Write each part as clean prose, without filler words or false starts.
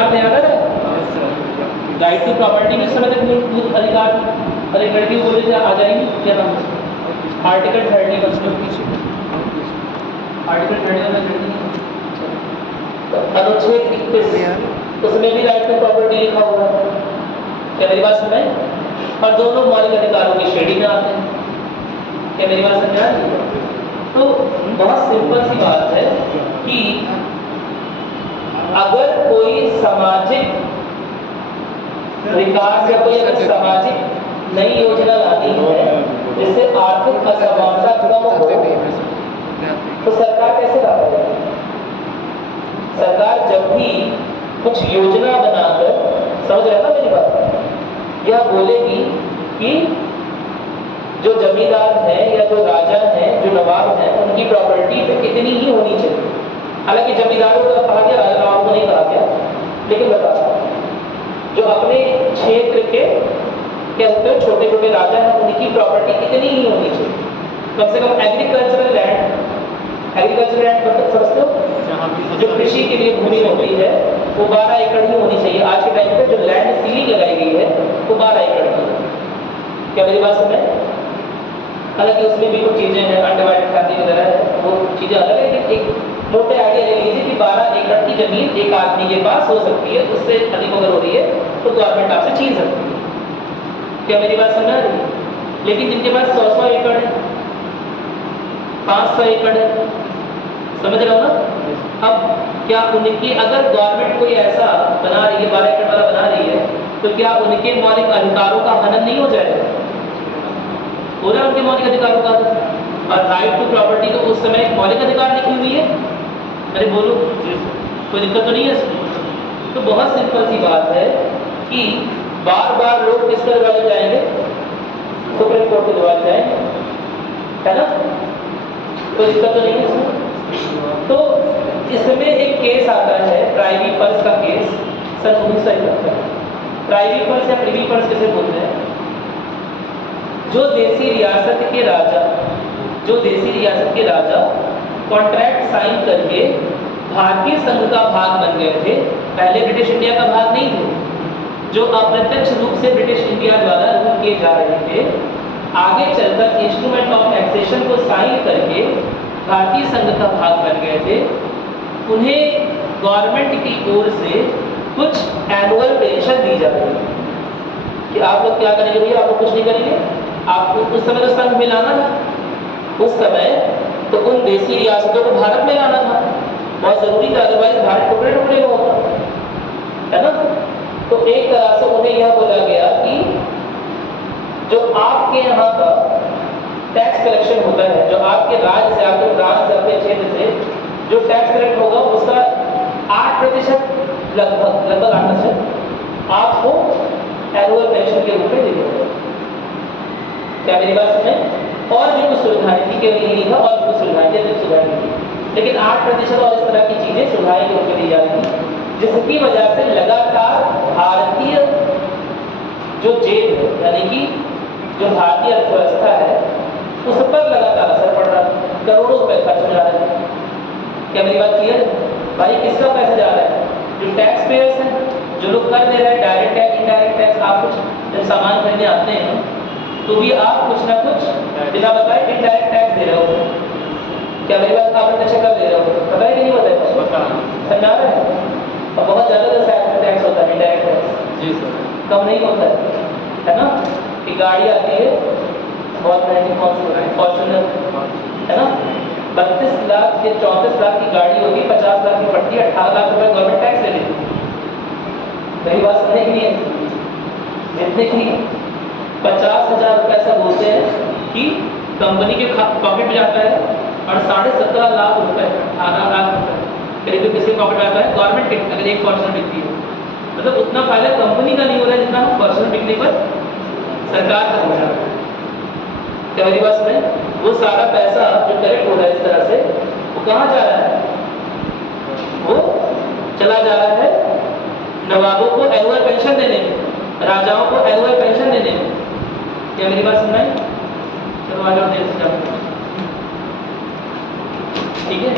याद है right to property में समय तक मूल अधिकार और एक लड़की बोले थे आ जाएंगी क्या नाम है आर्टिकल 30 आर्टिकल 30 अनुच्छेद 21 उसमें भी राइट टू प्रॉपर्टी लिखा हुआ है। क्या मेरी बात समझ में? और दोनों मौलिक अधिकारों की श्रेणी में आते हैं। क्या मेरी बात समझ आ रही है? तो बहुत सिंपल सी बात है कि अगर कोई सामाजिक विकास या कोई अगर सामाजिक नई योजना लानी है जिससे आर्थिक असमानता कम हो तो सरकार कैसे ला रही है? सरकार जब भी कुछ योजना बनाकर, समझ रहे ना मेरी बात, यह बोलेगी कि जो जमींदार हैं या जो राजा हैं, जो नवाब हैं, उनकी प्रॉपर्टी पे इतनी ही होनी चाहिए। हालांकि जमींदारों को कहा गया, राजा नवाब को नहीं कहा गया, लेकिन बता जो अपने क्षेत्र के अंदर छोटे छोटे राजा हैं उनकी प्रॉपर्टी इतनी ही होनी चाहिए। कम से कम एग्रीकल्चरल लैंड मतलब समझते हो जो कृषि के लिए भूमि होती है वो 12 एकड़ ही होनी चाहिए। आज के टाइम पे जो लैंड सीलिंग लगाई गई है वो 12 एकड़ की। क्या मेरी बात समझ? हालांकि उसमें भी कुछ चीजें हैं, अनडिवाइडेड फैमिली वगैरह है, वो चीजें अलग है, लेकिन एक मोटे आइडिया ले लीजिए कि 12 एकड़ की जमीन एक आदमी के पास हो सकती है, उससे अधिक अगर हो रही है तो गवर्नमेंट आपसे छीन सकती है। क्या मेरी बात समझ आ रही है? लेकिन जिनके पास 100 एकड़ है, 500 एकड़ है, समझ रहे हो ना? अब क्या उनकी अगर गवर्नमेंट कोई ऐसा बना रही है, 12 एकड़ वाला बना रही है, तो क्या उनके मौलिक अधिकारों का हनन नहीं हो जाएगा? हो रहा है उनके मौलिक अधिकारों का। और राइट टू प्रॉपर्टी तो उस समय मौलिक अधिकार लिखी हुई है। अरे बोलो, कोई दिक्कत तो नहीं है इसमें? तो बहुत सिंपल सी बात है कि बार बार लोग किसके दरवाजे जाएंगे? सुप्रीम कोर्ट के दरवाजे जाएंगे, है ना? कोई दिक्कत तो नहीं है इसमें? तो इसमें एक केस आता है प्राइवी पर्स का केस सन 1971। प्राइवी पर्स या प्रिवी पर्स किसे बोलते हैं? जो देसी रियासत के राजा कॉन्ट्रैक्ट साइन करके भारतीय संघ का भाग बन गए थे, पहले ब्रिटिश इंडिया का भाग नहीं थे, जो अप्रत्यक्ष रूप से ब्रिटिश इंडिया द्वारा रूल किए जा रहे थे, आगे चलकर इंस्ट्रूमेंट ऑफ टैक्सेशन को साइन करके भारतीय संघ का भाग बन गए थे, उन्हें गवर्नमेंट की ओर से कुछ एनुअल पेंशन दी जा रही है कि आप लोग क्या करेंगे भैया, आप लोग कुछ नहीं करेंगे, आपको उस समय तो संघ में लाना था, उस समय तो उन देसी रियासतों को भारत में लाना था, बहुत जरूरी था, अदरवाइज भारत टुकड़े टुकड़े में होगा, है ना? तो एक तरह से उन्हें यह बोला गया कि जो आपके यहाँ का टैक्स कलेक्शन होता है, जो आपके राज्य से, आपके प्रांत से, आपके क्षेत्र से जो टैक्स कलेक्ट होगा उसका 8% लगभग 8% आपको एनुअल पेंशन के रूप में देंगे। क्या मेरी बात समझे? और भी कुछ सुविधाएं थी, केवल यही नहीं था, और भी कुछ सुविधाएं थी, सुविधाएं थी, लेकिन 8% और इस तरह की चीजें सुविधाएं के रूप में दी जा रही थी, जिसकी वजह से लगातार भारतीय जो जेब है, यानी कि जो भारतीय अर्थव्यवस्था है, उस पर लगातार असर पड़ रहा है, करोड़ों रुपए खर्च हो जा रहे हैं। क्या मेरी बात क्लियर है? भाई किसका पैसा जा रहा है? जो टैक्स पेयर्स हैं, जो लोग कर दे रहे हैं, डायरेक्ट टैक्स, इनडायरेक्ट टैक्स। आप कुछ जब सामान खरीदने आते हैं तो भी आप कुछ ना कुछ बिना बताए इनडायरेक्ट टैक्स दे रहे हो। क्या मेरी बात आप अच्छा कर दे रहे हो? पता है कि नहीं पता है? समझा रहे हैं? और बहुत ज़्यादा टैक्स होता है, इनडायरेक्ट टैक्स जी सर, कम नहीं होता है ना? कि गाड़ी आती है बहुत महंगी, फॉर्च्यूनर, है ना? 32 लाख या 34 लाख की गाड़ी होगी, 50 लाख की पड़ती है, 18 लाख रुपए गवर्नमेंट टैक्स ले लेती है। मेरी बात समझे कि नहीं है? जितने की 50,000 रुपये ऐसा बोलते हैं कि कंपनी के पॉकेट में जाता है, और 17.5 लाख रुपए, 18 लाख रुपए करीब किसी पॉकेट में आता है गवर्नमेंट के, अगर एक फॉर्च्यूनर बिकती है। मतलब उतना फायदा कंपनी का नहीं हो रहा है जितना फॉर्च्यूनर बिकने पर सरकार का हो रहा है। क्या मेरी बात समझे? वो सारा पैसा जो कलेक्ट हो रहा है इस तरह से, वो कहाँ जा रहा है? वो चला जा रहा है नवाबों को एनुअल पेंशन देने में, राजाओं को एनुअल पेंशन देने में। क्या मेरी बात सुन रहे हैं? चलो आगे देर से जाओ, ठीक है?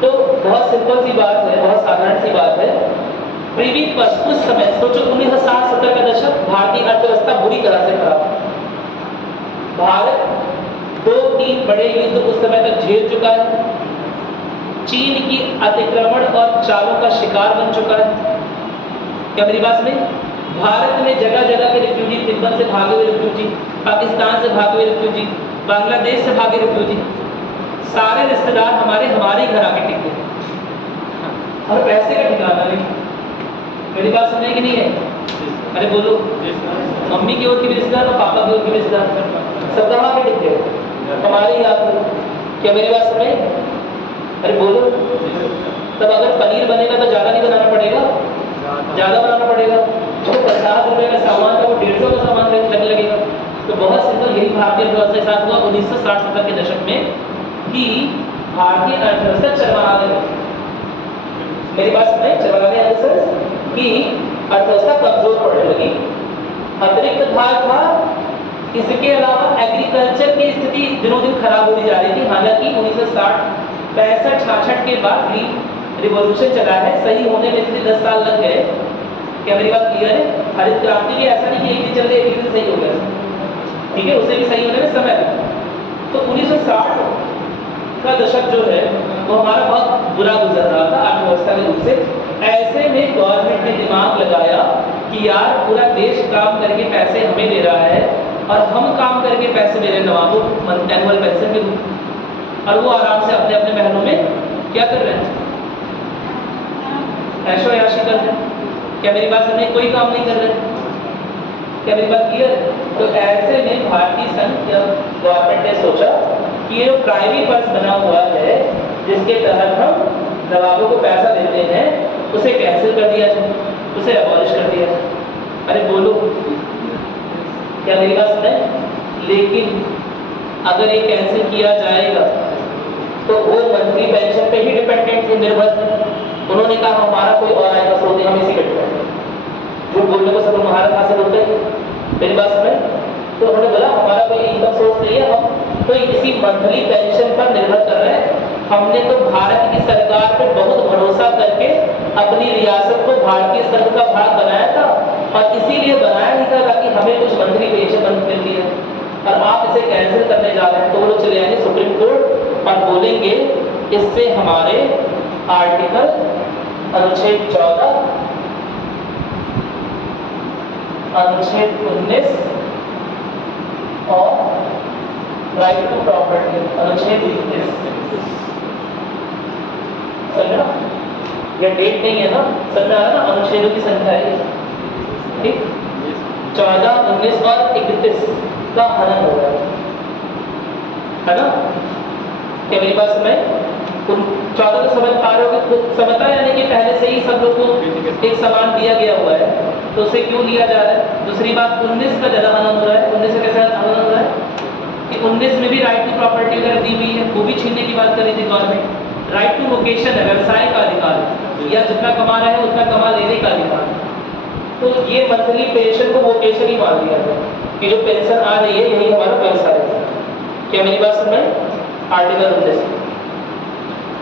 तो बहुत सिंपल सी बात है, बहुत साधारण सी बात है। प्रीवी पर उस समय सोचो 1960-70 का दशक, भारतीय अर्थव्यवस्था बुरी तरह से खराब। भारत 2-3 बड़े युद्ध उस समय तक झेल चुका है, चीन की अतिक्रमण और चालों का शिकार बन चुका है। क्या मेरी बात सुनी? भारत में जगह जगह के रिफ्यूजी, तिब्बत से भागे हुए रिफ्यूजी, पाकिस्तान से भागे हुए रिफ्यूजी, बांग्लादेश से भागे रिफ्यूजी, सारे रिश्तेदार हमारे घर आके टिके और पैसे का ठिकाना नहीं। मेरी बात समझे कि नहीं है? अरे बोलो, मम्मी की ओर की भी रिश्तेदार और पापा की ओर की भी रिश्तेदार, सब कहाँ के टिके? हमारे ही हाथ में। क्या मेरी बात समझे? अरे बोलो। तब अगर पनीर बनेगा तो ज़्यादा नहीं बनाना पड़ेगा, ज़्यादा बनाना पड़ेगा। जो 50 रुपए का सामान था वो 150 का सामान लगने लगेगा। तो बहुत सिंपल, यही भारतीय अर्थव्यवस्था के साथ हुआ 1960-70 के दशक में कि भारतीय अर्थव्यवस्था चरमराने लगी। मेरी बात सुनिए, चरमराने कि अर्थव्यवस्था कमजोर पड़ने लगी। अतिरिक्त भार था, इसके अलावा एग्रीकल्चर की स्थिति दिनों दिन खराब होती जा रही थी। हालांकि 1965-66 के बाद ग्रीन रिवॉल्यूशन चला है, सही होने में इसलिए 10 साल लग गए। क्या मेरी बात क्लियर है? हरित क्रांति भी ऐसा नहीं कि एक दिन चल गए एक दिन सही हो गया, ठीक है, उसे भी सही होने में समय लगा। तो 1960 का दशक जो है वो हमारा बहुत बुरा गुजर रहा था अर्थव्यवस्था के रूप से। ऐसे में गवर्नमेंट ने दिमाग लगाया कि यार पूरा देश काम करके पैसे हमें दे रहा है और हम काम करके पैसे दे रहे हैं नवाबों एनुअल पेंशन के रूप में, और वो आराम से अपने अपने महलों में क्या कर रहे हैं, ऐशो याशी कर रहे हैं। क्या मेरी बात समझे? कोई काम नहीं कर रहे। क्या मेरी बात क्लियर? तो ऐसे में भारतीय संघ गवर्नमेंट ने सोचा कि ये जो प्राइवेट पर्स बना हुआ है जिसके तहत हम नवाबों को पैसा देते हैं उसे कैंसिल कर दिया जाए, उसे अबॉलिश कर दिया जाए। अरे बोलो, क्या मेरी बात सुने? लेकिन अगर ये कैंसिल किया जाएगा तो वो मंथली पेंशन पे ही डिपेंडेंट थे, निर्भर थे। उन्होंने कहा हमारा कोई और आय का स्रोत है, हम इसी पे डिपेंडेंट। जो बोलने को सब महारत हासिल होते हैं, मेरी बात सुने? तो उन्होंने बोला हमारा कोई इनकम सोर्स नहीं है, हम तो इसी मंथली पेंशन पर निर्भर कर रहे हैं। हमने तो भारत की सरकार पे बहुत भरोसा करके अपनी रियासत को भारतीय संघ का भाग बनाया था, और इसीलिए बनाया ही था ताकि हमें कुछ मंथली पेंशन मिलती है, और आप इसे कैंसिल करने जा रहे हैं। तो वो लोग चले जाएंगे सुप्रीम कोर्ट और बोलेंगे इससे हमारे आर्टिकल अनुच्छेद 14, अनुच्छेद 19 और राइट टू प्रॉपर्टी अनुच्छेद 21, समझा? यह डेट नहीं है ना, समझा ना? अनुच्छेदों की संख्या है, ठीक? 14, 19 और 31 का हनन हो गया है ना? क्या मेरी बात समझ? 14 को समझ पा रहे हो कि समझता है, यानी कि पहले से ही सब लोग को एक समान दिया गया हुआ है, तो उसे क्यों लिया जा रहा है? दूसरी बात 19 का ज़्यादा हनन हो रहा है। 19 का कैसे हनन हो रहा है कि 19 में भी राइट टू प्रॉपर्टी वगैरह दी हुई है, वो भी छीनने की बात कर रही थी गवर्नमेंट। राइट टू वोकेशन है, व्यवसाय का अधिकार, या जितना कमा रहे हैं उतना कमा लेने का अधिकार। तो ये मंथली पेंशन को वोकेशन ही मान दिया गया कि जो पेंशन आ रही है यही हमारा व्यवसाय है। क्या मेरी बात सुन रहे? आर्टिकल 19।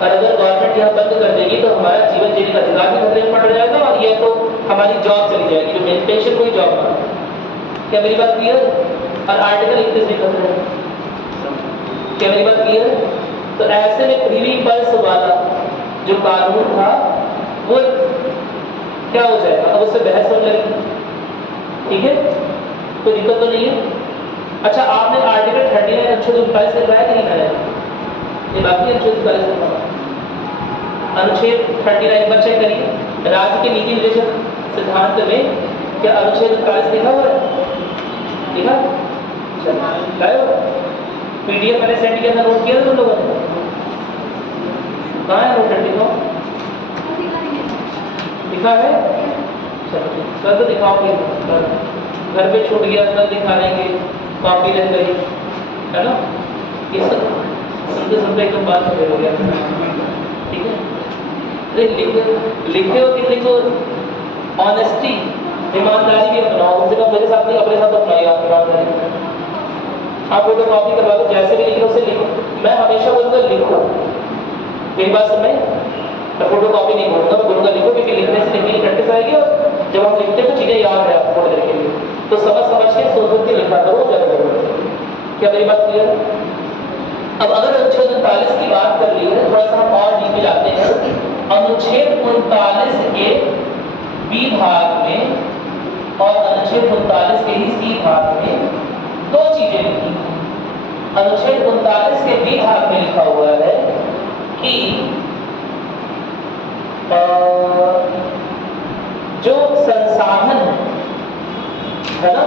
और अगर गवर्नमेंट यहाँ बंद कर देगी तो हमारा जीवन जीने का अधिकार भी खतरे में पड़ जाएगा, और यह तो हमारी जॉब चली जाएगी, जो पेंशन को ही जॉब मानते हैं। क्या मेरी बात क्लियर? और आर्टिकल 21 भी खतरे में। क्या मेरी बात क्लियर? तो ऐसे में प्रीवी पर्स वाला जो कानून था वो क्या हो जाएगा? अब उससे बहस होने लगी, ठीक है, कोई दिक्कत तो नहीं है। अच्छा, आपने आर्टिकल 39 अनुच्छेद 39 से पढ़ा कि नहीं पढ़ा? ये बाकी अनुच्छेद 39 से पढ़ा। अनुच्छेद 39 पर चेक करिए, राज्य के नीति निर्देशक सिद्धांत में क्या अनुच्छेद 39 लिखा हुआ है? लिखा? चलो पीडीएफ मैंने सेंड किया था, नोट किया था तुम लोगों ने? कहाँ है नोट? लिखा है? चलो सर तो दिखाओगे, घर पे छूट गया तो दिखा देंगे, कॉपी लग गई है ना? ये सब सुनते सुनते एकदम बात सफेद हो गया, ठीक है? लिखे हो कि लिखो, ऑनेस्टी, ईमानदारी भी अपनाओ। कम से कम मेरे साथ नहीं, अपने साथ अपनाइए आप ईमानदारी। आप फोटो कॉपी करवा दो, जैसे भी लिखे उसे लिखो। मैं हमेशा बोलूँगा लिखो। मेरी बात सुन में मैं फोटो कॉपी नहीं बोलूँगा, मैं बोलूँगा लिखो, क्योंकि लिखने से लिखने की प्रैक्टिस आएगी और जब हम लिखते हैं तो चीज़ें याद है आपको पढ़ने के लिए, तो समझ समझ के सोच सोच के लिखा करो, ज़्यादा जरूरत है। क्या मेरी बात क्लियर है? अब अगर अनुच्छेद 39 की बात कर ली है, थोड़ा सा हम और डीप में जाते हैं। अनुच्छेद 39 के बी भाग में और अनुच्छेद 39 के ही सी भाग में दो चीजें लिखी। अनुच्छेद 39 के बी भाग में लिखा हुआ है कि जो संसाधन है ना,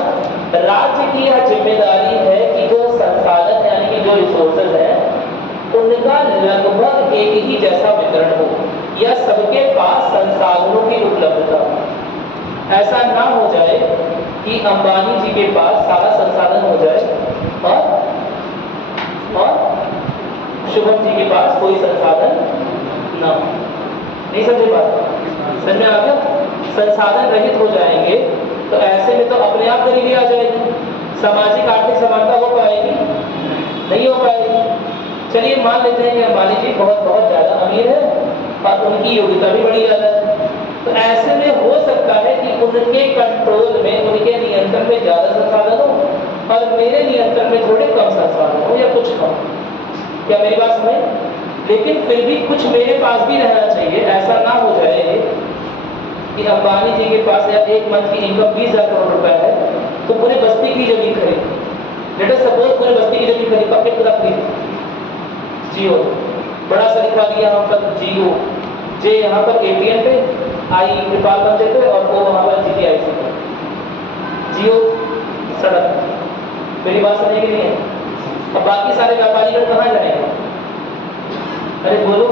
राज्य की यह जिम्मेदारी है कि जो संसाधन यानी कि जो रिसोर्सेज है उनका लगभग एक ही जैसा वितरण हो, या सबके पास संसाधनों की उपलब्धता। ऐसा ना हो जाए कि अंबानी जी के पास सारा संसाधन हो जाए और शुभम जी के पास कोई संसाधन ना हो। नहीं समझे बात? समझ में आ गया? संसाधन रहित हो जाएंगे तो ऐसे में तो अपने आप गरीबी आ जाएगी, सामाजिक आर्थिक समानता हो पाएगी? नहीं हो पाएगी। चलिए मान लेते हैं कि अंबानी जी बहुत बहुत ज्यादा अमीर है और उनकी योग्यता भी बड़ी ज्यादा है, तो ऐसे में हो सकता है कि उनके कंट्रोल में, उनके नियंत्रण में ज्यादा संसाधन हो और मेरे नियंत्रण में थोड़े कम संसाधन हो या कुछ कम। क्या मेरी बात समझ? लेकिन फिर भी कुछ मेरे पास भी रहना चाहिए। ऐसा ना हो जाए कि अंबानी जी के पास या एक मंथ की इनकम 20,000 करोड़ रुपए है तो पूरे बस्ती की जमीन खरीद, लेट अस सपोज पूरे बस्ती की जमीन खरीद, पक्के पूरा खरीद, जियो बड़ा सा लिखवा दिया यहाँ पर जियो, जे यहाँ पर एटीएम पे, आई कृपाल मंदिर पे और वो वहाँ पर GTIC पे, जियो सड़क। मेरी बात समझ के नहीं है? अब बाकी सारे व्यापारी लोग कहाँ जाएंगे? अरे बोलो,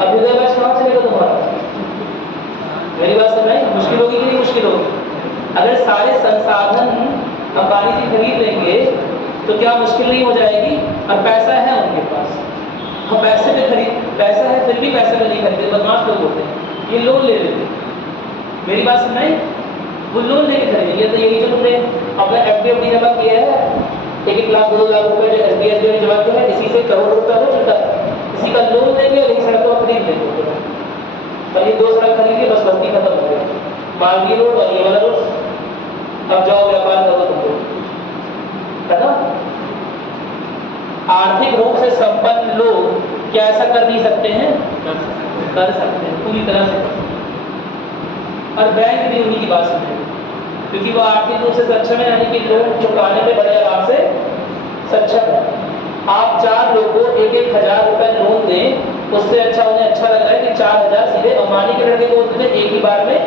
अभ्युदय बैच कहाँ चलेगा तुम्हारा? मेरी बात समझ में? मुश्किल होगी कि नहीं मुश्किल होगी? अगर सारे संसाधन अंबानी जी खरीद लेंगे तो क्या मुश्किल नहीं हो जाएगी? और पैसा है उनके पास, हम पैसे पे पैसा है फिर भी पैसे में नहीं खरीदते, बदमाश लोग होते हैं, ये लोन ले लेते। मेरी बात समझ में? वो लोन लेके खरीदेंगे। तो यही जो तुमने अपना FD जमा किया है, 1-1 लाख 2 लाख रुपए जो SBI में जमा किया है, इसी से करोड़ रुपए हो चुका है। इसी का लोन लेंगे और इसी सड़क को खरीद लेंगे और ये 2 सड़क खरीदिए, बस बस्ती खत्म हो गया, मालवी रोड और ये वाला रोड। अब जाओ व्यापार करो तुम लोग, है ना? आर्थिक रूप से संपन्न लोग क्या ऐसा कर नहीं सकते हैं? कर सकते हैं, पूरी तरह से। और बैंक भी उन्हीं की बात सुने, क्योंकि वो आर्थिक रूप से सक्षम है, यानी कि लोन चुकाने में बड़े आराम से सक्षम है। आप 4 लोगों को 1-1 हजार रुपए लोन दें, उससे अच्छा उन्हें अच्छा लग रहा है कि 4,000 सीधे अंबानी के लड़के को एक ही बार में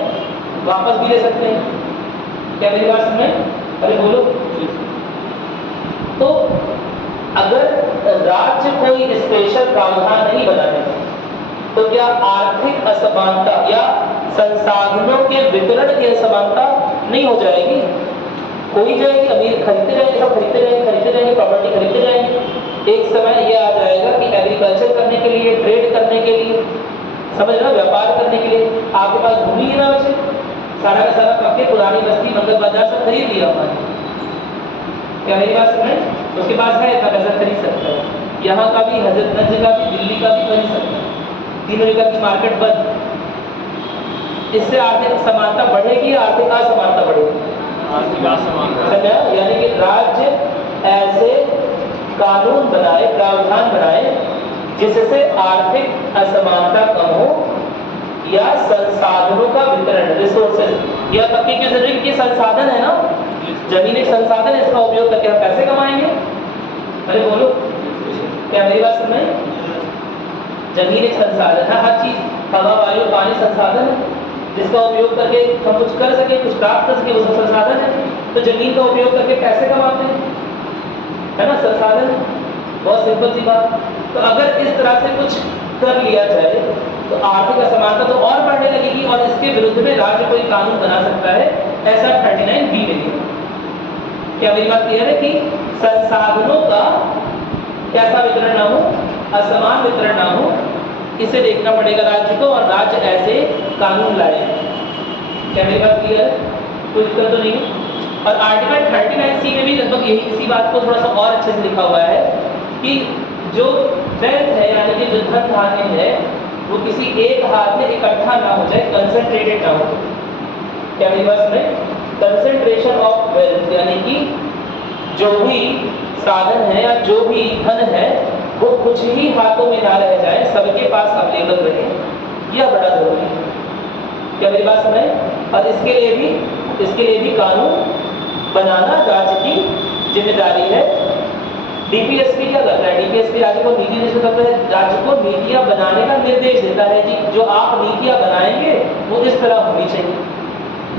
वापस भी ले सकते हैं। क्या मेरी बात समझ? अरे बोलो। तो अगर राज्य कोई स्पेशल प्रावधान नहीं बनाने तो क्या आर्थिक असमानता या संसाधनों के वितरण की असमानता नहीं हो जाएगी? कोई जाएगी, अमीर खरीदते जाएंगे, सब खरीदते जाएंगे, प्रॉपर्टी खरीदते जाएंगे। एक समय यह आ जाएगा कि एग्रीकल्चर करने के लिए, ट्रेड करने के लिए, समझ लो व्यापार करने के लिए आपके पास भूमि ही ना बचे। सारा का सारा पक्के पुरानी बस्ती, मंगल बाजार सब खरीद लिया हमारे। क्या मेरी बात समझ? उसके पास है इतना पैसा, खरीद सकता है। यहाँ का भी, हजरतगंज का भी, दिल्ली का भी खरीद सकता है। 3 जगह की मार्केट बंद। इससे आर्थिक समानता बढ़ेगी या आर्थिक असमानता बढ़ेगी? आर्थिक असमानता। यानी कि राज्य ऐसे कानून बनाए, प्रावधान बनाए जिससे आर्थिक असमानता कम हो या संसाधनों का वितरण, रिसोर्सेज, या तब की जरूरी कि संसाधन है ना, जमीन एक संसाधन है, इसका उपयोग करके हम पैसे कमाएंगे। अरे बोलो, क्या मेरी बात समझ? जमीन एक संसाधन है, हर चीज, हवा वायु पानी संसाधन है, जिसका उपयोग करके हम कुछ कर सके, कुछ प्राप्त कर सके, वो सब संसाधन है। तो जमीन का उपयोग करके पैसे कमाते हैं, है ना, संसाधन। बहुत सिंपल सी बात। तो अगर इस तरह से कुछ कर लिया जाए तो आर्थिक असमानता तो और बढ़ने लगेगी और इसके विरुद्ध में राज्य कोई कानून बना सकता है, ऐसा 39B में दिया। क्या मेरी बात क्लियर है कि संसाधनों का कैसा वितरण ना हो, असमान वितरण ना हो, इसे देखना पड़ेगा राज्य को और राज्य ऐसे कानून लाए। क्या मेरी बात क्लियर है? कोई दिक्कत तो नहीं है? और आर्टिकल 39C में भी लगभग यही इसी बात को थोड़ा सा और अच्छे से लिखा हुआ है कि जो वेल्थ है, यानी कि जो धन धान्य है, वो किसी एक हाथ में इकट्ठा ना हो जाए, कंसंट्रेटेड ना हो। क्या मेरी बात में कंसंट्रेशन ऑफ वेल्थ यानी कि जो भी साधन है या जो भी धन है वो कुछ ही हाथों में ना रह जाए, सबके पास अवेलेबल रहे, यह बड़ा जरूरी है। क्या मेरी बात समझ? और इसके लिए भी कानून बनाना राज्य की जिम्मेदारी है। डीपीएसपी क्या करता है? डीपीएसपी राज्य को नीति निर्देश करता है, राज्य को नीतियां बनाने का निर्देश देता है कि जो आप नीतियां बनाएंगे वो इस तरह होनी चाहिए।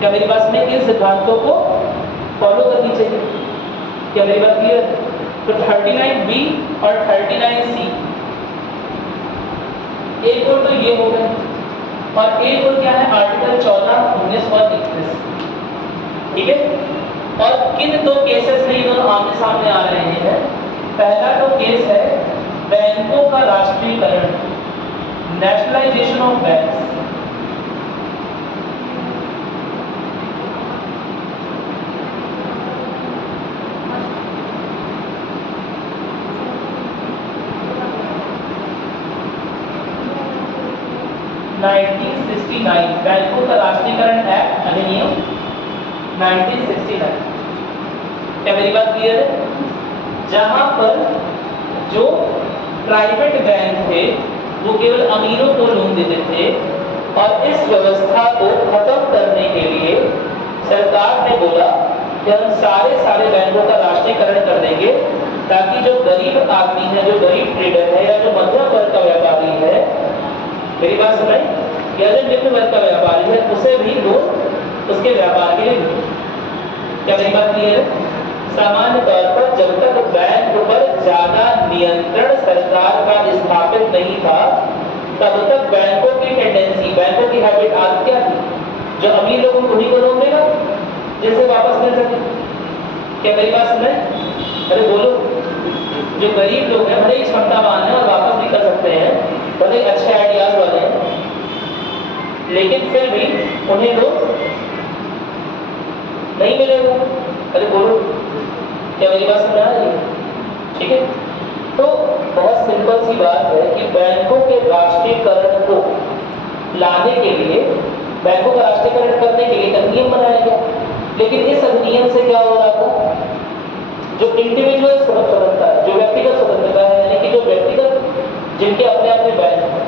क्या मेरी बात में इन सिद्धांतों को फॉलो करनी चाहिए? क्या मेरी बात क्लियर? तो 39B और 39C एक और तो ये हो गए, और एक और क्या है? आर्टिकल 14, 19 और 21। ठीक है। और किन दो केसेस में ये दोनों आमने सामने आ रहे हैं? पहला तो केस है बैंकों का राष्ट्रीयकरण, नेशनलाइजेशन ऑफ बैंक्स। बैंकों का राष्ट्रीयकरण एक्ट अधिनियम 1969। क्या मेरी बात क्लियर है? जहां पर जो प्राइवेट बैंक थे वो केवल अमीरों को लोन देते थे, और इस व्यवस्था को खत्म करने के लिए सरकार ने बोला कि हम सारे बैंकों का राष्ट्रीयकरण कर देंगे, ताकि जो गरीब आदमी है, जो गरीब ट्रेडर है, या जो मध्यम वर्ग का व्यापारी है, मेरी बात समझ, या जो निम्न वर्ग का व्यापारी है, उसे भी लोन उसके व्यापार के लिए मिले। क्या मेरी बात क्लियर है? सामान्य तौर पर जब तक बैंक पर ज्यादा नियंत्रण सरकार का स्थापित नहीं था, तब तक बैंकों की टेंडेंसी, बैंकों की हैबिट आज क्या थी? जो अमीर लोग उन्हीं को लोन देगा जिनसे वापस मिल सके। क्या मेरी बात समझ? अरे बोलो। जो गरीब लोग हैं भले ही क्षमतावान है और वापस भी कर सकते हैं, भले अच्छे आइडियाज वाले हैं, लेकिन फिर भी उन्हें लोग नहीं मिलेगा। अरे बोलो, क्या मेरी बात समझ आ रही है? ठीक है। तो बहुत सिंपल सी बात है कि बैंकों के राष्ट्रीयकरण को लाने के लिए, बैंकों का राष्ट्रीयकरण करने के लिए अधिनियम बनाया गया। लेकिन इस अधिनियम से क्या हो रहा था? जो इंडिविजुअल स्वतंत्रता है, जो व्यक्तिगत स्वतंत्रता है, यानी कि जो व्यक्तिगत जिनके अपने अपने बैंक हैं।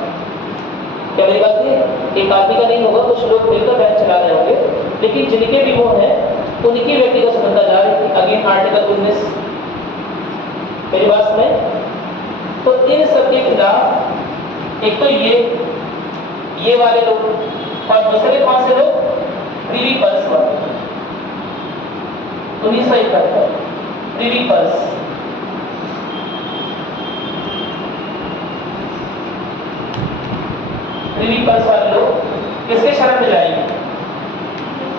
क्या मेरी बात है? एक आदमी का नहीं होगा, कुछ लोग मिलकर बैंक चला रहे होंगे, लेकिन जिनके भी वो हैं उनकी व्यक्तिगत स्वतंत्रता जा रही थी। Again article 19। मेरी बात में तो इन सब के खिलाफ एक तो ये वाले लोग, और दूसरे कौन से लोग? प्रिवी पर्स वाले। 1971 प्रिवी पर्स। प्रिवी पर्स वाले लोग किसके शरण में जाएंगे?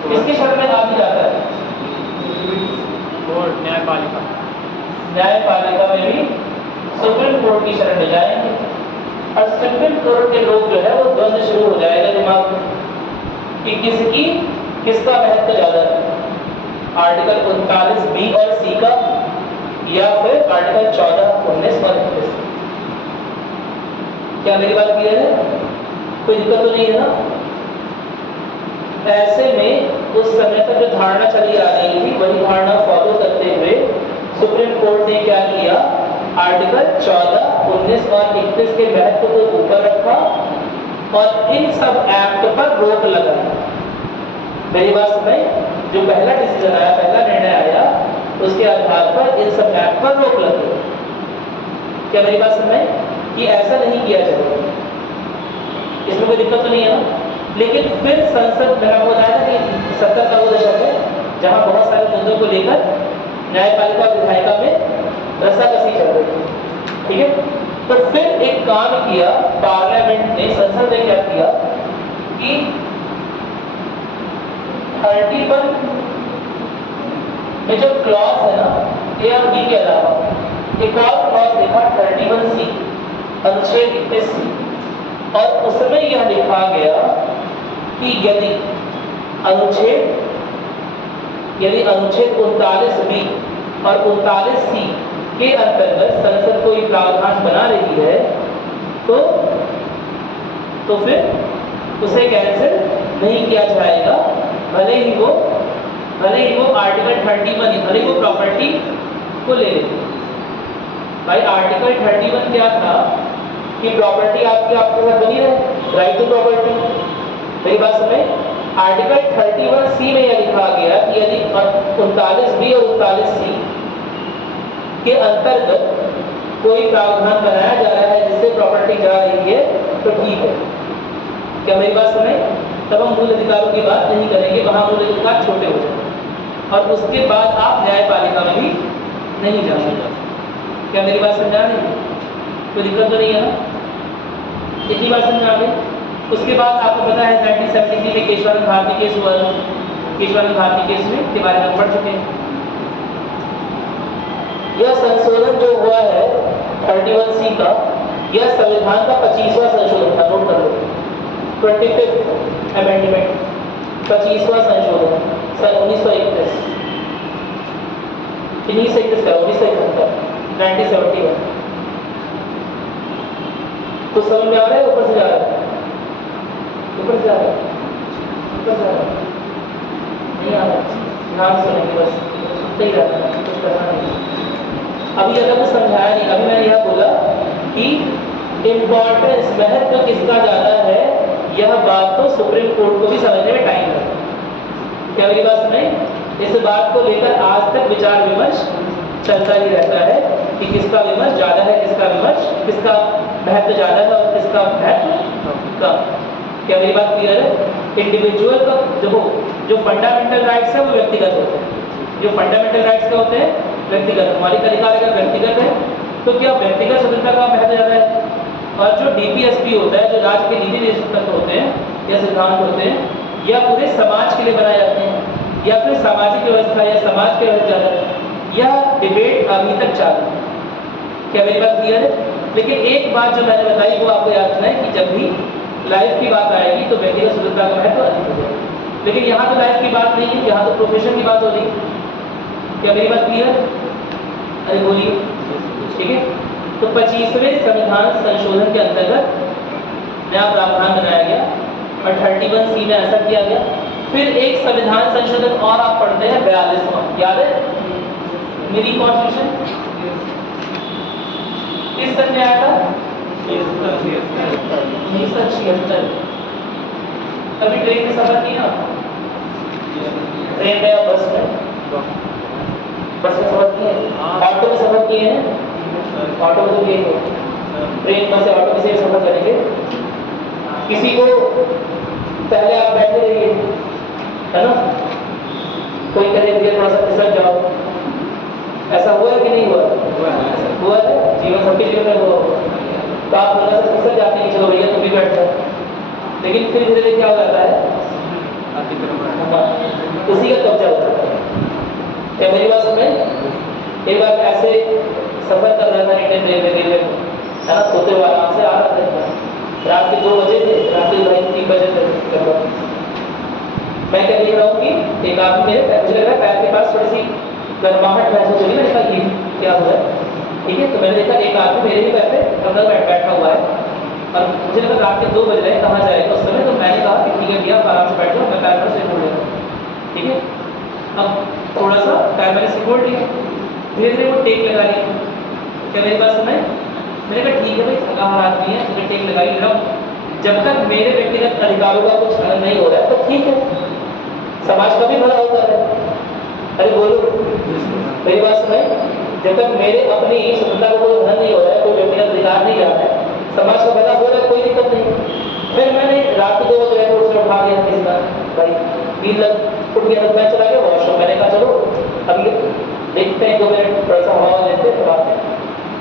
किसके शरण में आदमी जाता है? कोर्ट, न्यायपालिका। न्यायपालिका में भी सुप्रीम कोर्ट की शरण में जाएंगे, और सुप्रीम कोर्ट के लोग जो है वो द्वंद्व शुरू हो जाएगा दिमाग में कि किसका महत्व ज्यादा है, आर्टिकल 39B और C का, या फिर आर्टिकल 14, 19 और 21। क्या मेरी बात क्लियर है? कोई दिक्कत तो नहीं है ना? ऐसे में उस समय तक जो धारणा चली आ रही थी वही धारणा फॉलो करते हुए सुप्रीम कोर्ट ने क्या किया? आर्टिकल 14, 19 और 21 के महत्व को ऊपर रखा और इन सब एक्ट पर रोक लगाई। मेरी बात समझ? जो पहला डिसीजन आया, पहला निर्णय आया, उसके आधार पर इन सब एक्ट पर रोक लगी। क्या मेरी बात समझ? कि ऐसा नहीं किया जाएगा, इसमें कोई दिक्कत तो नहीं है ना? लेकिन फिर संसद में हो जाएगा कि 70 का वो दशक है जहां बहुत सारे मुद्दों को लेकर न्यायपालिका और विधायिका में रस्साकसी चल रही है। ठीक है। तो फिर एक काम किया पार्लियामेंट ने, संसद ने क्या किया कि 31 में जो क्लॉज है ना, ए और बी के अलावा एक और क्लॉज देखा 31C, अनुच्छेद 21C, और उसमें यह लिखा गया कि यदि अनुच्छेद 39B और 39C के अंतर्गत संसद कोई प्रावधान बना रही है, तो तो फिर उसे कैंसिल नहीं किया जाएगा, भले ही वो आर्टिकल 31 भले ही वो प्रॉपर्टी को ले ले। भाई आर्टिकल 31 क्या था कि प्रॉपर्टी आपके साथ बनी रहे, राइट टू प्रॉपर्टी। मेरी बात समझ, आर्टिकल 31C में यह लिखा गया कि यदि 39B और 39C के अंतर्गत कोई प्रावधान बनाया जा रहा है जिससे प्रॉपर्टी जा रही है तो ठीक है। क्या मेरी बात समझ? तब हम मूल अधिकारों की बात नहीं करेंगे, वहां मूल अधिकार छोटे हो जाएंगे और उसके बाद आप न्यायपालिका में भी नहीं जा सकते। क्या मेरी बात समझा नहीं? कोई दिक्कत तो नहीं है ना? इतनी बात समझ आ गई। उसके बाद आपको पता है 1973 में केशवानंद भारती केस हुआ था। केशवानंद भारती केस में के बारे में पढ़ चुके हैं। यह संशोधन जो हुआ है 31C का, यह संविधान का 25वां संशोधन था। नोट कर लो, 25th अमेंडमेंट, 25वां संशोधन सन 1931 का 1971 तो समझ में आ रहा है? ऊपर से जा रहा है, ऊपर से जा रहा है, ऊपर से जा रहा है, नहीं आ रहा? ध्यान सुनेंगे बस, सुनते ही रहता है, कुछ करना नहीं। अभी अगर कुछ समझाया नहीं, अभी मैंने यह बोला कि इम्पोर्टेंस, महत्व किसका ज्यादा है, यह बात तो सुप्रीम कोर्ट को भी समझने में टाइम लगता है। क्या मेरी बात सुने? इस बात को लेकर आज तक विचार विमर्श चलता ही रहता है कि किसका विमर्श ज्यादा है, किसका महत्व ज्यादा है और किसका महत्व कम। क्या मेरी बात क्लियर है? इंडिविजुअल का देखो, जो फंडामेंटल राइट्स है वो व्यक्तिगत होते हैं। जो फंडामेंटल राइट्स क्या होते हैं? व्यक्तिगत। मौलिक अधिकार अगर व्यक्तिगत है तो क्या व्यक्तिगत स्वतंत्रता का महत्व ज्यादा है? और जो डीपीएसपी होता है, जो राज्य के नीति निर्देशक तत्व होते हैं या सिद्धांत होते हैं, या पूरे समाज के लिए बनाए जाते हैं या फिर सामाजिक व्यवस्था या समाज के व्यवस्था ज्यादा है। यह डिबेट अभी तक चालू है। क्या मेरी बात क्लियर है? लेकिन एक बात जो मैंने बताई वो आपको याद रखना है कि जब भी लाइफ की बात आएगी तो व्यक्तिगत स्वतंत्रता का महत्व अधिक हो जाएगा। लेकिन यहाँ तो लाइफ की बात नहीं है, यहाँ तो प्रोफेशन की बात हो रही है। क्या मेरी बात क्लियर? अरे बोलिए, ठीक है। तो 25वें संविधान संशोधन के अंतर्गत नया प्रावधान बनाया गया और 31C में ऐसा किया गया। फिर एक संविधान संशोधन और आप पढ़ते हैं 42वां, याद है? मिनी कॉन्स्टिट्यूशन किस सन में आया था? 1976। कभी ट्रेन में सफर किया? ट्रेन में या बस में? बस में सफर किए? ऑटो में सफर किए हैं? ऑटो में तो किए हो। ट्रेन, बस, ऑटो में से सफर करेंगे। किसी को पहले आप बैठे रहिए, है ना? कोई कहे भैया थोड़ा सा फिसल जाओ, ऐसा हुआ है कि नहीं हुआ? हुआ है। जीवन सबके जीवन में हुआ। तो आप थोड़ा सा फिसल जाते हैं कि चलो भैया तुम भी बैठ जाओ, लेकिन फिर धीरे धीरे क्या हो जाता है? उसी का कब्जा हो जाता है। क्या मेरी बात समझ? एक बार ऐसे सफर कर रहा था इंडियन रेलवे में, है ना? सोते हुए आराम से आ रहा था, रात के 2 बजे थे, रात के 3 बजे थे। मैं क्या देख रहा हूँ कि एक आदमी मेरे मुझे लग रहा है पैर के पास थोड़ी सी गर्माहट महसूस होगी। मैंने कहा ये क्या हुआ है? ठीक है, तो मैंने देखा एक आदमी मेरे ही पैर पे अंदर बैठा हुआ है और मुझे लगा रात के 2 बज रहे हैं, कहाँ जाएगा उस समय। तो मैंने कहा कि ठीक है भैया, आप आराम से बैठ जाओ, मैं पैर पर से खोल लेता हूँ। ठीक है, अब थोड़ा सा पैर मैंने से खोल लिया, धीरे धीरे वो टेक लगा लिया। क्या मेरी बात सुनाई? मैंने कहा ठीक है भाई, थका हार आदमी है, मुझे टेक लगा ही रहा हूँ, जब तक मेरे व्यक्तिगत अधिकारों का कुछ हनन नहीं हो रहा है तो ठीक है, समाज का भी भला होता है। अरे बोलो, मेरी बात सुनाई? जब तक मेरे अपनी स्वतंत्रता को कोई हनन नहीं हो रहा है, कोई व्यक्तिगत अधिकार नहीं जा रहा है, समाज का भला हो रहा है, कोई दिक्कत नहीं। फिर मैंने रात को 2 बजे उसे उठा दिया, किसी का भाई नींद लग उठ गया, तो मैं चला गया वॉशरूम। मैंने कहा चलो अभी देखते हैं 2 मिनट थोड़ा सा हवा लेते हैं, आते हैं।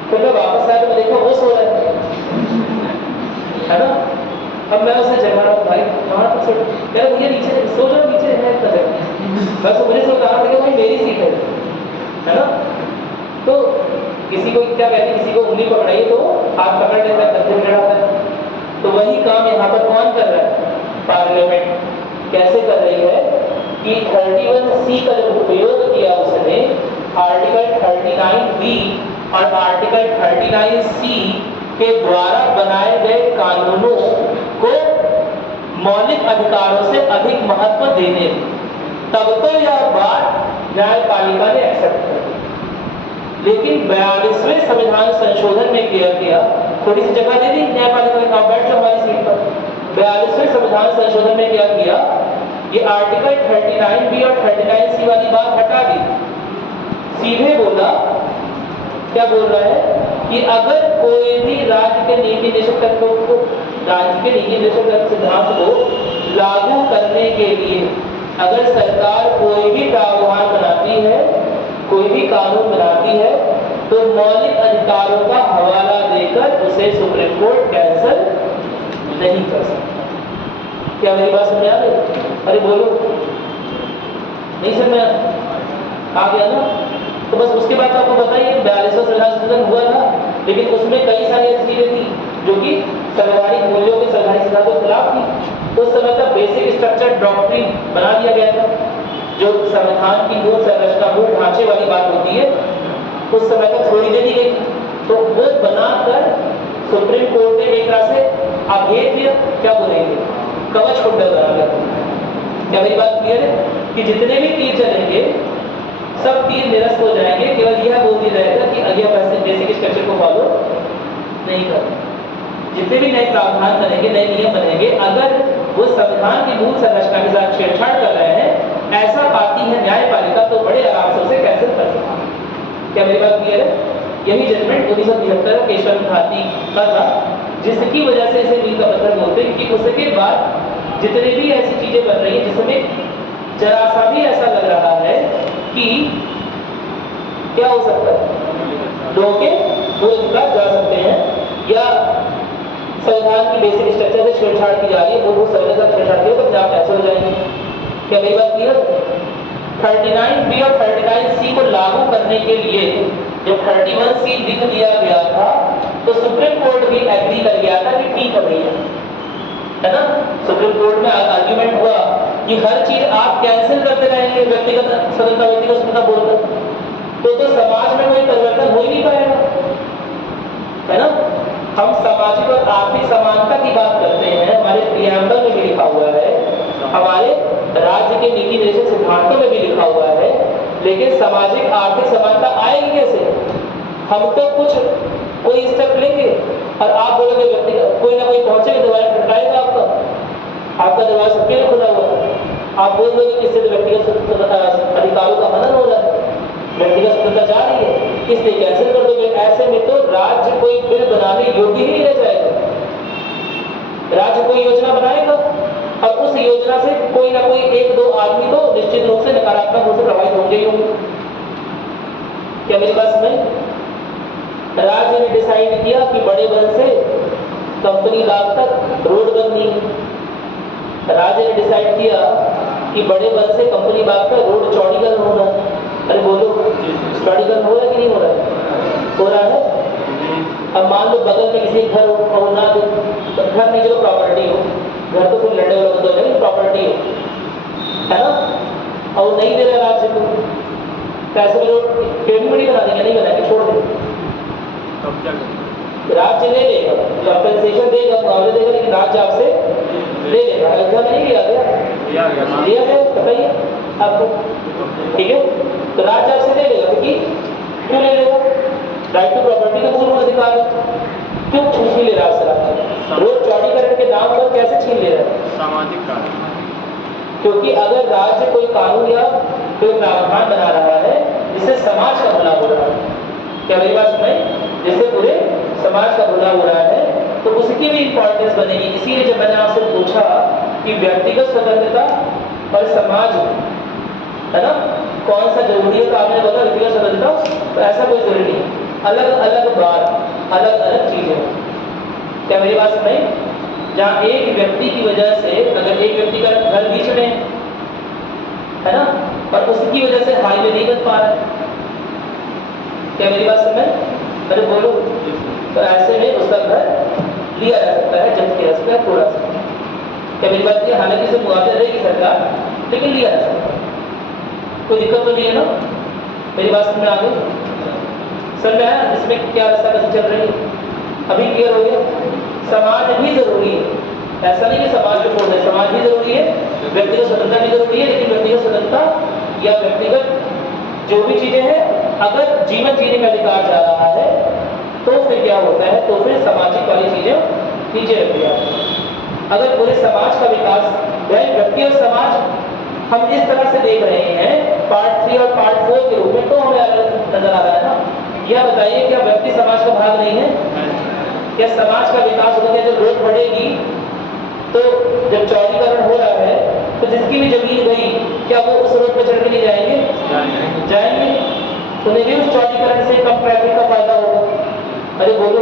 फिर मैं वापस आया तो देखा वो सो रहा है ना? अब मैं उसे जगा रहा हूँ, भाई वहाँ पर सो, कह रहा भैया नीचे सो जाओ, नीचे है इतना जगह। बस मुझे सो कहा था भाई मेरी सीट है ना? तो किसी को क्या कहते हैं, किसी को उंगली पकड़ाई तो हाथ पकड़ लेता है, कंधे में लड़ाता है। तो वही काम यहाँ पर कौन कर रहा है? पार्लियामेंट कैसे कर रही है कि 31C का जब उपयोग किया उसने आर्टिकल 39B और आर्टिकल 39C के द्वारा बनाए गए कानूनों को मौलिक अधिकारों से अधिक महत्व देने, तब तो यह बात न्यायपालिका ने एक्सेप्ट कर दी। लेकिन 42वें संविधान संशोधन में किया गया, थोड़ी सी जगह दे दी न्यायपालिका ने, बैठ जाओ हमारी सीट पर। 42वें संविधान संशोधन में क्या किया, ये आर्टिकल 39B और 39C वाली बात हटा दी, सीधे बोला, क्या बोल रहा है कि अगर कोई भी राज्य के नीति निषेध तत्वों को, राज्य के नीति निषेध सिद्धांत को लागू करने के लिए अगर सरकार कोई भी प्रावधान बनाती है, कोई भी कानून बनाती है, तो मौलिक अधिकारों का हवाला देकर उसे सुप्रीम कोर्ट कैंसल नहीं कर सकता। क्या मेरी बात समझ आ रही? अरे बोलो, नहीं समझ आ गया ना? तो बस उसके बाद आपको बताइए 42वां संविधान संशोधन हुआ था, लेकिन उसमें कई सारी ऐसी चीजें थी जो कि संवैधानिक मूल्यों के, संवैधानिक सिद्धांतों के खिलाफ थी। उस समय तक बेसिक स्ट्रक्चर डॉक्ट्रिन बना दिया गया था, जो संविधान की मूल संरचना, मूल ढांचे वाली बात होती है, उस समय तक छोड़ी दे दी गई। तो वो बनाकर सुप्रीम कोर्ट ने एक तरह से अभेद्य, क्या बोलेंगे, कवच कुंडल बना दिया। क्या मेरी बात क्लियर है कि जितने भी तीर चलेंगे सब तीर निरस्त हो जाएंगे, केवल यह बोल दिया जाएगा कि अगला बेसिक स्ट्रक्चर को फॉलो नहीं करना। जितने भी नए प्रावधान बनेंगे, नए नियम बनेंगे, अगर वो संविधान की मूल संरचना के साथ छेड़छाड़ कर रहे हैं, ऐसा पाती है न्यायपालिका, तो बड़े आराम से उसे कैंसिल कर सकते हैं। क्या मेरी बात क्लियर है? यही जजमेंट 1973 केशव भारती का था, जिसकी वजह से इसे मील का पत्थर बोलते हैं, कि उसके बाद जितनी भी ऐसी चीजें बन रही है जिसमें जरा सा भी ऐसा लग रहा है कि क्या हो सकता है, लोगों के मूल अधिकार जा सकते हैं, या संविधान की बेसिक स्ट्रक्चर से छेड़छाड़ की जा रही है, वो संविधान से छेड़छाड़ की है, तो आप ऐसे हो जाएंगे। क्या मेरी बात क्लियर? 39B और 39C को लागू करने के लिए जब 31C लिख दिया गया था, तो सुप्रीम कोर्ट भी एग्री कर गया था कि ठीक है भैया, है ना? सुप्रीम कोर्ट में आर्ग्यूमेंट हुआ कि हर चीज आप कैंसिल करते रहेंगे व्यक्तिगत स्वतंत्रता, व्यक्तिगत स्वतंत्रता बोलकर, तो समाज में कोई परिवर्तन हो ही नहीं पाएगा, है ना? हम सामाजिक और आर्थिक समानता की बात करते हैं, हमारे प्रियम्बल में भी लिखा हुआ है, हमारे राज्य के नीति निषेध सिद्धांतों में भी लिखा हुआ है, लेकिन सामाजिक आर्थिक समानता आएगी कैसे? हम तो कुछ कोई स्टेप लेंगे और आप बोलोगे व्यक्तिगत, कोई ना कोई पहुंचेगा, दरवाजा खटखटाएगा आपका दरवाजा सबके लिए खुला हुआ है, आप बोल दोगे कि इससे व्यक्तिगत अधिकारों का हनन हो रहा है, व्यक्तिगत स्वतंत्रता जा रही है, इसलिए कैंसिल कर दोगे। ऐसे में तो राज्य कोई बिल बनाने योग्य ही नहीं रह जाएगा। राज्य कोई योजना बनाएगा और उस योजना से कोई ना कोई एक दो आदमी तो निश्चित रूप से नकारात्मक रूप से प्रभावित होंगे ही होंगे। क्या मेरी बात समझ? राज्य ने डिसाइड किया कि बड़े बन से कंपनी बाग तक रोड बननी है, राज्य ने डिसाइड किया कि बड़े बन से कंपनी बाग तक रोड चौड़ीकरण होना है। अरे बोलो, चौड़ीकरण हो रहा है कि नहीं हो रहा है? हो रहा है। अब मान लो बगल में किसी घर हो ना, तो घर नहीं, जो प्रॉपर्टी हो, घर तो फिर लड़े वाला बंद हो जाएगा, प्रॉपर्टी हो, है ना? और नहीं दे रहा राज्य को पैसे, लोग पेमेंट नहीं बना देंगे, नहीं बनाएंगे, छोड़ देंगे, राज्य ले लेगा, कंपनसेशन देगा, मुआवजा देगा, लेकिन राज्य आपसे ले लेगा। अयोध्या में नहीं लिया गया, लिया गया, बताइए आपको, ठीक है? तो राज्य आपसे ले लेगा, क्योंकि क्यों ले लेगा? राइट टू प्रॉपर्टी का मूल अधिकार है, क्यों छीन ले रहा है? रोड चौड़ीकरण के नाम पर कैसे छीन ले रहा है? सामाजिक कारण। क्योंकि अगर राज्य कोई कानून या कोई प्रावधान बना रहा है जिससे समाज का भला हो रहा है, क्या मेरी बात सुनाई? जिससे पूरे समाज का भला हो रहा है, तो उसकी भी इंपॉर्टेंस बनेगी। इसीलिए जब मैंने आपसे पूछा कि व्यक्तिगत स्वतंत्रता और समाज, है ना, कौन सा जरूरी है, तो आपने बताया व्यक्तिगत स्वतंत्रता, तो ऐसा कोई जरूरी नहीं, अलग अलग बात, अलग अलग चीजें। क्या मेरी बात सुनाई? जहाँ एक व्यक्ति की वजह से, अगर एक व्यक्ति का घर बीच में है ना, और उसकी वजह से हाईवे नहीं बन पा रहा है, क्या मेरी बात समझ? अरे बोलो, तो ऐसे में उसका घर लिया जा सकता है, जब्त किया जा सकता है थोड़ा सा। क्या मेरी बात? हालांकि इसे मुआवजा देगी सरकार, लेकिन लिया जा सकता है, कोई दिक्कत तो नहीं है ना? मेरी बात समझ में आ गई? समझ में आया इसमें क्या रास्ता कैसे चल रही है? अभी क्लियर हो गया? समाज भी जरूरी है, ऐसा नहीं कि समाज को छोड़ दें, समाज भी जरूरी है, व्यक्तिगत स्वतंत्रता भी जरूरी है, लेकिन व्यक्तिगत स्वतंत्रता या व्यक्तिगत जो भी चीजें हैं, अगर जीवन जीने का अधिकार जा रहा है तो फिर क्या होता है, तो फिर सामाजिक वाली चीजें नीचे रख दिया। अगर पूरे समाज का विकास, व्यक्ति और समाज हम इस तरह से देख रहे हैं पार्ट 3 और पार्ट 4 के रूप में, तो हमें अलग नजर आ रहा है ना। यह बताइए क्या व्यक्ति समाज का भाग नहीं है? क्या समाज का विकास होगा? जब रोड बढ़ेगी तो जब चौड़ीकरण हो रहा है तो जिसकी भी जमीन गई, क्या वो उस रोड पर चढ़ के नहीं जाएंगे? जाएंगे। उन्हें भी उस चौड़ीकरण से कम ट्रैफिक का फायदा होगा। अरे बोलो,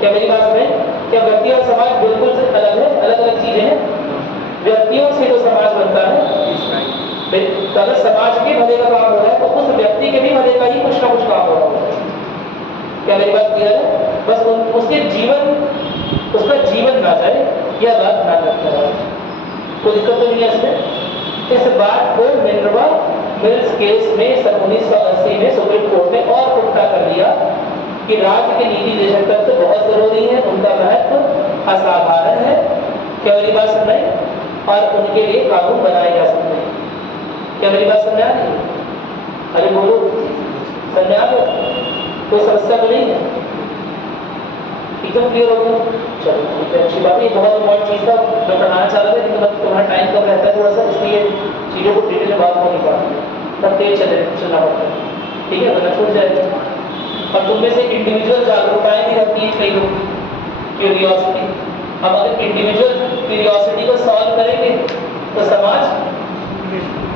क्या मेरी बात में? क्या व्यक्ति और समाज बिल्कुल से अलग है? अलग अलग चीजें हैं। व्यक्तियों से तो समाज बनता है, तो अगर समाज के भले का काम हो रहा है तो उस व्यक्ति के भी भले का ही कुछ ना कुछ काम हो रहा होगा। क्या मेरी बात क्लियर है? बस उसके जीवन, उसका जीवन ना जाए, यह बात ध्यान रखना है। कोई दिक्कत तो नहीं है इसमें। इस बात को मिनर्वा मिल्स केस में सन 1980 में सुप्रीम कोर्ट ने और पुख्ता कर दिया कि राज्य के नीति निर्देशक तत्व बहुत जरूरी है, उनका महत्व असाधारण है। क्या मेरी बात समझ रहे? और उनके लिए कानून बनाए जा सकते हैं। क्या मेरी बात समझ आ रही है? अरे बोलो, समझ आ गया? कोई समस्या तो नहीं है? एकदम क्लियर हो गया? चलो ठीक है, अच्छी बात है। ये बहुत इम्पोर्टेंट चीज़ था, मैं पढ़ाना चाह रहा था, लेकिन तुम्हारा टाइम कम रहता है थोड़ा सा, इसलिए चीज़ों को डिटेल में बात हो नहीं पाती, तब तेज चलना पड़ता है। ठीक है, वरना छूट जाएगा। और तुम में से इंडिविजुअल जागरूकताएं भी रहती हैं, कई लोग क्यूरियोसिटी। हम अगर इंडिविजुअल क्यूरियोसिटी को सॉल्व करेंगे तो समाज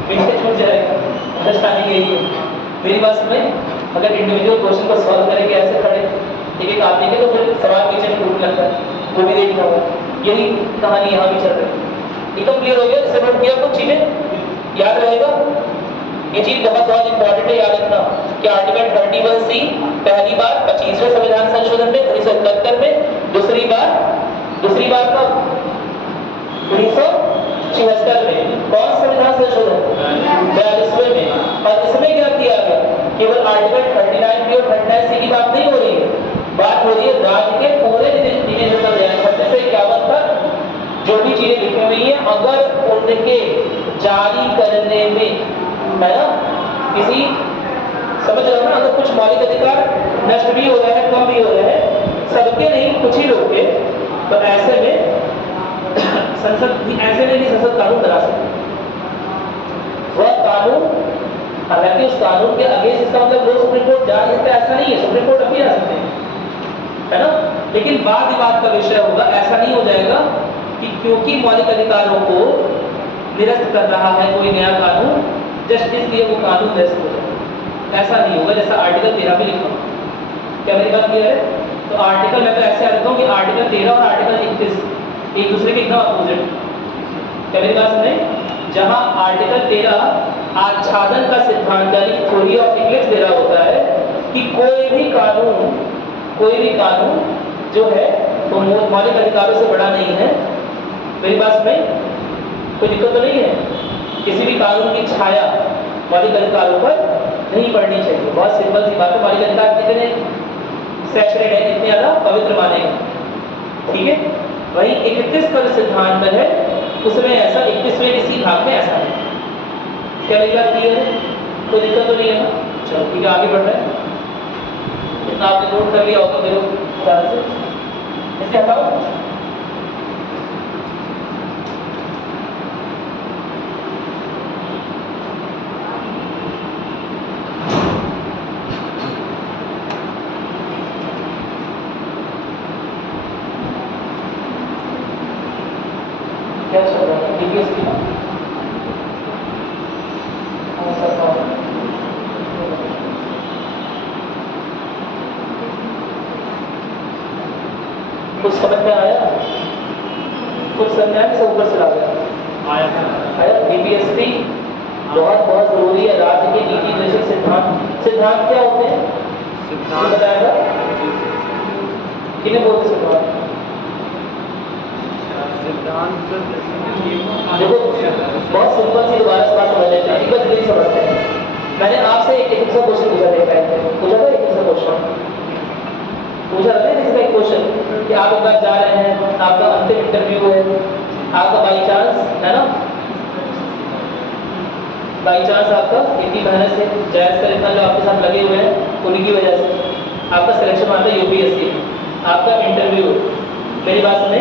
पीछे छूट जाएगा। अंडरस्टैंडिंग यही है मेरी बात में। अगर इंडिविजुअल क्वेश्चन को सॉल्व करेंगे ऐसे खड़े एक आदमी के, तो फिर सवाल पीछे छूट लगता है, वो भी देखना होगा। यही कहानी यहाँ भी चल रही है। एकदम क्लियर हो गया? इससे नोट किया कुछ चीजें याद रहेगा। ये चीज बहुत बहुत इंपॉर्टेंट है, याद रखना कि आर्टिकल 31C पहली बार 25वें संविधान संशोधन में 1971 में, दूसरी बार कब? 1976 में। कौन संविधान संशोधन? 42वें में। और इसमें क्या किया गया? केवल आर्टिकल 39B और 39C की बात नहीं हो रही है, बात हो रही है राज्य के पूरे निदेशक 36 से 51 तक जो भी चीजें लिखी हुई है, अगर उनके जारी करने में, है ना, किसी, समझ रहे हो ना, अगर कुछ मौलिक अधिकार नष्ट भी हो रहे हैं, कम भी हो रहे हैं, सबके नहीं, कुछ ही लोग के, तो ऐसे में संसद कानून बना सकती है। वह कानून, हालांकि उस कानून के अगेंस्ट इसका मतलब लोग सुप्रीम कोर्ट जा सकते, ऐसा नहीं है, सुप्रीम कोर्ट अभी आ सकते हैं, है ना, लेकिन वाद विवाद का विषय होगा। ऐसा नहीं हो जाएगा कि क्योंकि मौलिक अधिकारों को निरस्त कर रहा है कोई नया कानून, जस्ट इसलिए वो कानून निरस्त हो जाए, ऐसा नहीं होगा। जैसा आर्टिकल 13 भी लिखा, क्या मेरी बात क्लियर है? तो आर्टिकल, मैं तो ऐसे रखता हूँ कि आर्टिकल 13 और आर्टिकल 31 एक दूसरे के एकदम अपोजिट। क्या मेरी बात सुने? जहां आर्टिकल 13 आच्छादन का सिद्धांत यानी थ्योरी ऑफ इक्लिप्स दे रहा होता है कि कोई भी कानून जो है वो मौलिक अधिकारों से बड़ा नहीं है। मेरी बात सुने? कोई दिक्कत तो नहीं है? किसी भी कानून की छाया मौलिक अधिकारों पर नहीं पड़नी चाहिए। बहुत सिंपल सी बात है। मौलिक अधिकार कितने सेक्रेड है, इतने ज्यादा पवित्र माने गए, ठीक है। वही 31 पर सिद्धांत है, उसमें ऐसा 21वें किसी भाग में ऐसा है। क्या मेरी बात क्लियर है? कोई दिक्कत तो नहीं है ना? चलो ठीक है, आगे बढ़ रहे हैं। इतना आपने नोट कर लिया होगा मेरे ख्याल से। इसे हटाओ। क्या चल रहा है? डीपीएस की ना कुछ समझ में आया? कुछ समझ में से ऊपर चला गया? आया। डीपीएसपी बहुत बहुत जरूरी है। राज्य के नीति निर्देशक सिद्धांत क्या होते हैं? सिद्धांत बताएगा किन्हें बोलते? सिद्धांत देखो बहुत सिंपल सी दोबारा से बात समझ लेते हैं, बस यही समझते हैं। मैंने आपसे एक सा क्वेश्चन पूछा था, पूछा था एक सा क्वेश्चन पूछा था ना इसका एक क्वेश्चन कि आप एक बार जा रहे हैं, आपका अंतिम इंटरव्यू है, आपका बाई चांस है ना, बाई चांस आपका इतनी मेहनत से जायज कर इतना जो आपके साथ लगे हुए हैं उनकी वजह से आपका सिलेक्शन आता है यूपीएससी, आपका इंटरव्यू, मेरी बात सुने,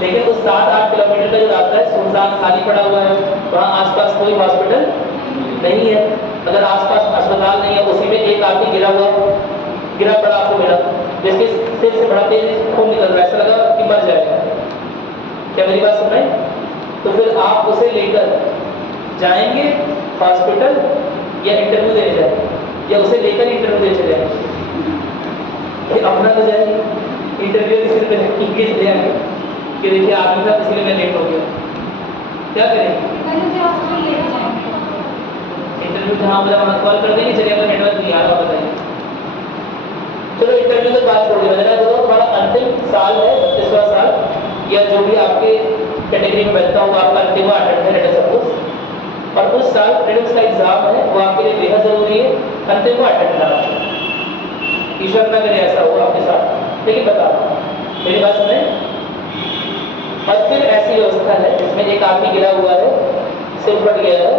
लेकिन उस 7-8 किलोमीटर का जो रास्ता है सुनसान खाली पड़ा हुआ है, वहाँ आसपास कोई हॉस्पिटल नहीं है। अगर आसपास अस्पताल नहीं है, उसी में एक आदमी गिरा पड़ा आपको मिला, जिसके सिर से बड़ा तेज खून निकल रहा है, ऐसा लगा कि मर जाएगा। क्या मेरी बात सुन रहे हैं? तो फिर आप उसे लेकर जाएंगे हॉस्पिटल या इंटरव्यू देने जाएंगे, या उसे लेकर इंटरव्यू देने चले जाएंगे? अपना तो जाएंगे, इंटरव्यू किसी ने चले जाएंगे कि देखिए आदमी था इसलिए मैं लेट हो गया, क्या करेंगे? इंटरव्यू जहाँ मुझे वहाँ कॉल कर देंगे, चलिए अपना नेटवर्क नहीं आ रहा, बताइए। चलो इंटरव्यू तो बात छोड़ दिया, तो हमारा अंतिम साल है 32वां साल, या जो भी आपके कैटेगरी में बैठता होगा आपका अंतिम अटेम्प्ट है लेट अस सपोज, और उस साल प्रीलिम्स का एग्जाम है, वो आपके लिए बेहद जरूरी है, अंतिम अटेम्प्ट करना। ईश्वर ना करे ऐसा हो आपके साथ, लेकिन बता मेरी बात सुने। और फिर ऐसी व्यवस्था है जिसमें एक आदमी गिरा हुआ है, सिर फट गया है,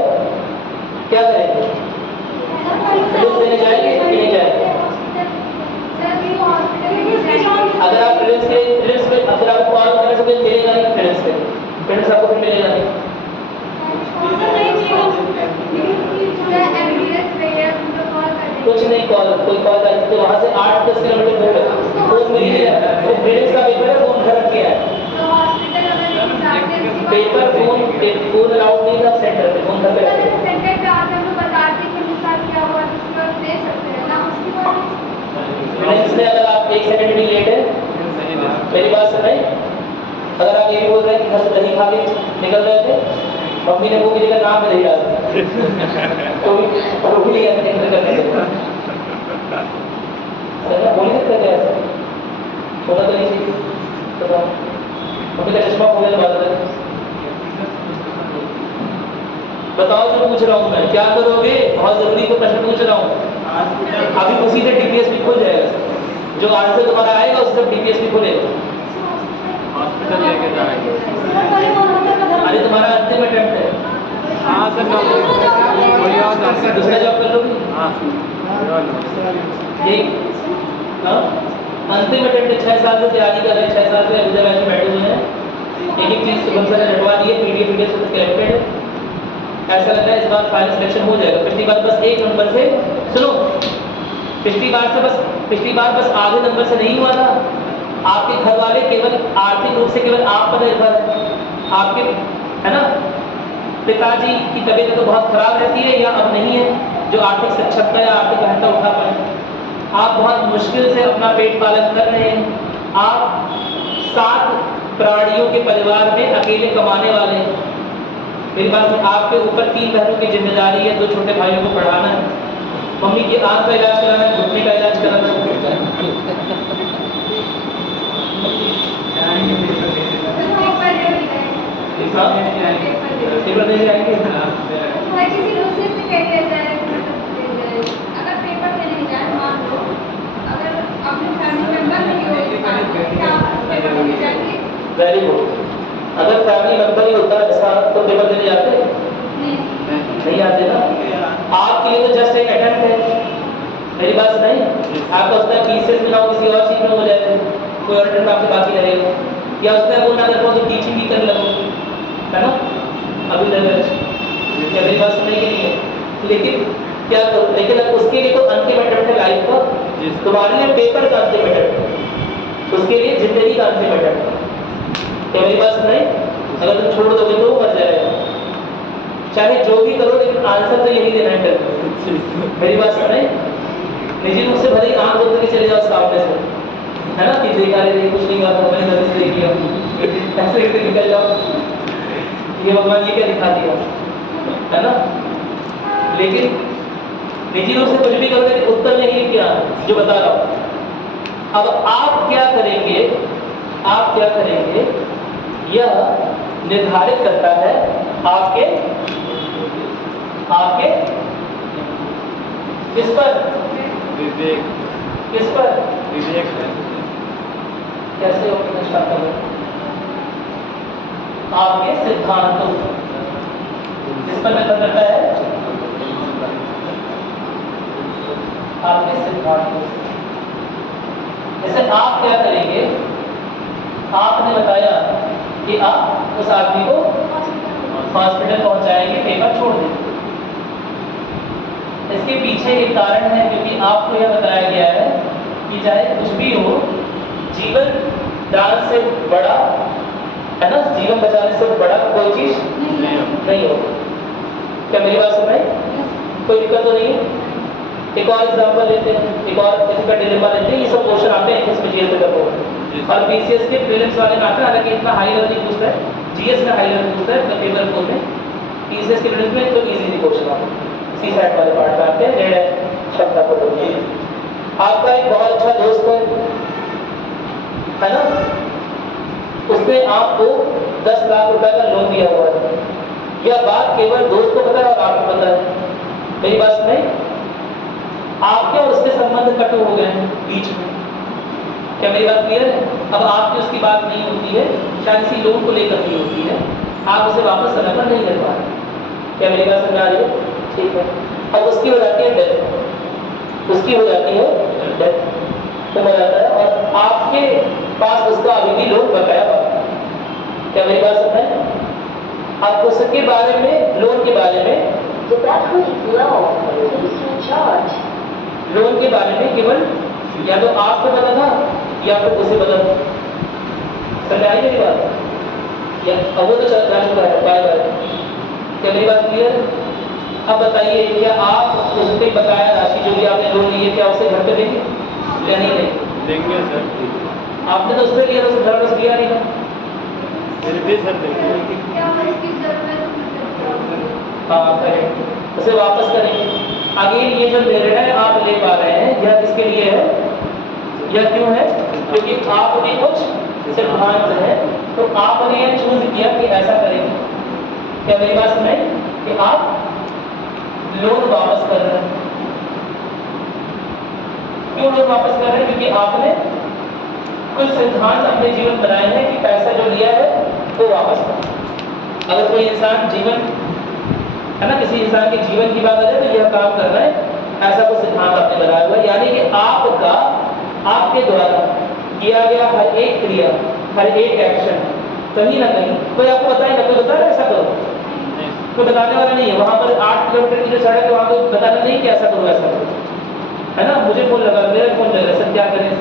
क्या करेंगे? प्रीलिम्स देने जाएंगे कि नहीं जाएंगे? अगर आप प्रीलिम्स में अगर आपको कॉल करने से कोई मिलेगा नहीं, प्रीलिम्स आपको फिर मिलेगा नहीं। कुछ नहीं, कोई कॉल कर, तो वहाँ से 8-10 किलोमीटर दूर है, फोन मिल ही जाता है। वो प्रीलिम्स का पेपर है, फोन घर रख के है, पेपर फोन अलाउड नहीं था सेंटर पे, फोन घर पे रखे। इसलिए अगर आप 1 सेकंड भी लेट है, मेरी बात सुन रहे, अगर आप ये भी बोल रहे हैं कि घर से दही खा के निकल रहे थे, मम्मी ने वो की जगह नाम में दही डाल तो भी नहीं ऐसा निकल करने बोल सकते क्या ऐसा होना तो नहीं चाहिए। तो मम्मी का चश्मा खोलने की बात है। बताओ जो पूछ रहा हूँ मैं, क्या करोगे? बहुत जरूरी को प्रश्न पूछ रहा हूँ। अभी उसी से डीपीएस भी खुल जाएगा, जो आज से तुम्हारा आएगा उससे डीपीएस भी खुलेगा। हॉस्पिटल लेके जाएंगे। अरे तुम्हारा अंतिम अटेम्प्ट है। हाँ सर, दूसरा जॉब कर लोगे? अंतिम अटेम्प्ट 6 साल से तैयारी कर रहे हैं, 6 साल से अभी बैठे हुए हैं, एक चीज सुबह से रटवा दी है, पीडीएफ से कलेक्टेड है, ऐसा लग रहा है इस बार फाइनल सिलेक्शन हो जाएगा। पिछली बार बस 1 नंबर से, सुनो, पिछली बार बस आधे नंबर से नहीं हुआ था। आपके घर वाले केवल आर्थिक रूप से केवल आप पर निर्भर है, आपके है ना, पिताजी की तबीयत तो बहुत खराब रहती है या अब नहीं है जो आर्थिक सक्षमता या आर्थिक महत्ता उठा पाए। आप बहुत मुश्किल से अपना पेट पालन कर रहे हैं। आप 7 प्राणियों के परिवार में अकेले कमाने वाले हैं। मेरी बात में आपके ऊपर 3 बहनों की जिम्मेदारी है, 2 छोटे भाइयों को पढ़ाना है, मम्मी की आंख का इलाज कराना है, घुटने का इलाज कराना है। पेपर दे जाएंगे। अगर पेपर देने जाए, मान लो अगर अपने फैमिली मेंबर नहीं हो, क्या पेपर देने जाएंगे? Very good. अगर फैमिली मेंबर ही होता है ऐसा तो पेपर देने जाते नहीं आते ना। आपके लिए तो जस्ट एक अटेम्प्ट है, मेरी बात सुनाई। आपका उसका पीसीएस में ना हो, किसी और चीज में हो जाए, कोई और अटेम्प्ट आपके बाकी रहेगा, या उसका वो ना कर पाओ तो टीचिंग भी कर लगो, है ना, अभी तक क्या मेरी बात सुनाई नहीं है। लेकिन क्या करो, लेकिन उसके लिए तो अंतिम अटेम्प्ट है लाइफ का, तुम्हारे लिए पेपर का अंतिम अटेम्प्ट, उसके लिए जिंदगी का अंतिम अटेम्प्ट। क्या मेरी बात सुनाई? अगर तुम छोड़ दोगे तो मर जाएगा, चाहे जो भी करो, लेकिन आंसर तो यही देना है। मेरी बात सुनाई? निजी रूप से भले ही आंख बंद करके चले जाओ सामने से, है ना, कि देखा नहीं, कुछ नहीं कहा, मैंने गलती से देख लिया, ऐसे करके निकल जाओ, ये भगवान ये क्या दिखा दिया, है ना। लेकिन निजी रूप से कुछ भी करोगे तो उत्तर नहीं क्या जो बता रहा हूं। अब आप क्या करेंगे, आप क्या करेंगे, यह निर्धारित करता है आपके किस पर, विवेक, किस पर, विवेक है, कैसे ओपन स्टार्ट करो? आपके सिद्धांतों इस पर निर्भर करता है, आपके सिद्धांतों। जैसे आप क्या करेंगे, आपने बताया कि आप उस आदमी को हॉस्पिटल पहुंचाएंगे, पेपर छोड़ देंगे। इसके पीछे एक कारण है, क्योंकि आपको यह बताया गया है कि चाहे कुछ भी हो, जीवन दान से बड़ा है ना, जीवन बचाने से बड़ा कोई चीज नहीं हो। क्या मेरी बात सुन रहे हैं? कोई दिक्कत तो नहीं है? एक और एग्जाम्पल लेते हैं, एक और इसका डिलेमा लेते हैं। ये सब क्वेश्चन आते हैं किस जीएस पेपर को, और बीसीएस के प्रीलिम्स वाले में आता है, हालांकि इतना हाई लेवल नहीं पूछता है, जीएस में हाई लेवल पूछता है पेपर 4 में। बीसीएस के प्रीलिम्स में तो इजी क्वेश्चन आते हैं, सी सेट वाले पार्ट में आते हैं, डेढ़ शब्द को तो आपका एक बहुत अच्छा दोस्त है ना, उसने आपको 10 लाख रुपए का लोन दिया हुआ है। यह बात केवल दोस्त को पता है और आपको पता है। मेरी बात सुनिए, आपके और उसके संबंध कट हो गए हैं बीच में। क्या मेरी बात क्लियर है? अब आपकी उसकी बात नहीं होती है, शायद इसी लोन को लेकर भी होती है, आप उसे वापस समय पर नहीं कर पा रहे। क्या मेरी बात समझ आ रही है? ठीक है। अब उसकी हो जाती है डेथ, उसकी हो जाती है डेथ, समझ आता है, और आपके पास उसका अभी भी लोन बकाया है। क्या मेरी बात समझ है? अब उसके बारे में, लोन के बारे में, लोन के बारे में केवल या तो आपको पता था या फिर उसे पता था। समझ आई मेरी बात? या अब वो तो चल चुका है, बाय बाय। क्या मेरी बात क्लियर? अब बताइए, क्या आप उसके बकाया राशि जो भी आपने लोन ली है, क्या उसे घर पे देंगे या नहीं देंगे? देंगे सर। आपने तो उससे लिया, उसे घर पर लिया नहीं ना। फिर भी सर देंगे। क्या इसकी जरूरत हाँ करें, उसे वापस करेंगे। अगेन ये जो निर्णय आप ले पा रहे हैं, यह किसके लिए है? यह क्यों है? क्योंकि आपने कुछ सिद्धांत है, तो आपने यह चूज किया कि ऐसा करेंगे। क्या मेरी बात सुने कि आप लोन वापस कर रहे हैं? क्यों लोन वापस कर रहे हैं? क्योंकि आपने कुछ सिद्धांत अपने जीवन बनाए हैं कि पैसा जो लिया है वो वापस करो। अगर कोई इंसान जीवन है ना, किसी इंसान के जीवन की बात आ जाए तो यह काम कर रहा है, ऐसा कुछ सिद्धांत आपने बनाया हुआ है। यानी कि आपका, आपके द्वारा किया गया हर एक क्रिया, हर एक एक्शन कहीं ना कहीं कोई आपको बताए ना, कोई बता रहा है ऐसा करो, कोई बताने वाला नहीं है। वहां पर 8 किलोमीटर की जो सड़क है, वहां कोई बताना नहीं कि ऐसा करो ऐसा करो, है ना। मुझे फोन लगा, मेरा फोन लगा, सर क्या करें?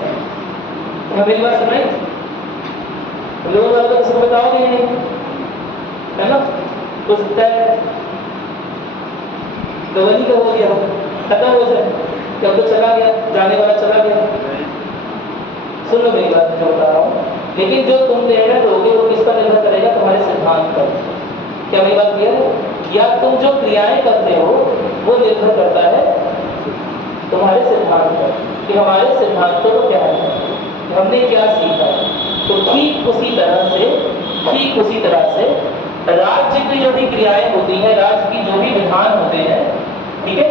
मेरी बात सुन रहे, लोग वाले तो किसको बताओगे ही नहीं, है ना। तो गवली का हो गया, खत्म हो जाए, जब तो चला गया, जाने वाला चला गया। सुन लो मेरी बात जो बता रहा हूँ, लेकिन जो तुम निर्णय लोगे वो किस पर निर्भर करेगा? तुम्हारे सिद्धांत पर। क्या मेरी बात क्लियर है? या तुम जो क्रियाएं करते हो वो निर्भर करता है तुम्हारे सिद्धांत पर, कि हमारे सिद्धांतों को क्या है, हमने क्या सीखा। तो ठीक उसी तरह से राज्य की जो भी क्रियाएं होती हैं, राज्य की जो भी विधान होते हैं, ठीक है,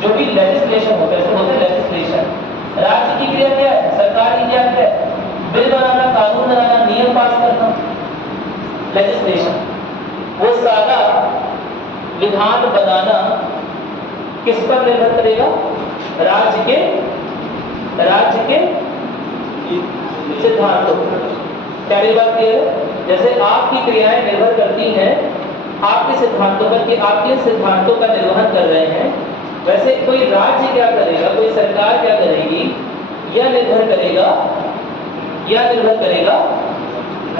जो भी लेजिस्लेशन होते हैं लेजिस्लेशन। राज्य की क्रिया क्या है? सरकार की क्रिया क्या है? बिल बनाना, कानून बनाना, नियम पास करना, लेजिस्लेशन। वो सारा विधान बनाना किस पर निर्भर करेगा? राज्य के सिद्धांतों। क्या मेरी बात क्लियर है? जैसे आपकी क्रियाएं निर्भर करती हैं आपके सिद्धांतों पर, कि आप किन सिद्धांतों का निर्वहन कर रहे हैं, वैसे कोई राज्य क्या करेगा, कोई सरकार क्या करेगी, यह निर्भर करेगा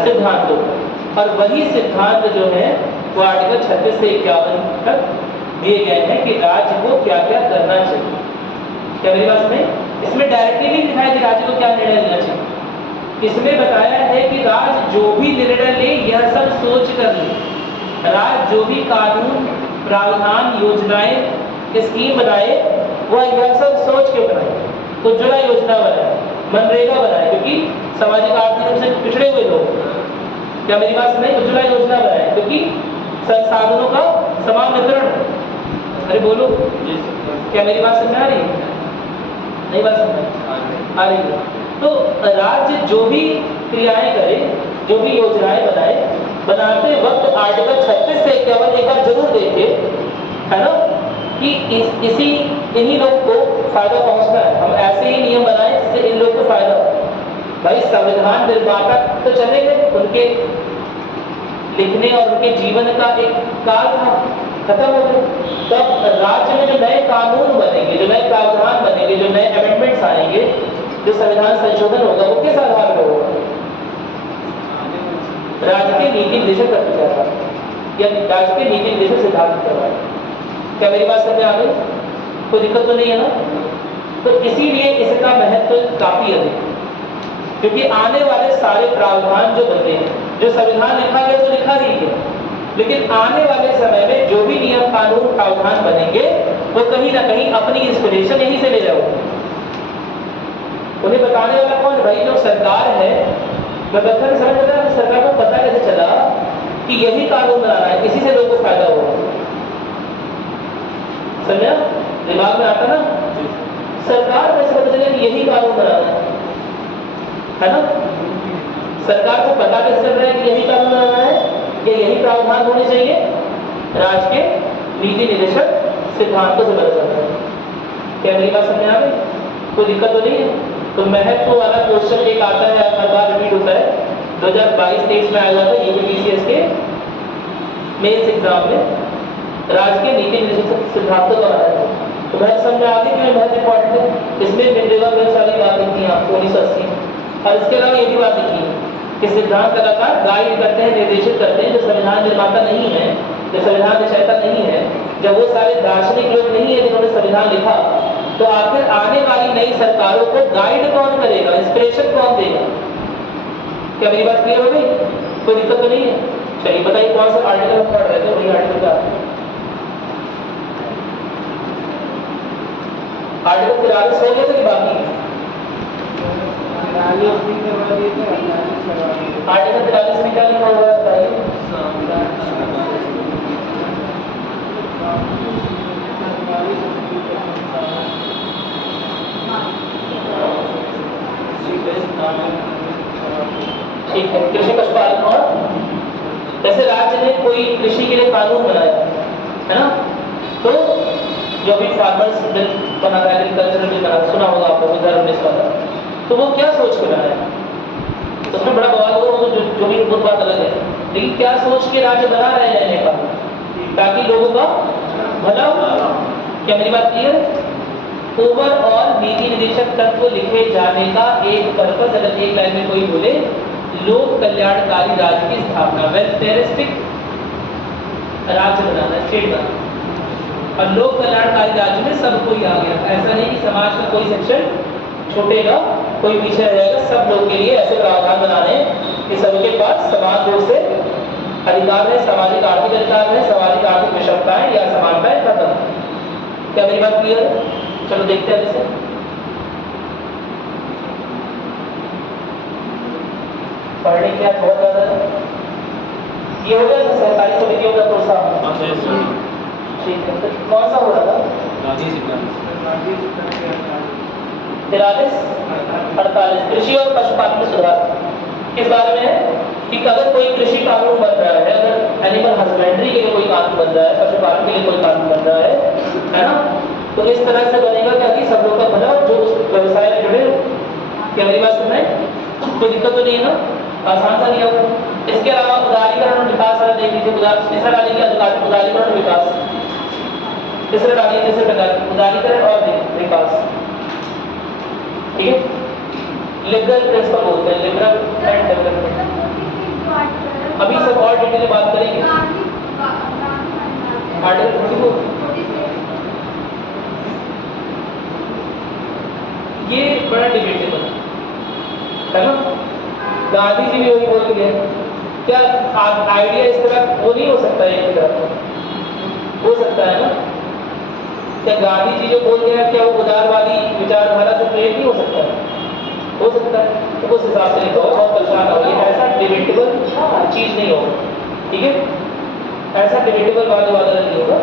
सिद्धांतों पर। और वही सिद्धांत जो है वो आर्टिकल 36 से 51 तक दिए गए हैं कि राज्य को क्या क्या करना चाहिए। क्या मेरी बात में इसमें डायरेक्टली नहीं दिखाया कि राज्य को क्या निर्णय लेना चाहिए, इसमें बताया है कि राज्य जो भी निर्णय ले यह सब सोच कर ले। राज्य जो भी कानून, प्रावधान, योजनाएं, स्कीम बनाए वह यह सब सोच के बनाए। उज्ज्वला योजना बनाए, मनरेगा बनाए, क्योंकि सामाजिक आर्थिक रूप से पिछड़े हुए लोग। क्या मेरी बात सुनाई? उज्ज्वला योजना बनाए क्योंकि संसाधनों का समान वितरण। अरे बोलो, क्या मेरी बात समझ आ रही है? नहीं बात समझ आ रही है? तो राज्य जो भी क्रियाएं करे, जो भी योजनाएं बनाए, बनाते वक्त आर्टिकल 36 से 51 एक बार जरूर देखे, है ना, कि इसी इन्हीं लोग को फायदा पहुंचना है। हम ऐसे ही नियम बनाए जिससे इन लोग को फायदा हो। भाई संविधान निर्माता तो चले गए, उनके लिखने और उनके जीवन का एक काल था, खत्म हो गया। तब राज्य में जो नए कानून बनेंगे, जो नए प्रावधान बनेंगे, जो नए अमेंडमेंट्स आएंगे, जो संविधान संशोधन होगा, वो किस आधार पर होगा? राज्य के नीति निर्देशक तत्व या राज्य के नीति निर्देशक सिद्धांत करवाए। क्या मेरी बात समझ आ गई? कोई दिक्कत तो नहीं है ना? तो इसीलिए इसका महत्व काफी अधिक, क्योंकि आने वाले सारे प्रावधान जो बन रहे हैं, जो संविधान लिखा गया तो लिखा ही गया, लेकिन आने वाले समय में जो भी नियम कानून प्रावधान बनेंगे वो कहीं ना कहीं अपनी इंस्पिरेशन यहीं से ले जाओगे। उन्हें बताने वाला कौन? भाई जो सरकार है। मैं बता समझ रहा हूँ, सरकार को पता कैसे चला कि यही कानून बनाना है, इसी से लोगों को फायदा होगा? समझा? दिमाग में आता ना, सरकार को ऐसे पता चले कि यही कानून बनाना है ना? सरकार को पता कैसे चल रहा है कि यही कानून बनाना है या यही प्रावधान होने चाहिए? राज्य के नीति निर्देशक सिद्धांतों से पता चलता है। क्या मेरी बात समझ आ गई? कोई दिक्कत तो नहीं है? तो महत्व वाला क्वेश्चन एक आता है, हर बार रिपीट होता है, 2022-23 में आया था यूपीपीसीएस के मेंस एग्जाम में, राज्य के नीति निर्देशक सिद्धांतों का बनाया था। तो मैं समझ आ गई कि बहुत इंपॉर्टेंट है। इसमें मनरेगा में सारी बात लिखी है आपको 1980, और इसके अलावा ये भी बात लिखी है कि सिद्धांत लगातार गाइड करते हैं, निर्देशित करते हैं। जो संविधान निर्माता नहीं है, जो संविधान रचयिता नहीं है, जब वो सारे दार्शनिक लोग नहीं है जिन्होंने संविधान लिखा, तो आखिर आने वाली नई सरकारों को गाइड कौन करेगा, इंस्पिरेशन कौन देगा? क्या मेरी बात क्लियर हो गई? कोई दिक्कत तो नहीं है? चलिए बताइए कौन सा आर्टिकल हम पढ़ रहे थे? वही आर्टिकल का आर्टिकल 43 हो गया था कि बाकी? आर्टिकल 43 में क्या लिखा हुआ है बताइए? ठीक है, कृषि पशुपालन और जैसे राज्य ने कोई कृषि के लिए कानून बनाया है ना, तो जो भी फार्मर्स बिल बना रहा है, एग्रीकल्चर बिल बना, सुना होगा आपको 2019 वाला, तो वो क्या सोच के बनाया? तो उसमें बड़ा बवाल होगा, तो जो भी बहुत बात अलग है, लेकिन क्या सोच के राज्य बना रहे हैं नए कानून, ताकि लोगों का भला हो। क्या मेरी बात क्लियर है? ओवरऑल नीति निर्देशक तत्व लिखे जाने का एक पर्पस, अगर एक लाइन में कोई बोले, लोक कल्याणकारी राज्य की स्थापना, वेलफेयरिस्टिक राज्य बनाना, स्टेट बनाना। और लोक कल्याणकारी राज्य में सब कोई आ गया, ऐसा नहीं कि समाज का कोई सेक्शन छूटेगा, कोई पीछे रह जाएगा। सब लोग के लिए ऐसे प्रावधान बनाने कि सबके पास समान रूप से अधिकार है, सामाजिक आर्थिक अधिकार है, सामाजिक आर्थिक विषमताएं या समानताएं खत्म। क्या मेरी बात क्लियर है? चलो देखते हैं जैसे पढ़ने क्या बहुत ज्यादा ये हो गया था सहकारी समितियों का प्रोत्साहन। ठीक है, तो कौन सा हो रहा था? 43, 48 कृषि और पशुपालन में सुधार। किस बारे में है कि अगर कोई कृषि कानून बन रहा है, अगर एनिमल हस्बेंड्री के लिए कोई कानून बन रहा है, पशुपालन के लिए कोई कानून बन रहा है ना, तो इस तरह से बनेगा क्या कि सब लोग का भला, जो उस व्यवसाय में जुड़े। क्या मेरी बात सुन रहे हैं? कोई दिक्कत तो नहीं है ना? आसान सा नहीं होगा। इसके अलावा उदारीकरण और विकास वाला देख लीजिए, तीसरा डालिए उदारीकरण और विकास, तीसरा डालिए तीसरे प्रकार उदारीकरण और विकास। ठीक है, लिबरल प्रिंसिपल बोलते हैं, लिबरल एंड डेवलपमेंट। अभी सब और डिटेल में बात करेंगे। आर्टिकल ये बड़ा डिबेटेबल है ना? गांधी जी भी वही बोल गए। क्या आइडिया इस तरह वो नहीं हो सकता है? एक तरह हो सकता है ना? क्या गांधी जी जो बोल गए हैं, क्या वो उदारवादी विचारधारा से प्रेरित नहीं हो सकता है? हो सकता है। तो उस हिसाब से लिखा होगा, बहुत परेशान हो, ये ऐसा डिबेटेबल चीज नहीं होगा। ठीक है, ऐसा डिबेटेबल वाला नहीं होगा।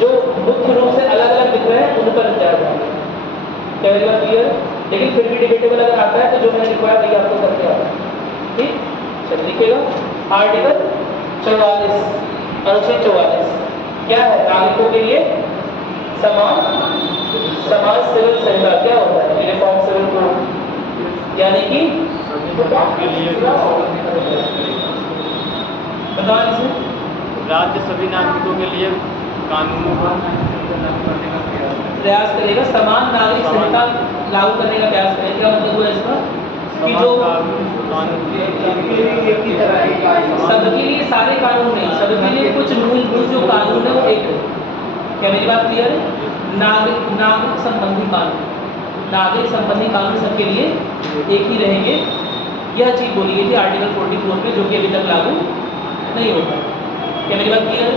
जो मुख्य रूप से अलग अलग दिख रहे हैं उन पर विचार करेंगे। क्या मेरी बात क्लियर है? लेकिन फिर भी डिबेटेबल अगर आता है तो जो मैंने लिखवाया वही आपको करके आता है। ठीक, चलिए लिखिएगा आर्टिकल 44 अनुच्छेद 44 क्या है? नागरिकों के लिए समान समाज सिविल संहिता क्या होता है? यूनिफॉर्म सिविल कोड, यानी कि के लिए बताओ इसमें राज्य सभी नागरिकों के लिए कानूनों का प्रयास करेगा, समान नागरिक संहिता लागू करने का प्रयास करेगा। क्या मतलब हुआ इसका कि जो सबके लिए सारे कानून नहीं, सबके लिए कुछ मूलभूत जो कानून है वो एक है। क्या मेरी बात क्लियर है? नागरिक संबंधी कानून, नागरिक संबंधी कानून सबके लिए एक ही रहेंगे। यह चीज बोली गई थी आर्टिकल 44 में, जो कि अभी तक लागू नहीं होता। क्या मेरी बात क्लियर है?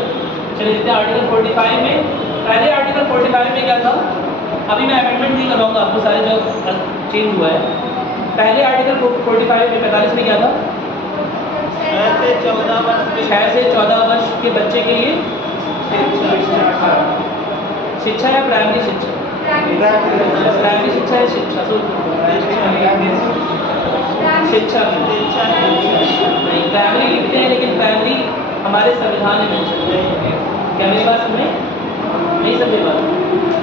चलिए देखते हैं आर्टिकल 45 में। पहले आर्टिकल 45 में क्या था? अभी मैं अमेंडमेंट नहीं करवाऊंगा आपको, सारे जो चेंज हुआ है। पहले आर्टिकल 45 में 45 में क्या था? 6 से 14 वर्ष 6 से 14 वर्ष के बच्चे के लिए शिक्षा या प्राइमरी शिक्षा? प्राइमरी शिक्षा या शिक्षा शिक्षा नहीं, प्राइमरी लिखते हैं लेकिन प्राइमरी हमारे संविधान में मेंशन है। क्या मेरी बात सुने? नहीं समझे बात?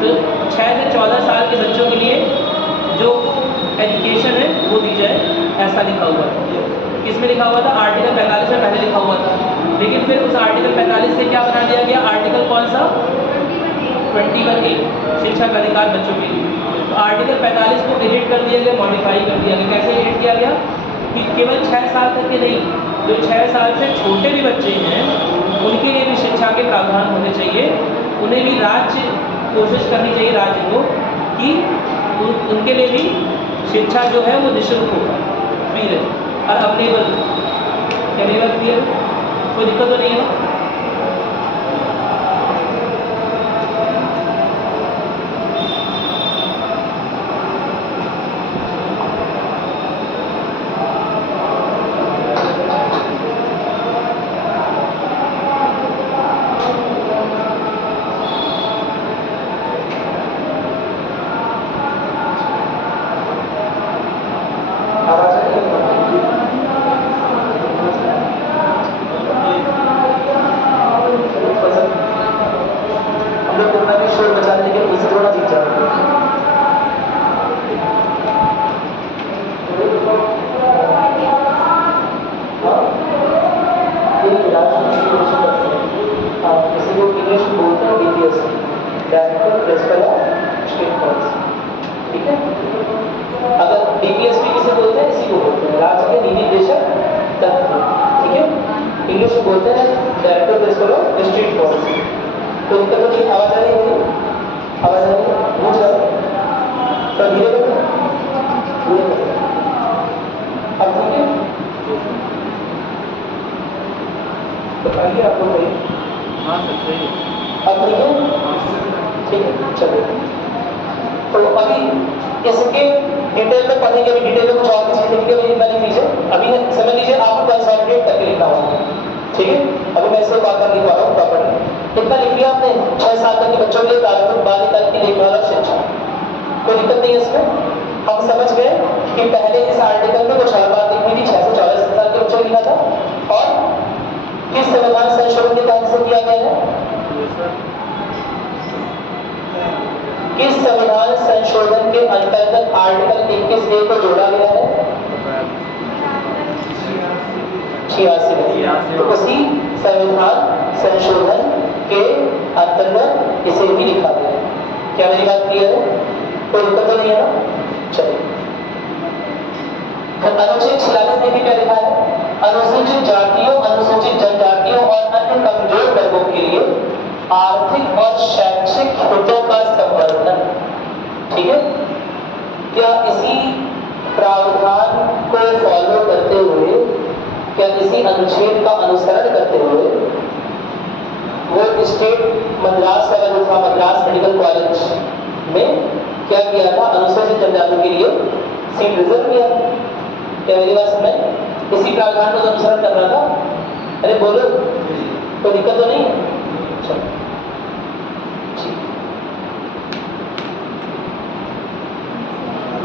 तो 6 से 14 साल के बच्चों के लिए जो एजुकेशन है वो दी जाए, ऐसा लिखा हुआ था। किसमें लिखा हुआ था? आर्टिकल 45 में पहले लिखा हुआ था, लेकिन फिर उस आर्टिकल 45 से क्या बना दिया गया? आर्टिकल कौन सा? 21A, शिक्षा का अधिकार बच्चों के लिए। तो आर्टिकल 45 को एडिट कर दिया गया, मॉडिफाई कर दिया गया। कैसे एडिट किया गया? कि केवल 6 साल तक के नहीं, जो 6 साल से छोटे भी बच्चे हैं उनके लिए भी शिक्षा के प्रावधान होने चाहिए। उन्हें भी राज्य कोशिश करनी चाहिए, राज्य को, कि उनके लिए भी शिक्षा जो है वो निःशुल्क हो, फ्री रहे और अवेलेबल। क्या मेरी बात क्लियर है? कोई दिक्कत तो नहीं है? हाँ सर सही है। अब ठीक है, ठीक है, चलिए। तो अभी इसके डिटेल में पढ़ेंगे, अभी डिटेल में कुछ और चीजें लिखेंगे, मैं लिख लीजिए, अभी समझ लीजिए, आपको कंसोलिडेट करके लिखना होगा, ठीक है? अभी मैं इसको बात कर लिखवा रहा हूँ प्रॉपर्ली। कितना लिख लिया आपने? 6 साल तक के बच्चों के लिए प्रारंभिक बालिका की देखभाल और शिक्षा। कोई दिक्कत नहीं है इसमें? हम समझ गए कि पहले इस आर्टिकल में कुछ अलग बात लिखी थी, 6 से 14 साल के बच्चों को लिखा था, और किस संविधान संशोधन के तहत से किया गया है? किस संविधान संशोधन के अंतर्गत आर्टिकल 21A को जोड़ा गया है? 86 में। तो उसी संविधान संशोधन के अंतर्गत इसे भी लिखा गया है। क्या मेरी बात क्लियर है? कोई दिक्कत तो नहीं है ना? चलिए, अनुच्छेद 46 देखिए क्या लिखा है? अनुसूचित जातियों, अनुसूचित जनजातियों और अन्य कमजोर वर्गों के लिए आर्थिक और शैक्षिक हितों का संवर्धन। ठीक है? क्या इसी प्रावधान को फॉलो करते हुए, क्या इसी अनुच्छेद का अनुसरण करते हुए वो स्टेट मद्रास का जो था, मद्रास मेडिकल कॉलेज में क्या किया था? अनुसूचित जनजातियों के लिए सीट रिजर्व किया। क्या मेरी बात समझ? इसी प्रावधान को अनुसरण कर रहा था। अरे बोलो, कोई दिक्कत तो नहीं है? चलो ठीक।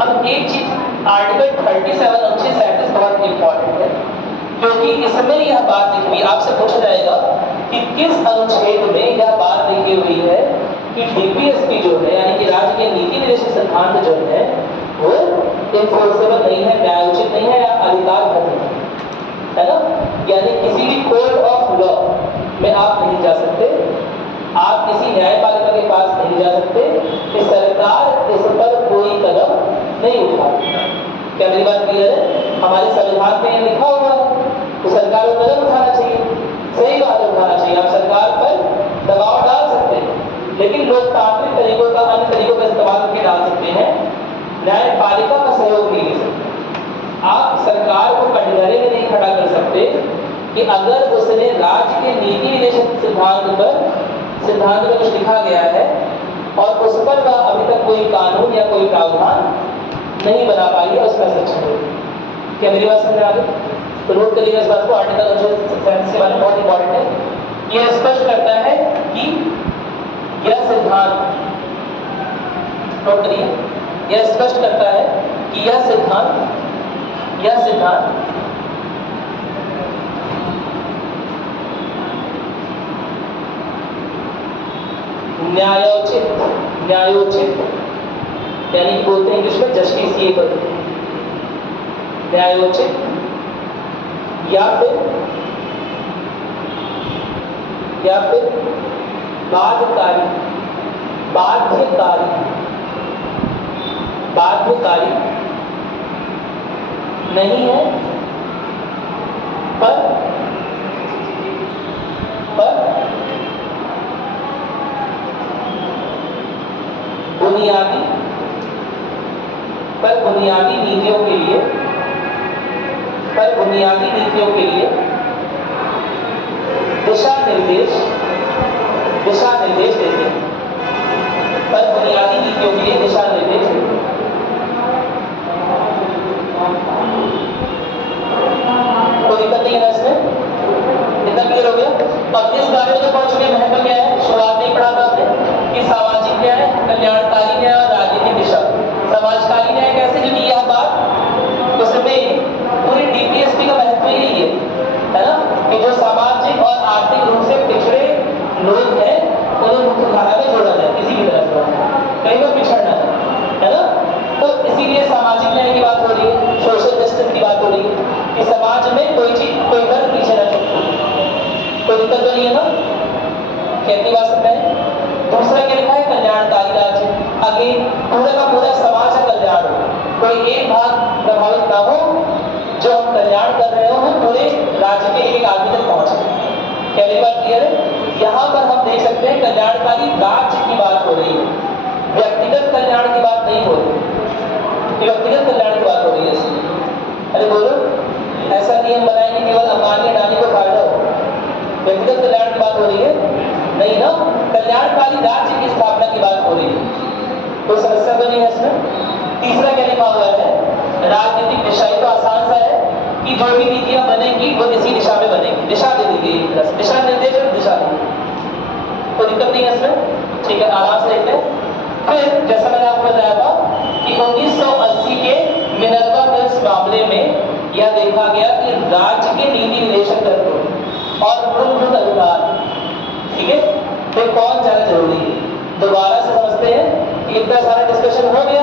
अब एक चीज, आर्टिकल 37 अनुच्छेद 37 बहुत इंपॉर्टेंट है, क्योंकि इसमें यह बात लिखी हुई, आपसे पूछा जाएगा कि किस अनुच्छेद में यह बात लिखी हुई है कि डीपीएसपी जो है यानी कि राज्य के नीति निर्देशक सिद्धांत जो है वो इन्फोर्सेबल नहीं है, न्यायोचित नहीं है या अधिकार है ना। यानी किसी भी कोर्ट ऑफ लॉ में आप नहीं जा सकते, आप किसी न्यायपालिका के पास नहीं जा सकते कि सरकार इस पर कोई कदम नहीं उठा। क्या मेरी बात क्लियर है? हमारे संविधान में लिखा हुआ है तो सरकार को कदम उठाना चाहिए, सही बात उठाना चाहिए। आप सरकार पर दबाव डाल सकते हैं, लेकिन लोकतांत्रिक तरीकों का, अन्य तरीकों का इस्तेमाल करके डाल सकते हैं, न्यायपालिका का सहयोग नहीं ले सकते। आप सरकार को कटघरे में नहीं खड़ा कर सकते कि अगर उसने राज्य के नीति निर्देशक सिद्धांत में कुछ लिखा गया है और उस पर वह अभी तक कोई कानून या कोई प्रावधान नहीं बना पाई है, उसका सच है। क्या मेरी बात समझ आ गई? तो नोट करिएगा इस बात को, आर्टिकल 37 के बारे में बहुत इंपॉर्टेंट है। यह स्पष्ट करता है कि यह सिद्धांत, नोट करिए, यह स्पष्ट करता है कि यह सिद्धांत न्यायोचित यानी कि बोलते हैं इंग्लिश में जस्टिसिएबल, न्यायोचित या फिर बाध्यकारी नहीं है, पर बुनियादी नीतियों के लिए दिशा निर्देश देते हैं, पर बुनियादी नीतियों के लिए दिशा निर्देश देते हैं। कोई दिक्कत नहीं है ना इसमें? इतना क्लियर हो गया? अब इस बारे में तो पढ़ चुके, महत्व क्या है, शुरुआत नहीं पढ़ा था आपने कि सामाजिक न्याय, कल्याणकारी न्याय और राजनीतिक दिशा। समाजकारी न्याय कैसे, क्योंकि यह बात उसमें पूरी डीपीएसपी का महत्व ही है ना, कि जो सामाजिक और आर्थिक रूप से पिछड़े लोग हैं उन्हें मुख्यधारा में जोड़ा जाए, किसी भी तरह से, कहीं पर पिछड़ना है ना। तो इसीलिए सामाजिक न्याय की बात हो रही है, सोशल जस्टिस की बात हो रही है कि समाज में कोई चीज, कोई वर्ग पीछे न छूटे। कोई दिक्कत तो नहीं है ना? कहती बात सकते हैं। दूसरा क्या लिखा है, कल्याणकारी राज्य। आगे पूरा का पूरा समाज का कल्याण हो, कोई एक भाग प्रभावित ना हो, जो हम कल्याण कर रहे हो वो पूरे राज्य के एक आदमी तक पहुंचे। क्या मेरी बात क्लियर है? यहाँ पर हम देख सकते हैं कल्याणकारी राज्य की बात हो रही है, व्यक्तिगत कल्याण की बात नहीं हो रही, व्यक्तिगत कल्याण की बात हो रही है इसमें। अरे बोलो, ऐसा नियम बनाएंगे केवल अंबानी अडानी को फायदा हो, व्यक्तिगत कल्याण की बात हो रही है नहीं ना, कल्याणकारी राज्य की स्थापना की बात हो रही है। कोई समस्या तो नहीं है इसमें? तीसरा क्या लिखा हुआ है, राजनीतिक दिशा। तो आसान सा है कि जो भी नीतियां बनेंगी वो इसी दिशा में बनेगी, दिशा दे दी गई, एक तरह से दिशा निर्देश और दिशा दी गई। कोई दिक्कत नहीं है इसमें? ठीक है, आराम से देखते हैं। फिर जैसा मैंने आपको बताया था कि 1980 के मिनर्वा मिल्स मामले में यह देखा गया कि राज्य के नीति निर्देशक तत्व और मूलभूत अधिकार, ठीक है, फिर कौन ज्यादा जरूरी है। दोबारा से समझते हैं कि इतना सारा डिस्कशन हो गया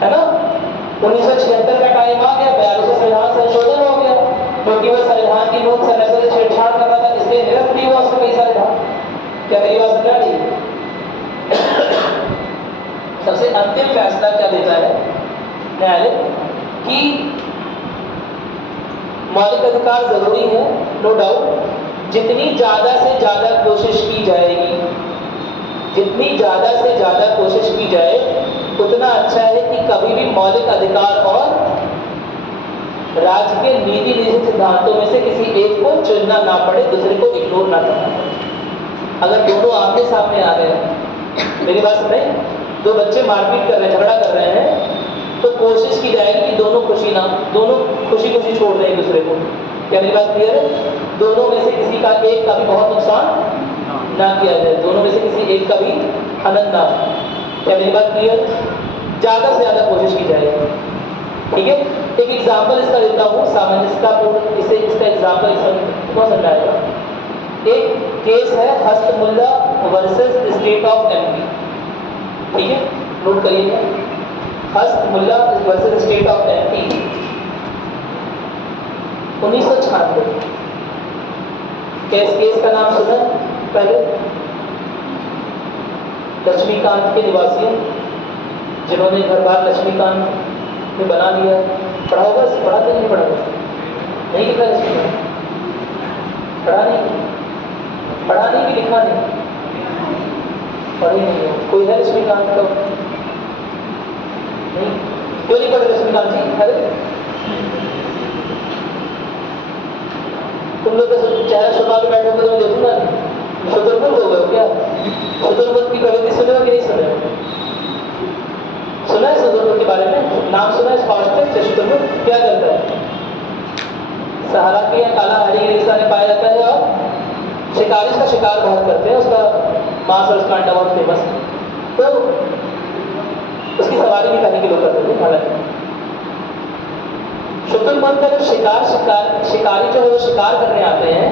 है ना। 1976 का टाइम आ गया, 42 संविधान संशोधन हो गया, क्योंकि वह संविधान की मूल संरचना से छेड़छाड़ कर रहा था, इसलिए निरस्त भी हुआ उसमें कई सारे था। क्या मेरी बात समझ रही है? सबसे अंतिम फैसला क्या देता है न्यायालय कि मौलिक अधिकार जरूरी है, नो डाउट। जितनी ज्यादा से ज्यादा कोशिश की जाएगी, जितनी ज्यादा से ज्यादा कोशिश की जाए उतना अच्छा है कि कभी भी मौलिक अधिकार और राज्य के नीति निर्देशक सिद्धांतों में से किसी एक को चुनना ना पड़े, दूसरे को इग्नोर ना करना पड़े। अगर दोनों आमने सामने आ गए, मेरी बात सुन रहे, दो बच्चे मारपीट कर रहे हैं, झगड़ा कर रहे हैं, तो कोशिश की जाएगी कि दोनों खुशी खुशी छोड़ रहे हैं एक दूसरे को। क्या मेरी बात क्लियर है? दोनों में से किसी का एक का भी बहुत नुकसान ना किया जाए, दोनों में से किसी एक का भी हनन ना हो। क्या मेरी बात क्लियर? ज्यादा से ज्यादा कोशिश की जाएगी, ठीक है। एक एग्जाम्पल इसका देता हूँ सामंजस्यतापूर्ण, इसे इसका एग्जाम्पल इसको समझाएगा। एक केस है Hastmulla versus state of MP, ठीक है, नोट करिएगा। Hastmulla versus state of MP 1996। Case का नाम सुना पहले? लक्ष्मीकांत के निवासी हैं जिन्होंने घर बार लक्ष्मीकांत में बना दिया। पढ़ा होगा, पढ़ा तो नहीं पढ़ा? नहीं लिखा लक्ष्मीकांत? पढ़ा नहीं? पढ़ा नहीं कि लिखा नहीं? पढ़ी नहीं हो? कोई है लक्ष्मीकांत का? नहीं? क्यों नहीं पढ़े लक्ष्मीकांत जी? अरे तुम लोग तो चेहरा छुपा के बैठे हो तो मैं देखूंगा नहीं। शुतुरमुर्ग हो गए क्या? शुतुरमुर्ग की कविता सुने हो कि नहीं सुने? सुना है शुतुरमुर्ग के बारे में? नाम सुना है? फास्ट है शुतुरमुर्ग क्या करता है? सहारा के या काला हरी रेसा में पाया जाता है और शिकारी का शिकार बहुत करते हैं। उसका मांस और उसका अंडा बहुत फेमस है, तो उसकी सवारी भी करने के लोग करते थे। हालांकि शुतुरमुर्ग का जो शिकारी जो है वो शिकार करने आते हैं,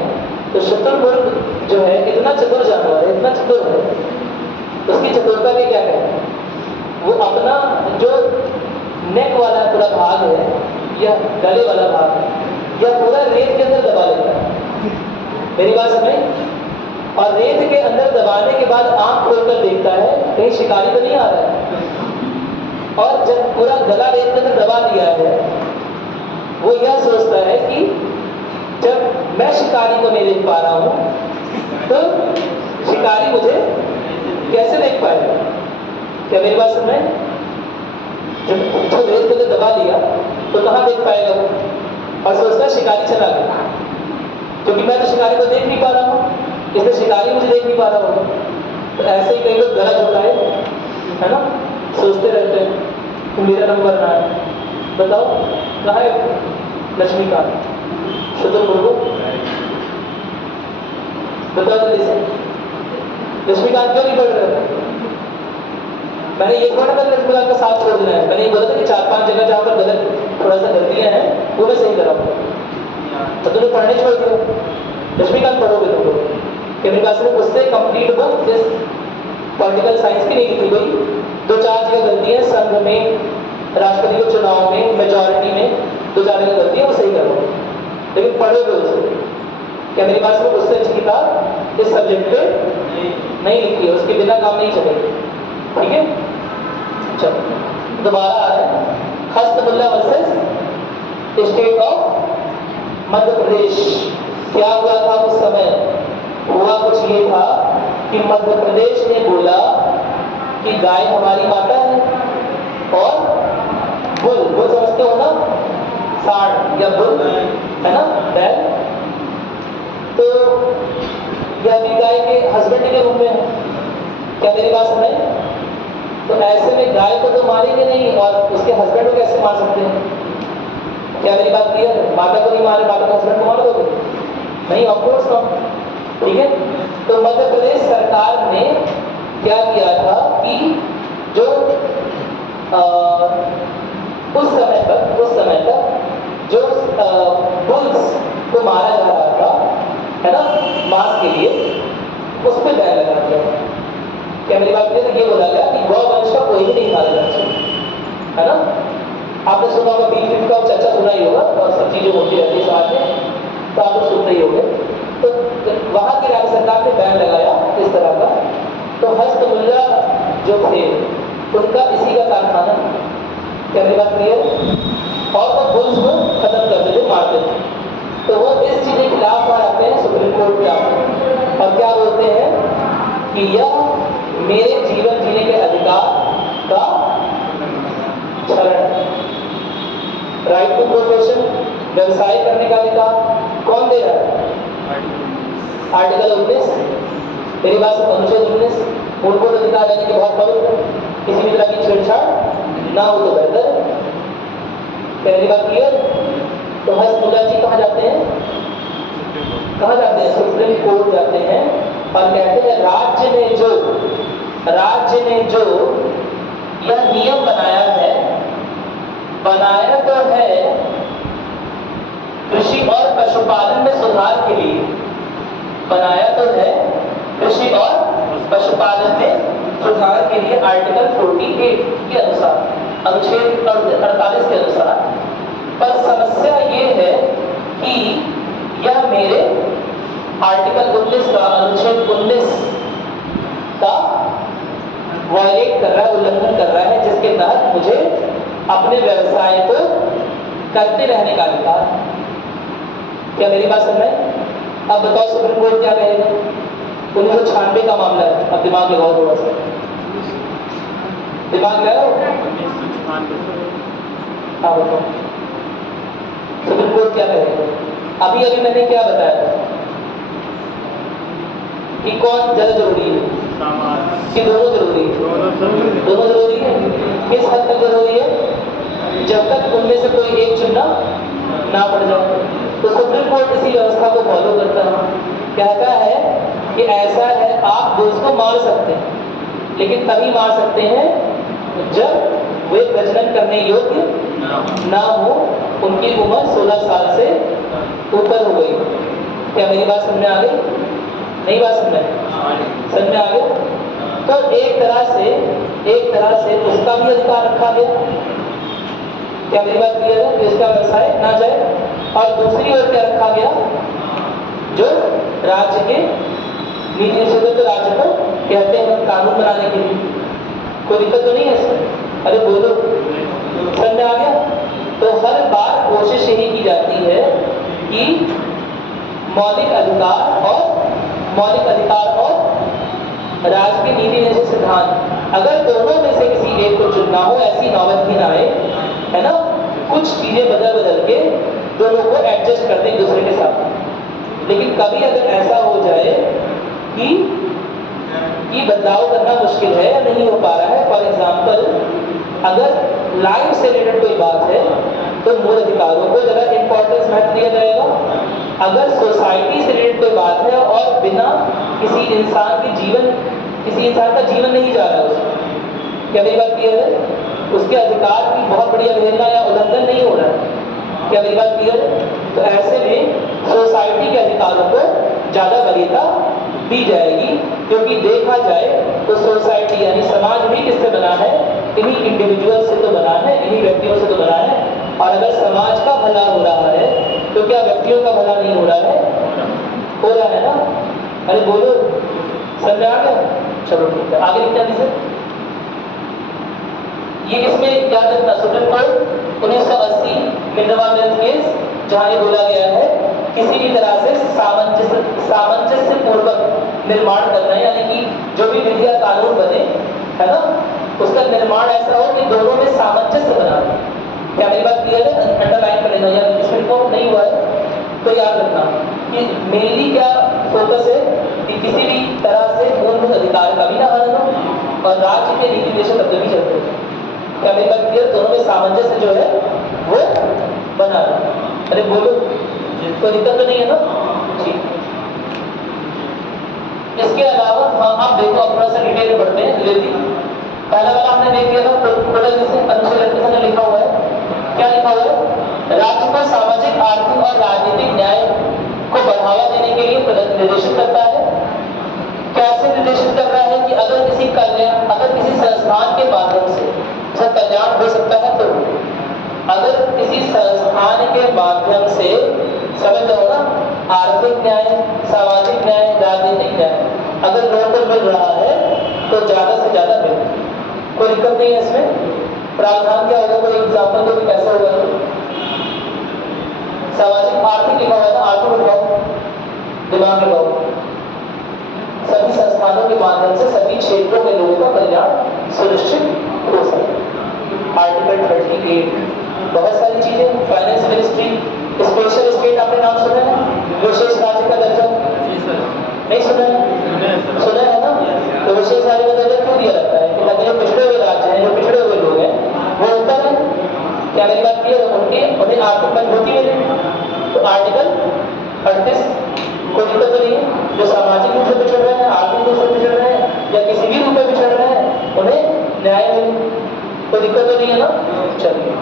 तो शुतुरमुर्ग जो है इतना चतुर जानवर है, इतना चतुर है, उसकी चतुरता के क्या कहें, वो अपना जो नेक वाला पूरा भाग है या गले वाला भाग या पूरा रेत के अंदर दबा लेता है। मेरी बात समझ? और रेत के अंदर दबाने के बाद आंख खोलकर देखता है कहीं शिकारी तो नहीं आ रहा है। और जब पूरा गला रेत के अंदर दबा दिया है, वो यह सोचता है कि जब मैं शिकारी को नहीं देख पा रहा हूं तो शिकारी मुझे कैसे देख पाएगा? क्या मेरी बात समझ? जब रेत को दबा दिया तो कहां देख पाएगा? और सोचता है शिकारी चला गया, क्योंकि मैं तो शिकारी को देख नहीं पा रहा हूं, इसलिए शिकारी मुझे देख नहीं पा रहा होगा। तो ऐसे ही कई लोग गलत होता है ना, सोचते रहते हैं कि मेरा नंबर ना है। बताओ कहाँ है लक्ष्मीकांत? शुतुरमुर्ग बताओ जल्दी से, लक्ष्मीकांत क्यों नहीं पढ़ रहे? मैंने ये थोड़ा ना लक्ष्मीकांत का साथ छोड़ देना है। मैंने ये बोला था कि 4-5 जगह जहाँ पर गलत थोड़ा सा गलतियां हैं वो मैं सही कराऊंगा, तो तुमने पढ़ने छोड़ दिया। लक्ष्मीकांत पढ़ोगे तुम लोग? मेरे पास में उससे कंप्लीट बुक इस पॉलिटिकल साइंस की नहीं लिखी गई। 2-4 जगह गलतियां संघ में, राष्ट्रपति के चुनाव में, मेजॉरिटी में 2-4 जगह गलतियां वो सही करोगे, लेकिन पढ़ोगे उसे। क्या मेरी बात में उससे अच्छी किताब इस सब्जेक्ट पे नहीं लिखी है, उसके बिना काम नहीं चलेगी। ठीक है, चलो दोबारा आ रहा है। Hastmulla versus state of Madhya Pradesh. क्या हुआ था उस समय? हुआ कुछ ये था कि मध्य प्रदेश ने बोला कि गाय हमारी माता है और बुल समझते हो ना, सांड या बुल है ना, बैल, तो यह भी गाय के हस्बैंड के रूप में है। क्या मेरी बात समझ? तो ऐसे में गाय को तो मारेंगे नहीं और उसके हस्बैंड को कैसे मार सकते हैं? क्या मेरी बात क्लियर है? माता को नहीं मारे, माता के हस्बैंड को मार दोगे? नहीं, ऑफकोर्स नहीं। ठीक है, तो मध्य प्रदेश सरकार ने क्या किया था कि जो उस समय तक जो बुल्स को मारा जा रहा था, है ना, मांस के लिए, उस पर बैन लगा दिया। क्या मेरी बात क्लियर? ये बोला गया कि गौ वंश का कोई भी नहीं खा लेना चाहिए, है ना। आपने सुना होगा बीफ का चर्चा सुना ही होगा, और सब चीजें होती रहती है समाज में, तो आप लोग सुनते ही होंगे। तो वहां की राज्य सरकार ने बैन लगाया इस तरह का। तो हस्तमुल्ला जो थे उनका इसी का कारखाना। क्या मेरी बात क्लियर? और वो बुल्स को खत्म करते थे, मारते थे। तो वो इस चीज के खिलाफ वहां आते हैं, सुप्रीम कोर्ट में आते हैं और क्या बोलते हैं कि यह मेरे जीवन जीने के अधिकार का क्षरण। राइट टू प्रोफेशन, व्यवसाय करने का अधिकार कौन दे रहा है? आर्टिकल 19, मेरी बात से अनुच्छेद 19, मूलभूत अधिकार यानी कि बहुत पवित्र, किसी भी तरह की छेड़छाड़ ना हो तो बेहतर है। क्या मेरी बात क्लियर? तो हस्तमुल्ला जी कहाँ जाते हैं? कहाँ जाते हैं? सुप्रीम कोर्ट जाते हैं और कहते हैं राज्य ने जो यह नियम बनाया है बनाया तो है कृषि और पशुपालन में सुधार के लिए, बनाया तो है कृषि और पशुपालन में सुधार के लिए आर्टिकल 48 के अनुसार, अनुच्छेद 48 के अनुसार। पर समस्या ये है कि यह मेरे आर्टिकल 19 का, अनुच्छेद 19 का वायलेट कर रहा है, उल्लंघन कर रहा है, जिसके तहत मुझे अपने व्यवसाय को करते रहने का अधिकार। क्या मेरी बात समझ में? अब बताओ सुप्रीम कोर्ट क्या कहेगा? 1996 का मामला है, अब दिमाग लगाओ थोड़ा सा, दिमाग लगाओ। 1996। हाँ बताओ सुप्रीम कोर्ट क्या कहेगा? अभी अभी मैंने क्या बताया था कि कौन ज्यादा जरूरी है कि दोनों जरूरी है? दोनों जरूरी है। किस हद तक जरूरी है? जब तक उनमें से कोई एक चुनना ना पड़ जाए। तो सुप्रीम कोर्ट इसी व्यवस्था को फॉलो करता है, कहता है कि ऐसा है, आप दोस्त को मार सकते हैं, लेकिन तभी मार सकते हैं जब वे प्रजनन करने योग्य ना हो, उनकी उम्र 16 साल से ऊपर हो गई। क्या मेरी बात समझ में आ गई? नहीं बात समझ में आ गई? तो एक तरह से उसका भी अधिकार रखा गया। क्या मेरी बात क्लियर है? कि उसका व्यवसाय ना जाए। और दूसरी ओर क्या रखा गया? जो राज्य के नीति निषेधक, तो राज्य को कहते हैं कानून बनाने के लिए। कोई दिक्कत तो नहीं है इसमें? अरे बोलो, समझ में आ गया? तो हर बार कोशिश यही की जाती है कि मौलिक अधिकार और राज्य के नीति निषेध सिद्धांत, अगर दोनों में से किसी एक को चुनना हो, ऐसी नौबत भी ना आए, है ना? कुछ चीजें बदल के दोनों को एडजस्ट कर दें एक दूसरे के साथ। लेकिन कभी अगर ऐसा हो जाए कि बदलाव करना मुश्किल है या नहीं हो पा रहा है, फॉर एग्जाम्पल अगर लाइफ से रिलेटेड कोई बात है तो मूल अधिकारों को ज़्यादा इंपॉर्टेंस महत्व दिया जाएगा। अगर सोसाइटी से रिलेटेड कोई बात है और बिना किसी इंसान का जीवन नहीं जा रहा उसमें, क्या मेरी बात क्लियर है? उसके अधिकार की बहुत बड़ी अवहेलना या उल्लंघन नहीं हो रहा है। क्या मेरी बात क्लियर है? तो ऐसे में सोसाइटी के अधिकारों को ज़्यादा वरीयता दी जाएगी, क्योंकि देखा जाए तो सोसाइटी यानी समाज भी किससे बना है? इन्हीं इंडिविजुअल से तो बना है, इन्हीं व्यक्तियों से तो बना है। और अगर समाज का भला हो रहा है तो क्या व्यक्तियों का भला नहीं हो रहा है? हो रहा है ना? अरे बोलो, समझ आ गया? चलो ठीक है, आगे लिखना दीजिए। ये इसमें याद रखना, supreme court 1980 Minerva mills case, जहां ये बोला गया है किसी भी तरह से सामंजस्य पूर्वक निर्माण करना है, यानी कि जो भी विधि या कानून बने, है ना, उसका निर्माण ऐसा हो कि दोनों में सामंजस्य बना रहे। क्या मेरी बात क्लियर है? अंडरलाइन कर लेना, या इसमें रिपोर्ट नहीं हुआ है तो याद रखना कि मेनली क्या फोकस है कि किसी भी तरह से मूलभूत अधिकार का भी ना हनन हो और राज्य के नीति निषेध तत्व भी चलते हैं। क्या मेरी बात क्लियर? दोनों में सामंजस्य जो है वो बना रहे। अरे बोलो, कोई दिक्कत तो नहीं है ना? ठीक। इसके अलावा हाँ, आप देखो, अब थोड़ा सा डिटेल में बढ़ते हैं धीरे धीरे। पहला वाला हमने देख लिया था, टोटल जिसे अनुच्छेद 38 में लिखा हुआ है। क्या लिखा हुआ है? राज्य को सामाजिक, आर्थिक और राजनीतिक न्याय को बढ़ावा देने के लिए निर्देशित करता है। कैसे निर्देशित कर रहा है? कि अगर किसी संस्थान के माध्यम से उसका कल्याण हो सकता है, तो अगर किसी संस्थान के माध्यम से, समझ लो ना, आर्थिक न्याय, सामाजिक न्याय, राजनीतिक न्याय अगर लोगों को मिल रहा है तो ज्यादा से ज्यादा मिले, कोई दिक्कत नहीं है इसमें। प्रावधान क्या होगा? कोई एग्जाम्पल दो कि कैसे होगा? सामाजिक, आर्थिक लिखा हुआ था, आर्थिक लिखाओ, दिमाग लगाओ। सभी संस्थानों के माध्यम से सभी क्षेत्रों के लोगों का कल्याण सुनिश्चित हो सके। आर्टिकल 38। बहुत सारी चीजें, फाइनेंस मिनिस्ट्री, स्पेशल स्टेट, आपने नाम सुना है? विशेष राज्य का दर्जा नहीं सुना है? सुना है ना? तो विशेष राज्य का दर्जा क्यों दिया जाता है? कि ताकि जो पिछड़े हुए राज्य हैं, जो पिछड़े हुए लोग हैं, वो ऊपर है। क्या मेरी बात क्लियर है? उन्हें आर्थिक मजबूती मिले। तो आर्टिकल 38 कोई दिक्कत तो नहीं है। जो सामाजिक रूप से पिछड़ रहे हैं, आर्थिक रूप से पिछड़ रहे हैं या किसी भी रूप में पिछड़ रहे हैं, उन्हें न्याय मिले। कोई दिक्कत तो नहीं है ना? चलिए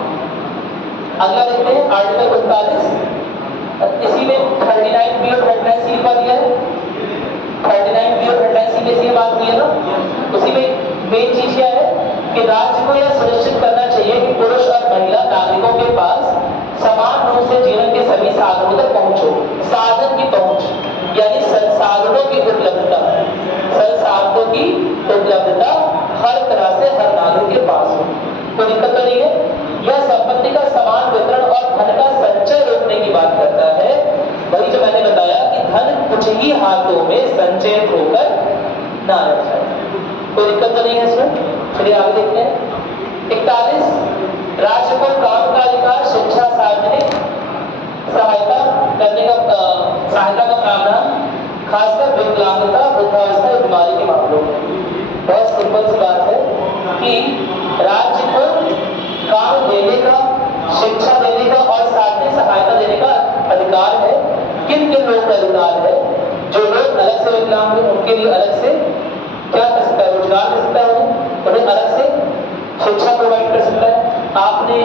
अगला देखते हैं आर्टिकल 39, इसी में 39B और 39C लिखवा दिया है। 39B और 39C में से बात हुई है ना, उसी में मेन चीज क्या है कि राज्य को यह सुनिश्चित करना चाहिए कि पुरुष और महिला नागरिकों के पास समान रूप से जीवन के सभी साधनों तक पहुंच हो। साधन की पहुंच यानी संसाधनों की उपलब्धता, संसाधनों की उपलब्धता हर तरह से हर नागरिक के पास हो। कोई दिक्कत तो नहीं है। यह संपत्ति का समान वितरण और धन का संचय रोकने की बात करता है। वही जो मैंने बताया कि धन कुछ ही हाथों में संचय होकर ना रह जाए। कोई दिक्कत तो नहीं है इसमें। चलिए आगे देखते हैं। 41, राज्य को काम का अधिकार, शिक्षा, सार्वजनिक सहायता करने का सहायता का प्रावधान, खासकर विकलांगता, वृद्धावस्था या बीमारी के मामलों में। बहुत सिंपल सी बात है कि राज्य को काम देने का, शिक्षा देने का और सार्वजनिक सहायता देने का अधिकार है। किन किन लोगों का अधिकार है? जो लोग अलग से विकलांग हैं उनके लिए अलग से क्या कर सकता है? रोजगार दे सकता है, उन्हें अलग से शिक्षा प्रोवाइड कर सकता है। आपने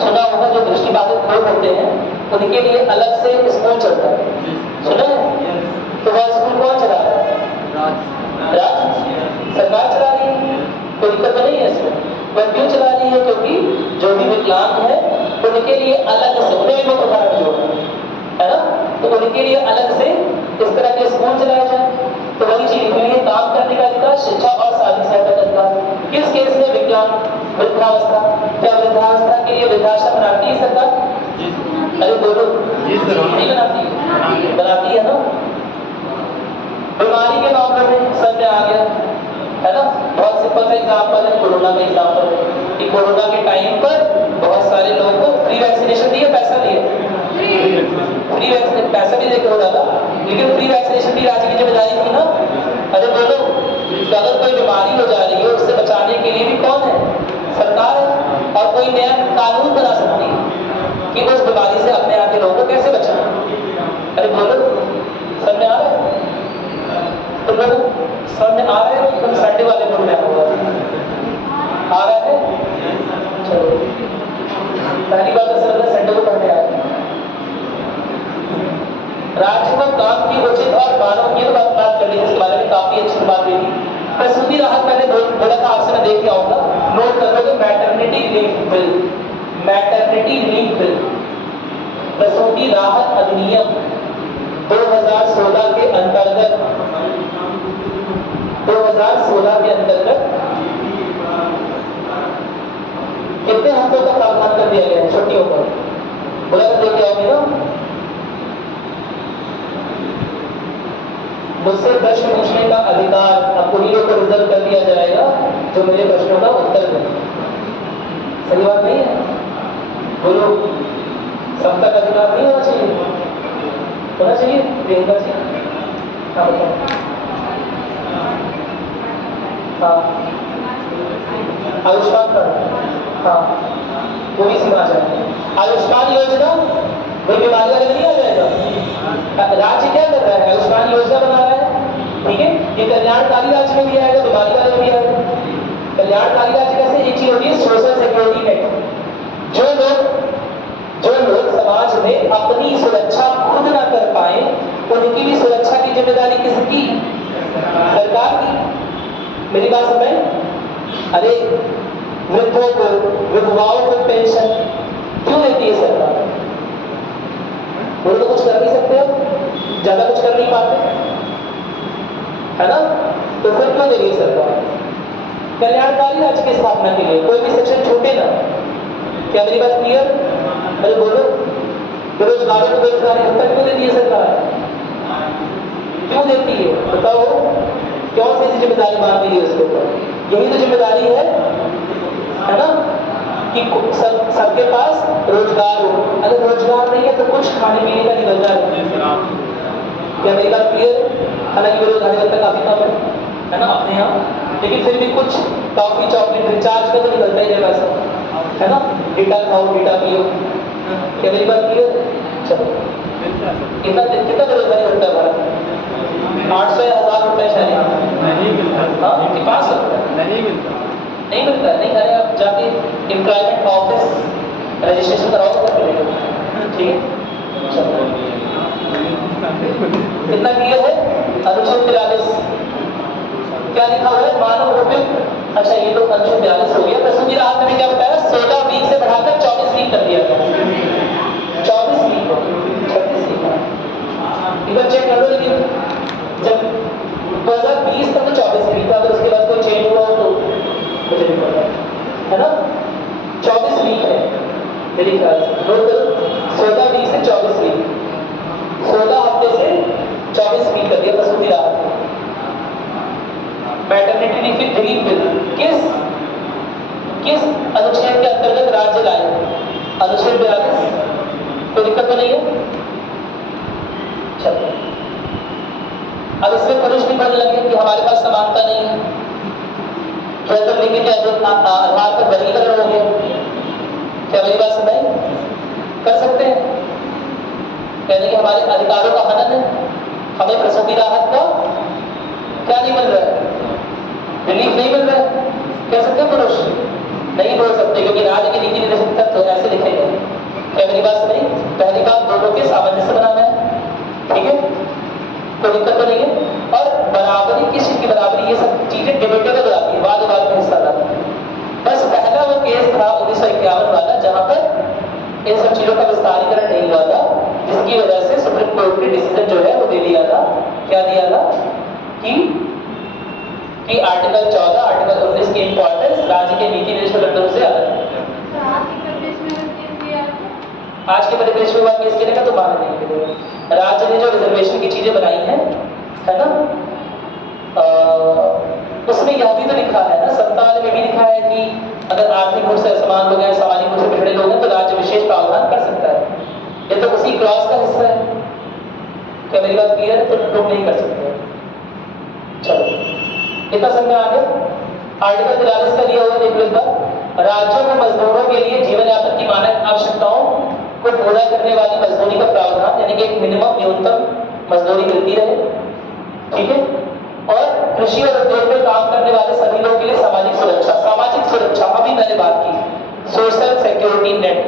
सुना होगा जो दृष्टिबाधित लोग होते हैं उनके लिए अलग से स्कूल चलता है, सुना है? तो वह स्कूल कौन चला रहा है? राज्य सरकार चला रही है। कोई दिक्कत तो नहीं है इसमें। वह क्यों चला रही है? क्योंकि जो भी विकलांग है उनके लिए अलग से, उन्हें भी मुख्य धारा जोड़ना है ना, तो उनके लिए अलग से इस तरह के स्कूल चलाए जाए। तो वही चीज के लिए काम करने का अधिकार, शिक्षा और सार्वजनिक सहायता का अधिकार। किस केस में? विकलांग, वृद्धावस्था। क्या वृद्धावस्था के लिए वृद्धाश्रम बनाती है सरकार? अरे बोलो। नहीं बनाती है? बनाती है ना। बीमारी के मामले में सब में आ गया है ना। बहुत सिंपल सा एग्जाम्पल है, कोरोना का एग्जाम्पल है कि कोरोना के टाइम पर बहुत सारे लोगों को फ्री वैक्सीनेशन दिए, पैसा दिए, फ्री वैक्सीनेशन पैसा भी देकर हो जाता, लेकिन फ्री वैक्सीनेशन भी राज्य की जिम्मेदारी थी ना। अरे बोलो, तो अगर कोई बीमारी हो जा रही है उससे बचाने के लिए भी कौन है? सरकार है। और कोई नया कानून बना सकती है कि उस बीमारी से अपने आप के लोगों को कैसे बचाएं। अरे बोलो, समझ में आ रहा है? तुम लोग समझ में आ रहा है? एकदम संडे वाले मूड में होगा, आ रहा है? चलो, पहली बात तो समझना, संडे को पढ़ने आए। राज्य को काम की उचित और मानव की बात कर ली, इसके बारे में काफी अच्छी बात हुई थी। प्रसूति राहत मैंने बोला था आपसे, मैं देख के आऊंगा, नोट कर लोगे। Maternity relief bill, maternity relief bill, प्रसूति राहत अधिनियम 2016 के अंतर्गत, 2016 के अंतर्गत कितने हफ्तों का प्रावधान कर दिया गया है? छुट्टियों पर बोला कर देख के आओगे ना। मुझसे प्रश्न पूछने का अधिकार अब उन्हीं लोगों को रिजर्व कर दिया जाएगा जो मेरे प्रश्नों का उत्तर दें। सही बात नहीं है? बोलो, सब तक अधिकार नहीं होना चाहिए? होना चाहिए, प्रियंका जी। हाँ बताओ। हाँ, आयुष्मान कार्ड, हाँ वो भी सीमा आ जाएगा। आयुष्मान योजना कोई बीमारी वाले में नहीं आ जाएगा। राज्य क्या कर रहा है? आयुष्मान योजना बना रहा है, ठीक है। ये कल्याणकारी राज्य में भी आएगा, बीमारी वाले में भी आएगा। कल्याणकारी राज्य कैसे? एक चीज होती है सोशल सिक्योरिटी नेट। जो लोग समाज में अपनी सुरक्षा खुद ना कर पाए उनकी भी सुरक्षा की जिम्मेदारी किसकी? सरकार की। मेरी बात समझ? अरे वृद्धों को, विधवाओं को पेंशन क्यों देती है सरकार? वो तो कुछ कर नहीं सकते, अब ज्यादा कुछ कर नहीं पाते, है ना। तो फिर क्यों दे रही है सरकार? कल्याणकारी राज्य की स्थापना के लिए। कोई भी सेक्शन छूटे ना। क्या मेरी बात क्लियर? अरे बोलो, बेरोजगारों को बेरोजगारी भत्ता क्यों देती है सरकार? क्यों देती है बताओ? क्यों से ऐसी जिम्मेदारी मान दी है उसके ऊपर? यही तो जिम्मेदारी है ना, कि सबके पास रोजगार हो। अगर रोजगार नहीं है तो कुछ खाने पीने का निकलता है। क्या मेरी बात क्लियर है? हालांकि बेरोजगारी भत्ता काफी कम है ना अपने यहाँ, लेकिन फिर भी कुछ टॉफी, चॉकलेट, रिचार्ज का तो निकलता ही है पैसा, है ना। डेटा खाओ, डेटा पियो। क्या मेरी बात क्लियर? चलो, कितना बेरोजगारी भत्ता है भारत में? 800 या 1000 रुपए शायद नहीं मिलता। हाँ, 500 रुपए नहीं मिलता। नहीं मिलता, नहीं। अरे आप जाके एम्प्लॉयमेंट ऑफिस रजिस्ट्रेशन कराओगे तब मिलेगा, ठीक है। चलो, कितना क्लियर है? अनुच्छेद 43 क्या लिखा हुआ है? मानव उपयुक्त, अच्छा ये तो अनुच्छेद 42 हो गया। प्रसूति राहत में क्या बताया? 16 वीक से बढ़ाकर 24 वीक कर दिया गया, 24 वीक 36 वीक एक बार चेक कर लो। लेकिन जब 2020 तक तो 24 वीक था, अगर उसके बाद कोई चेंज हुआ तो मुझे नहीं पता, है ना? 24 वीक है मेरे ख्याल से, नोट करो। 16 वीक से 24 वीक, 16 हफ्ते से 24 वीक कर दिया प्रसूति राहत। मैटरनिटी लीव रिलीफ बिल किस अनुच्छेद के अंतर्गत राज्य लाए? अनुच्छेद 42, कोई दिक्कत तो नहीं है? चलो, अब इसमें प्रश्न बढ़ने लगे कि हमारे पास समानता नहीं है, क्या कर लेंगे? क्या आधार पर वर्गीकरण हो गया? क्या मेरी बात सुनाई? कर सकते हैं, कहने कि हमारे अधिकारों का हनन है, हमें प्रसूति राहत का क्या नहीं मिल रहा है? रिलीफ नहीं मिल रहा है। कह सकते हैं पुरुष? नहीं बोल सकते, क्योंकि राज्य के नीति निर्देशक तत्व तो ऐसे लिखेंगे। क्या मेरी बात सुनाई? पहली बात, दोनों के सामंजस्य बनाना है, ठीक है, कोई दिक्कत तो नहीं है। और बराबरी, किस चीज की बराबरी, ये सब चीजें डिबेटेबल हो जाती है, वाद विवाद में हिस्सा लाती है। बस पहला वो केस था 1951 वाला, जहां पर इन सब चीजों का विस्तारीकरण नहीं हुआ था, जिसकी वजह से सुप्रीम कोर्ट ने डिसीजन जो है वो दे दिया था। क्या दिया था? कि आर्टिकल 14, आर्टिकल 19 की इंपॉर्टेंस राज्य के नीति निर्देशक तत्वों से अलग है। आज के परिप्रेक्ष्य में बात केस करेगा तो मान नहीं मिलेगा। राज्य ने जो रिजर्वेशन की चीजें बनाई हैं, है ना, उसमें यह भी तो लिखा है ना, 57 में भी लिखा है कि अगर आर्थिक रूप से असमान लोग हैं, सामाजिक रूप से पिछड़े लोग हैं, तो राज्य विशेष प्रावधान कर सकता है। ये तो उसी क्लॉज का हिस्सा है। क्या मेरी बात क्लियर है? तो लोग नहीं कर सकते। चलो, इतना समझ में आ गया? आर्टिकल 43 का दिया हुआ है, देख लो एक बार। राज्यों को मजदूरों के लिए जीवन यापन की मानक आवश्यकताओं को पूरा करने वाली मजदूरी का प्रावधान, यानी कि एक मिनिमम, न्यूनतम मजदूरी मिलती रहे, ठीक है। और कृषि और उद्योग में काम करने वाले सभी लोगों के लिए सामाजिक सुरक्षा। सामाजिक सुरक्षा, अभी मैंने बात की, सोशल सिक्योरिटी नेट।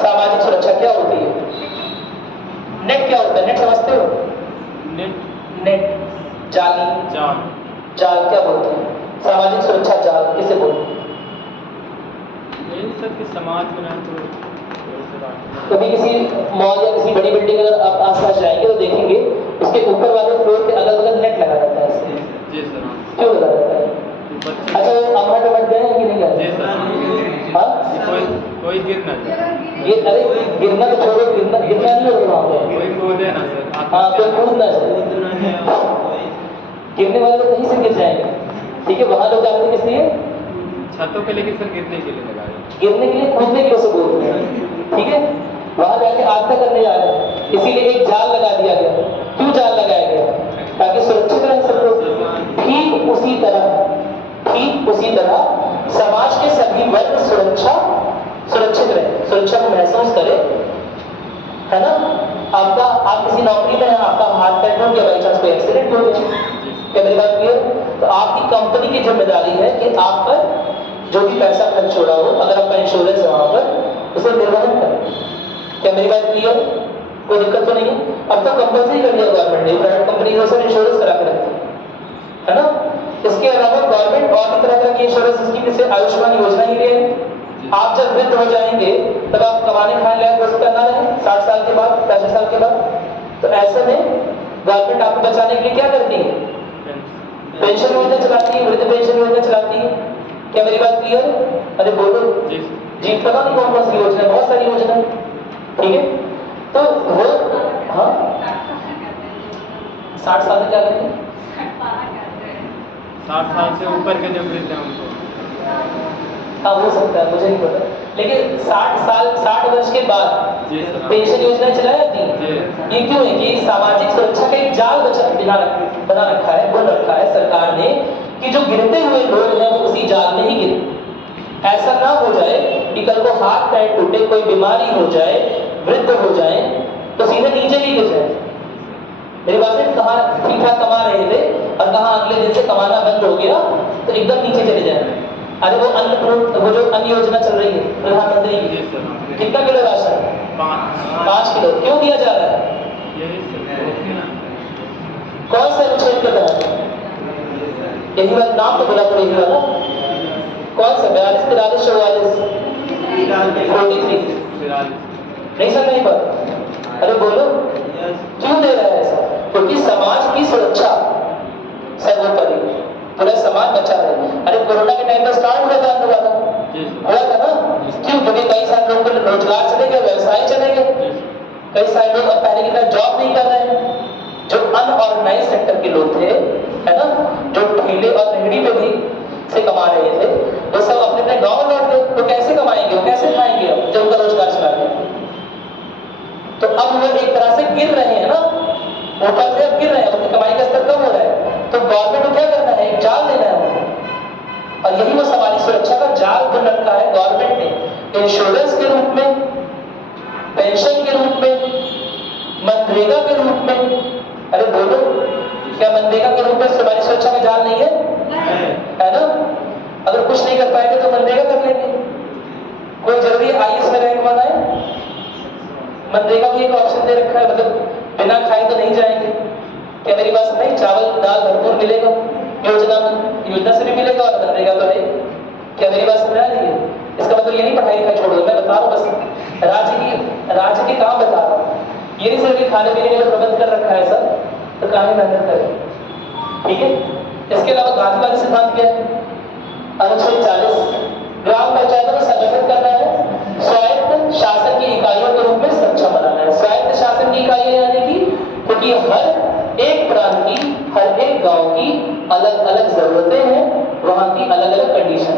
सामाजिक सुरक्षा क्या होती है? नेट क्या होता है? नेट समझते हो? नेट जाली, जाल क्या बोलते हैं? सामाजिक सुरक्षा जाल किसे बोलते हैं? यही सब कि समाज में ना तो कभी किसी मॉल या किसी बड़ी बिल्डिंग अगर आप आसपास जाएंगे तो देखेंगे उसके ऊपर वाले फ्लोर पे अलग अलग नेट लगा रहता है। जी सर। क्यों लगा रहता है? अच्छा, वो अमहट अमहट गए हैं कि नहीं गए? जी सर। हाँ, कोई गिर ना जाए। ये अरे गिरना तो छोड़ो, गिरना नहीं होगा वहाँ पे। कोई कूदे ना सर। हाँ, कोई कूद ना जाए। गिरने वाले तो कहीं से गिर जाएंगे, ठीक है। वहां लोग जाते किस लिए? छतों पे, लेकिन सर गिरने के लिए लगाए। गिरने के लिए, कूदने के लिए उसे बोलते हैं, ठीक है। वहां जाके आत्महत्या करने जा रहे हैं, इसीलिए एक जाल लगा दिया गया। क्यों जाल लगाया गया? ताकि सुरक्षित रहे सब लोग। ठीक उसी तरह समाज के सभी वर्ग सुरक्षित रहे, सुरक्षा को महसूस करे, है ना। आप किसी नौकरी में हैं, आपका हाथ पैर टूट गया, बाई चांस कोई एक्सीडेंट हो गया, क्या मेरी बात क्लियर? तो आपकी कंपनी की जिम्मेदारी है कि आप पर जो भी पैसा खर्च हो रहा हो, अगर आपका इंश्योरेंस है वहां पर, उसे निर्वहन करें। क्या मेरी बात क्लियर? कोई दिक्कत तो नहीं है? अब तो कंपल्सरी कर दिया गवर्नमेंट ने, प्राइवेट कंपनी सब इंश्योरेंस करा के रखती है ना। इसके अलावा गवर्नमेंट और भी तरह की इंश्योरेंस स्कीम, जैसे आयुष्मान योजना ही है। आप जब वृद्ध हो जाएंगे तब आप कमाने खाने लायक हो सकता ना रहे 60 साल के बाद, 65 साल के बाद, तो ऐसे में गवर्नमेंट आपको बचाने के लिए क्या करती है? पेंशन योजना चलाती है, वृद्ध पेंशन योजना चलाती है। क्या मेरी बात क्लियर? अरे बोलो जी, पता नहीं कौन कौन सी योजना, बहुत सारी योजना, ठीक है। तो वो, हाँ, 60 साल से क्या करेंगे? 60 साल से ऊपर के जो वृद्ध हैं उनको। हाँ, हो सकता है, मुझे नहीं पता, लेकिन 60 वर्ष के बाद पेंशन योजना चलाई जाती है। ये क्यों है? कि सामाजिक सुरक्षा का एक जाल बना रखा है, बुन रखा है सरकार ने, कि जो गिरते हुए लोग हैं वो उसी जाल में ही गिरे। ऐसा ना हो जाए कि कल को हाथ पैर टूटे, कोई बीमारी हो जाए, वृद्ध हो जाए, तो सीधे नीचे ही गिर जाए। मेरी बात है, कहाँ ठीक ठाक कमा रहे थे और कहाँ अगले दिन से कमाना बंद हो गया तो एकदम नीचे चले जाए। अरे वो वो जो अन्न योजना चल रही है प्रधानमंत्री जी की, सर। कितना किलो राशन? 5 किलो। क्यों दिया जा रहा है? यही सर। कौन से अनुच्छेद के तहत? यही वाला नाम तो बोला तो यही वाला कौन सा? 42, 43, 44, 43। नहीं सर, नहीं पर अरे बोलो क्यों दे रहा है ऐसा? क्योंकि समाज की सुरक्षा सर्वोपरि, पूरा समाज बचा रहे। अरे कोरोना के टाइम पर स्टार्ट हुआ था अन्न हुआ था ना? क्यों? क्योंकि कई सारे लोगों को रोजगार चले गए, व्यवसाय चले गए, कई सारे लोग अब पहले की तरह जॉब नहीं कर रहे हैं। जो अनऑर्गेनाइज सेक्टर के लोग थे, है ना, जो ठेले और रेहड़ी पे भी से कमा रहे थे, वो सब अपने अपने गांव लौट गए। तो कैसे कमाएंगे, वो कैसे खाएंगे अब जब उनका रोजगार चला गया? तो अब वो एक तरह से गिर रहे हैं ना, ऊपर से अब गिर रहे हैं, उनकी कमाई का स्तर कम हो रहा है। तो गवर्नमेंट को क्या करना है? एक जाल देना है उनको, और यही वो समाज सुरक्षा का जाल बुन रखा है गवर्नमेंट ने, इंश्योरेंस के रूप में, पेंशन के रूप में, मनरेगा के रूप में। अरे बोलो, क्या मनरेगा के रूप में समाज सुरक्षा का जाल नहीं है ना? अगर कुछ नहीं कर पाएंगे तो मनरेगा कर लेंगे। कोई जरूरी आईएएस में रैंक वाला है? मनरेगा भी एक ऑप्शन दे रखा है, मतलब बिना खाए तो नहीं जाएंगे। क्या मेरी बात नहीं? चावल दाल भरपूर मिलेगा योजना से भी मिलेगा और मनरेगा तो है। क्या मेरी बात समझ आ रही है? इसका मतलब ये नहीं पढ़ाई लिखाई छोड़ दो, मैं बता रहा हूँ बस राज्य के काम बता रहा हूँ। ये नहीं सिर्फ खाने पीने का प्रबंध कर रखा है सर, तो काफी मेहनत करें, ठीक है? इसके अलावा गांधीवादी सिद्धांत क्या है? अनुच्छेद 40 ग्राम पंचायतों को संगठित करना है, स्वायत्त शासन की इकाइयों के रूप में सक्षम बनाना है। स्वायत्त शासन की इकाइयां यानी कि क्योंकि हर एक प्रांत की, हर एक गांव की अलग अलग जरूरतें हैं, वहां की अलग अलग कंडीशन।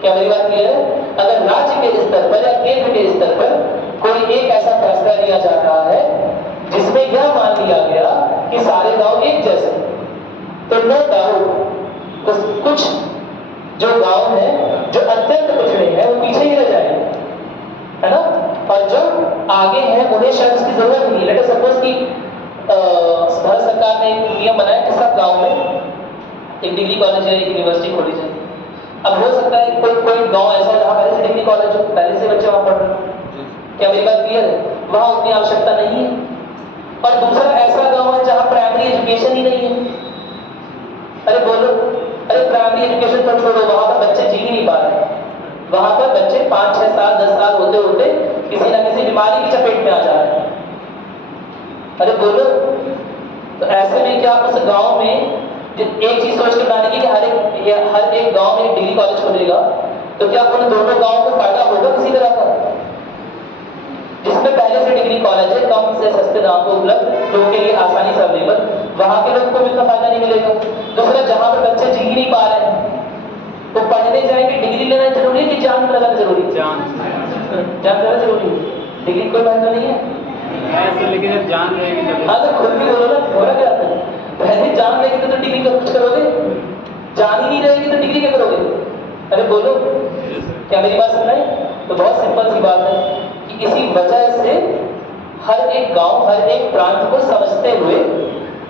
क्या मेरी बात क्लियर है? अगर राज्य के स्तर पर या केंद्र के स्तर पर कोई एक ऐसा फैसला लिया जा रहा है जिसमें यह मान लिया गया कि सारे गांव एक जैसे, तो नो डाउट कुछ जो गांव है जो अत्यंत पिछड़े हैं वो पीछे ही रह जाएंगे, है ना? और जो आगे हैं उन्हें शायद उसकी जरूरत नहीं है। लेट अस सपोज कि भारत सरकार ने एक नियम बनाया कि सब गांव में एक डिग्री कॉलेज है, एक यूनिवर्सिटी खोली जाए। अब हो सकता है कोई गांव ऐसा है जहाँ पहले से डिग्री कॉलेज हो, पहले से बच्चे वहां पढ़ रहे हैं। क्या मेरी बात क्लियर है? वहां उतनी आवश्यकता नहीं है। और दूसरा ऐसा गांव है जहां प्राइमरी एजुकेशन ही नहीं है। अरे बोलो, अरे प्राइमरी एजुकेशन तो छोड़ो, वहां पर बच्चे जी ही नहीं पा रहे। वहां पर बच्चे 5, 6 साल 10 साल होते होते किसी ना किसी बीमारी की चपेट में आ जा रहे हैं। अरे बोलो, तो ऐसे में क्या उस गांव में एक चीज सोच के बनाने की कि हर एक गांव में एक डिग्री कॉलेज खोलेगा, तो क्या उन दोनों गांवों को फायदा होगा किसी तरह का? जिसमें पहले से डिग्री कॉलेज है, कम से सस्ते दाम पर उपलब्ध, लोगों के लिए आसानी से अवेलेबल, वहां के लोगों को भी इतना फायदा नहीं मिलेगा। दूसरा, जहां पर बच्चे जी ही नहीं पा रहे हैं, तो पढ़ने जाएंगे, डिग्री लेना जरूरी है कि जान लगाना जरूरी है? जान लगाना जरूरी है। डिग्री कोई महत्व नहीं है ऐसे, लेकिन जब जान रहेगी तभी। हाँ तो खुद भी बोलो ना, बोला क्या आता है? पहले जान रहेगी तो डिग्री का कुछ करोगे, जान ही नहीं रहेगी तो डिग्री क्या करोगे? अरे बोलो, क्या मेरी बात सुन रहे हैं? तो बहुत सिंपल सी बात है कि इसी वजह से हर एक गांव, हर एक प्रांत को समझते हुए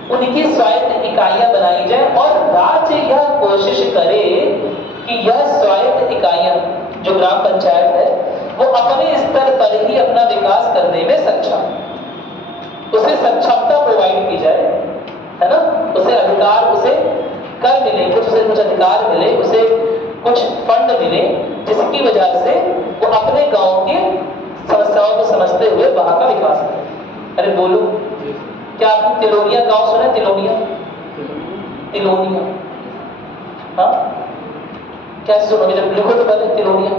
उनकी स्वायत्त इकाइयां बनाई जाए और राज्य यह कोशिश करे कि यह स्वायत्त इकाइयां जो ग्राम पंचायत है वो अपने स्तर पर ही अपना विकास करने में सक्षम, उसे सक्षमता प्रोवाइड की जाए, है ना? उसे अधिकार, उसे कर मिले, उसे कुछ अधिकार मिले, उसे कुछ फंड मिले, जिसकी वजह से वो अपने गांव के समस्याओं को समझते हुए वहां का विकास करे। अरे बोलो, क्या आपने तिलोनिया गांव सुना है? तिलोनिया, हाँ? कैसे सुनोगे? जब लिखो तो पहले तिलोनिया,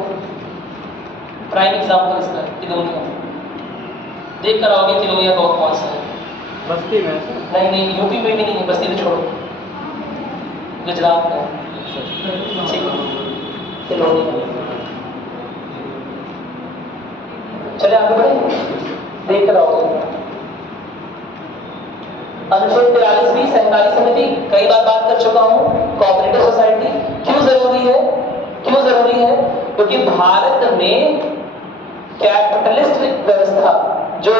प्राइम एग्जाम्पल इसका तिलोनिया। देख कर आओगे तिलोनिया गांव कौन सा है? बस्ती में? नहीं, यूपी में भी नहीं है, बस्ती तो छोड़ो, गुजरात में। ठीक है, तिलोनिया। चले आगे बढ़े, देख कर आओगे। अनुच्छेद 43 सहकारी समिति, कई बार बात कर चुका हूं। कोऑपरेटिव सोसाइटी क्यों जरूरी है? क्यों जरूरी है? क्योंकि भारत में कैपिटलिस्ट व्यवस्था, जो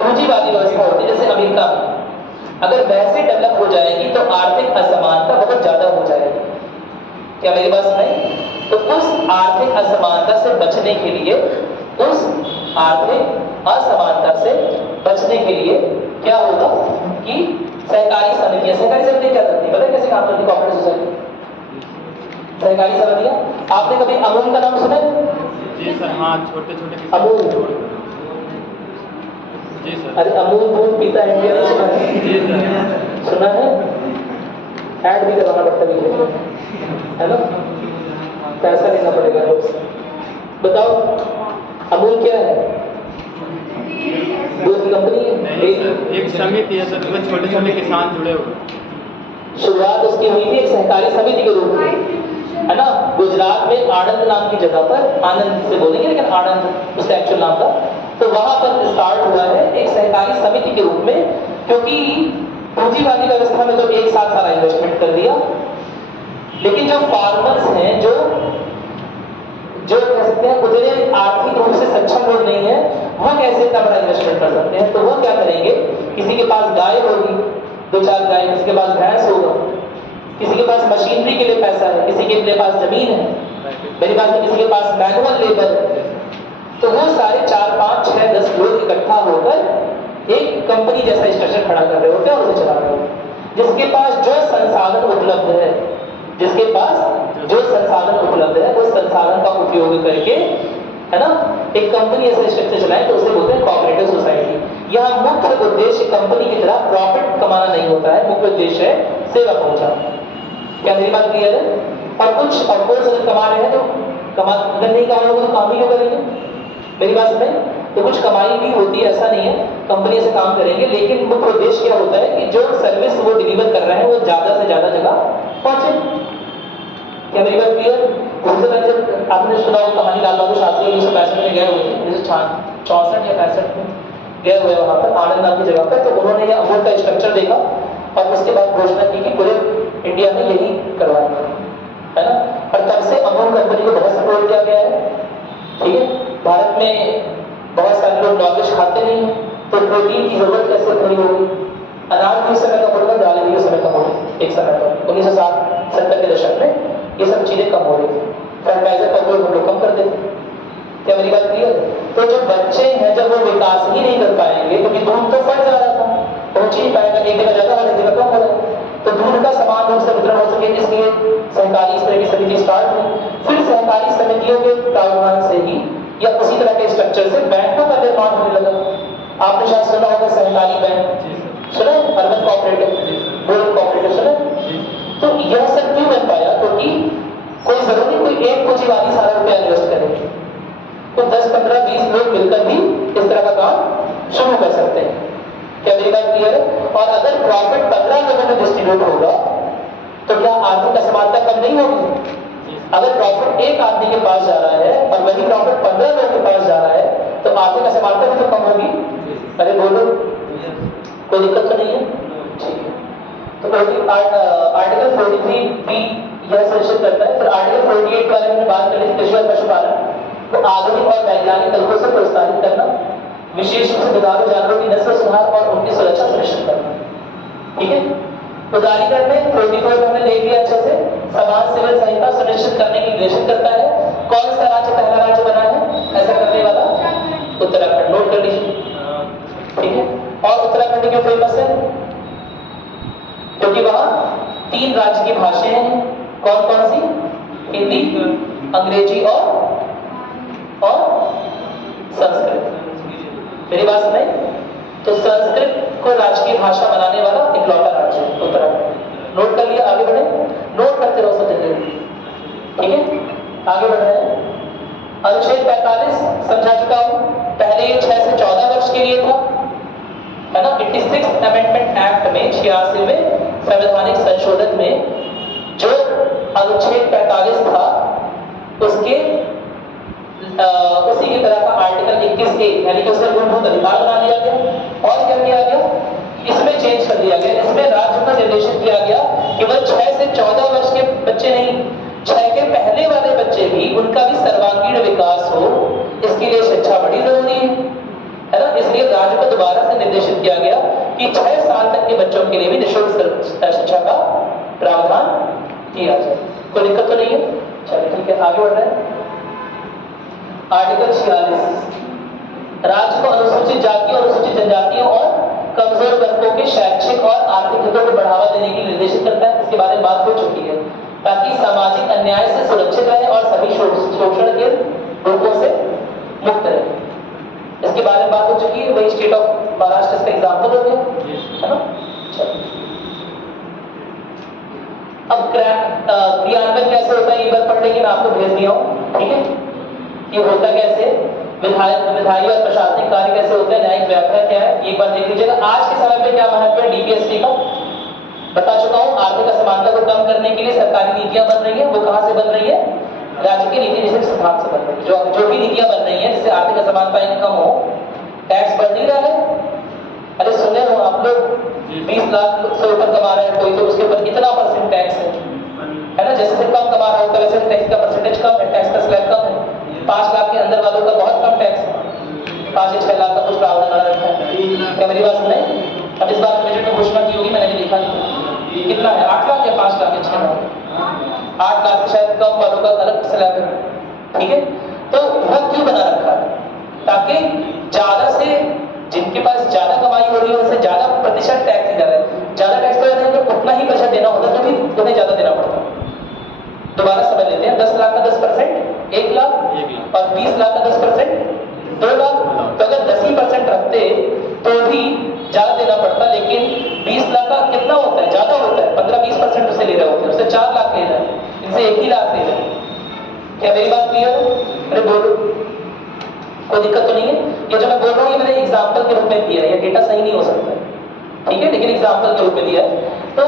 पूंजीवादी व्यवस्था होती है जैसे अमेरिका में, अगर वैसे डेवलप हो जाएगी तो आर्थिक असमानता बहुत ज्यादा हो जाएगी। क्या मेरी बात सुनाई? आर्थिक असमानता से बचने के लिए, उस आर्थिक असमानता से बचने के लिए क्या होगा कि सहकारी समिति क्या करती है, पता है कैसे काम करती है कोऑपरेटिव सोसाइटी? सहकारी समितियां, आपने कभी अमूल का नाम सुना है? जी सर, हाँ, छोटे छोटे अमूल, जी सर। अरे अमूल दूध पीता है इंडिया में, सुना है? जी सर। सुना है? ऐड भी करवाना पड़ता है ना, पैसा लेना पड़ेगा लोग से। बताओ अमूल क्या है? दूध की कंपनी है? नहीं सर, एक समिति है सर, उसमें छोटे छोटे किसान जुड़े हुए। शुरुआत उसकी हुई थी एक सहकारी समिति के रूप में, है ना। गुजरात में आणंद नाम की जगह पर, आनंद से बोलेंगे लेकिन आणंद उसका एक्चुअल नाम था, तो वहां पर स्टार्ट हुआ है एक सहकारी समिति के रूप में, क्योंकि पूंजीवादी व्यवस्था में तो एक साथ सारा इन्वेस्टमेंट कर दिया, लेकिन जो फार्मर्स हैं, जो कह सकते हैं उतने आर्थिक रूप से सक्षम लोग नहीं है, वह कैसे इतना बड़ा इन्वेस्टमेंट कर सकते हैं? तो वह क्या करेंगे, किसी के पास गाय होगी, 2-4 गाय, किसी के पास भैंस होगा, किसी के पास मशीनरी के लिए पैसा है, किसी के पास जमीन है, मेरी बात है किसी के पास मैनुअल लेबर है, तो वो सारे 4, 5, 6, 10 लोग इकट्ठा होकर एक कंपनी जैसा स्ट्रक्चर खड़ा कर रहे होते हैं और उसे चला रहे होते हैं, जिसके पास जो संसाधन उपलब्ध है, जिसके पास जो संसाधन उपलब्ध है उस संसाधन का उपयोग करके, है ना, एक कंपनी ऐसा स्ट्रक्चर चलाए, तो उसे बोलते हैं कोऑपरेटिव सोसाइटी। यहाँ मुख्य उद्देश्य कंपनी की तरह प्रॉफिट कमाना नहीं होता है, मुख्य उद्देश्य है सेवा पहुंचाना। क्या मेरी बात क्लियर है? और कुछ ऑफकोर्स अगर कमा रहे हैं तो अगर नहीं कमा रहे तो काम ही क्यों करेंगे? मेरी बात सुने, तो कुछ कमाई भी होती है, ऐसा नहीं है, कंपनी से काम करेंगे, लेकिन मुख्य उद्देश्य क्या होता है कि जो सर्विस वो डिलीवर कर रहे हैं वो ज्यादा से ज्यादा जगह पहुंचे। क्या मेरी बात क्लियर? उससे पहले जब आपने सुना हो कहानी लाल बहादुर शास्त्री 1965 में गए हुए थे, 1964 या 65 में गए हुए वहां पर आनंद नाम की जगह पर, तो उन्होंने यह अमूल का स्ट्रक्चर देखा और उसके बाद घोषणा की कि पूरे इंडिया में यही करवाएंगे, है ना। और तब से अमूल कंपनी को बहुत सपोर्ट किया गया है, ठीक है। भारत में बहुत सारे लोग नॉनवेज खाते नहीं हैं, तो प्रोटीन की जरूरत कैसे खड़ी होगी? अनाज भी उस समय कम होगा, दाल भी उस समय कम होगी, एक समय पर 1960-70 के दशक में ये सब चीजें कम हो रही थी, फर्टिलाइजर का उपयोग हम लोग कम कर देते। क्या मेरी बात क्लियर? तो जो बच्चे हैं जब वो विकास ही नहीं कर पाएंगे, क्योंकि दूध तो फट जा रहा था, पहुंच ही नहीं पाएगा, एक जगह ज्यादा वाले जगह कम हो रहा है, तो दूध का समान रूप से वितरण हो सके, इसलिए सहकारी इस तरह की समिति स्टार्ट हुई। फिर सहकारी समितियों के प्रावधान से ही या उसी तरह के स्ट्रक्चर से बैंकों का निर्माण होने लगा। आपने शायद सुना होगा सहकारी बैंक, सुना है? अर्बन कोऑपरेटिव, रूरल कोऑपरेटिव सुना है? तो यह सब क्यों बन पाया? क्योंकि कोई जरूरी कोई एक पूंजीवादी सारा रुपया इन्वेस्ट करे, तो 10, 15, 20 लोग मिलकर भी इस तरह का काम शुरू कर सकते हैं। क्या मेरी बात क्लियर है? और अगर प्रॉफिट 15 लोगों में डिस्ट्रीब्यूट होगा तो क्या आर्थिक असमानता कम नहीं होगी? अगर प्रॉफिट एक आदमी के पास जा रहा है और वही प्रॉफिट 15 लोगों के पास जा रहा है तो आर्थिक असमानता भी तो कम होगी। अरे बोलो, कोई दिक्कत तो नहीं है? ठीक है। तो आर्टिकल 43B यह सुनिश्चित करता है। फिर आर्टिकल 48 के बारे में बात करें, कृषि और पशुपालन को आधुनिक और वैज्ञानिक तरीकों से प्रोत्साहित करना, विशेष रूप से दुधारू जानवरों की नस्ल सुधार और उनकी सुरक्षा सुनिश्चित करना, ठीक है। उदारीकरण में 44 हमने देख लिया अच्छे से, समाज सेवा संहिता सुनिश्चित करने की निर्देशित करता है। कौन सा राज्य पहला राज्य बना है ऐसा करने वाला? उत्तराखंड, नोट कर लीजिए, ठीक है। और उत्तराखंड क्यों फेमस है? क्योंकि वहां 3 राज्य की भाषाएं हैं। कौन कौन सी? हिंदी, अंग्रेजी और संस्कृत। मेरी बात सुने, तो संस्कृत को राजकीय भाषा बनाने वाला इकलौता राज्य है उत्तराखंड। नोट कर लिया, आगे बढ़े, नोट करते रहो सब जगह, ठीक है। आगे बढ़ रहे हैं। अनुच्छेद 45 समझा चुका हूं, पहले ये 6 से 14 वर्ष के लिए था, है ना। 86 अमेंडमेंट एक्ट में 86वें संवैधानिक संशोधन में जो अनुच्छेद 45 था उसके उसी की तरह का आर्टिकल 21A यानी कि उसका मूलभूत अधिकार बना दिया गया। और क्या किया गया? इसमें चेंज कर दिया गया, इसमें राज्य को निर्देशित किया गया केवल 6 से 14 वर्ष के बच्चे नहीं, 6 के पहले वाले बच्चे भी, उनका भी सर्वांगीण विकास हो, इसके लिए शिक्षा बड़ी जरूरी है ना। इसलिए राज्य को दोबारा से निर्देशित किया गया कि 6 साल तक के बच्चों के लिए भी निःशुल्क शिक्षा का प्रावधान किया जाए। कोई दिक्कत तो नहीं है? चलिए ठीक है, आगे बढ़ रहे हैं। आर्टिकल 46 राज्य को अनुसूचित जातियों, अनुसूचित जनजातियों और कमजोर वर्गों के शैक्षिक और आर्थिक हितों को बढ़ावा देने के लिए निर्देशित करता है। इसके बारे में बात हो चुकी है, ताकि सामाजिक अन्याय से सुरक्षित रहे और सभी शोषण के रूपों से मुक्त रहे। इसके बारे में बात हो चुकी है। वही स्टेट ऑफ महाराष्ट्र इसका एग्जाम्पल हो गया, है ना। अब क्रियान्वयन कैसे होता है ये बात पढ़ लेंगे, मैं आपको भेज दिया हूँ, ठीक है। ये होता कैसे, विधायी और प्रशासनिक कार्य कैसे होते हैं, न्यायिक व्याख्या क्या है, एक बार देख लीजिएगा। आज के समय पे क्या महत्व है डीपीएसटी का बता चुका हूँ। आर्थिक असमानता को कम करने के लिए सरकारी नीतियां बन रही है। वो कहां से बन रही है, राज्य के नीति निषेध सिद्धांत से बन रही है। जो भी नीतियां बन रही है जिससे आर्थिक असमानता कम हो, टैक्स बढ़ नहीं रहा है। अरे सुने हो आप लोग, 20 लाख से ऊपर कमा रहे हैं कोई, तो उसके ऊपर कितना % टैक्स है ना। जैसे से कम कमा रहा होता है वैसे टैक्स का परसेंटेज कम है, टैक्स का स्लैब कम है। 5 लाख के अंदर वालों का बहुत कम टैक्स है, 5 से 6 लाख का कुछ प्रावधान बना रखा है। क्या मेरी बात सुने। अब इस बार बजट में घोषणा की होगी, मैंने भी देखा कितना है, 8 लाख या 5 लाख या 6 लाख, 8 लाख से शायद कम वालों का अलग स्लैब है, ठीक है। तो वह क्यों बना रखा है, ताकि ज्यादा से जिनके पास ज्यादा कमाई हो रही है उनसे ज्यादा प्रतिशत टैक्स दिया जाए। ज्यादा टैक्स तो नहीं, अगर उतना ही पैसा देना होता तो भी उन्हें ज्यादा देना पड़ता। दोबारा समझ लेते हैं, 10 लाख का 10% 1 लाख और 20 लाख का 10% 2 लाख। तो अगर 10% रखते तो भी ज्यादा देना पड़ता, लेकिन 20 लाख का कितना होता है, ज्यादा होता है, 15-20% उससे ले रहे होते हैं, उससे 4 लाख ले रहे हैं, इनसे 1 ही लाख ले रहे हैं। क्या मेरी बात क्लियर है। अरे बोलो, कोई दिक्कत तो नहीं है। ये जो मैं बोल रहा हूँ ये मैंने एग्जाम्पल के रूप में दिया है, ये डेटा सही नहीं हो सकता है, ठीक है, लेकिन एग्जाम्पल के रूप में दिया है। तो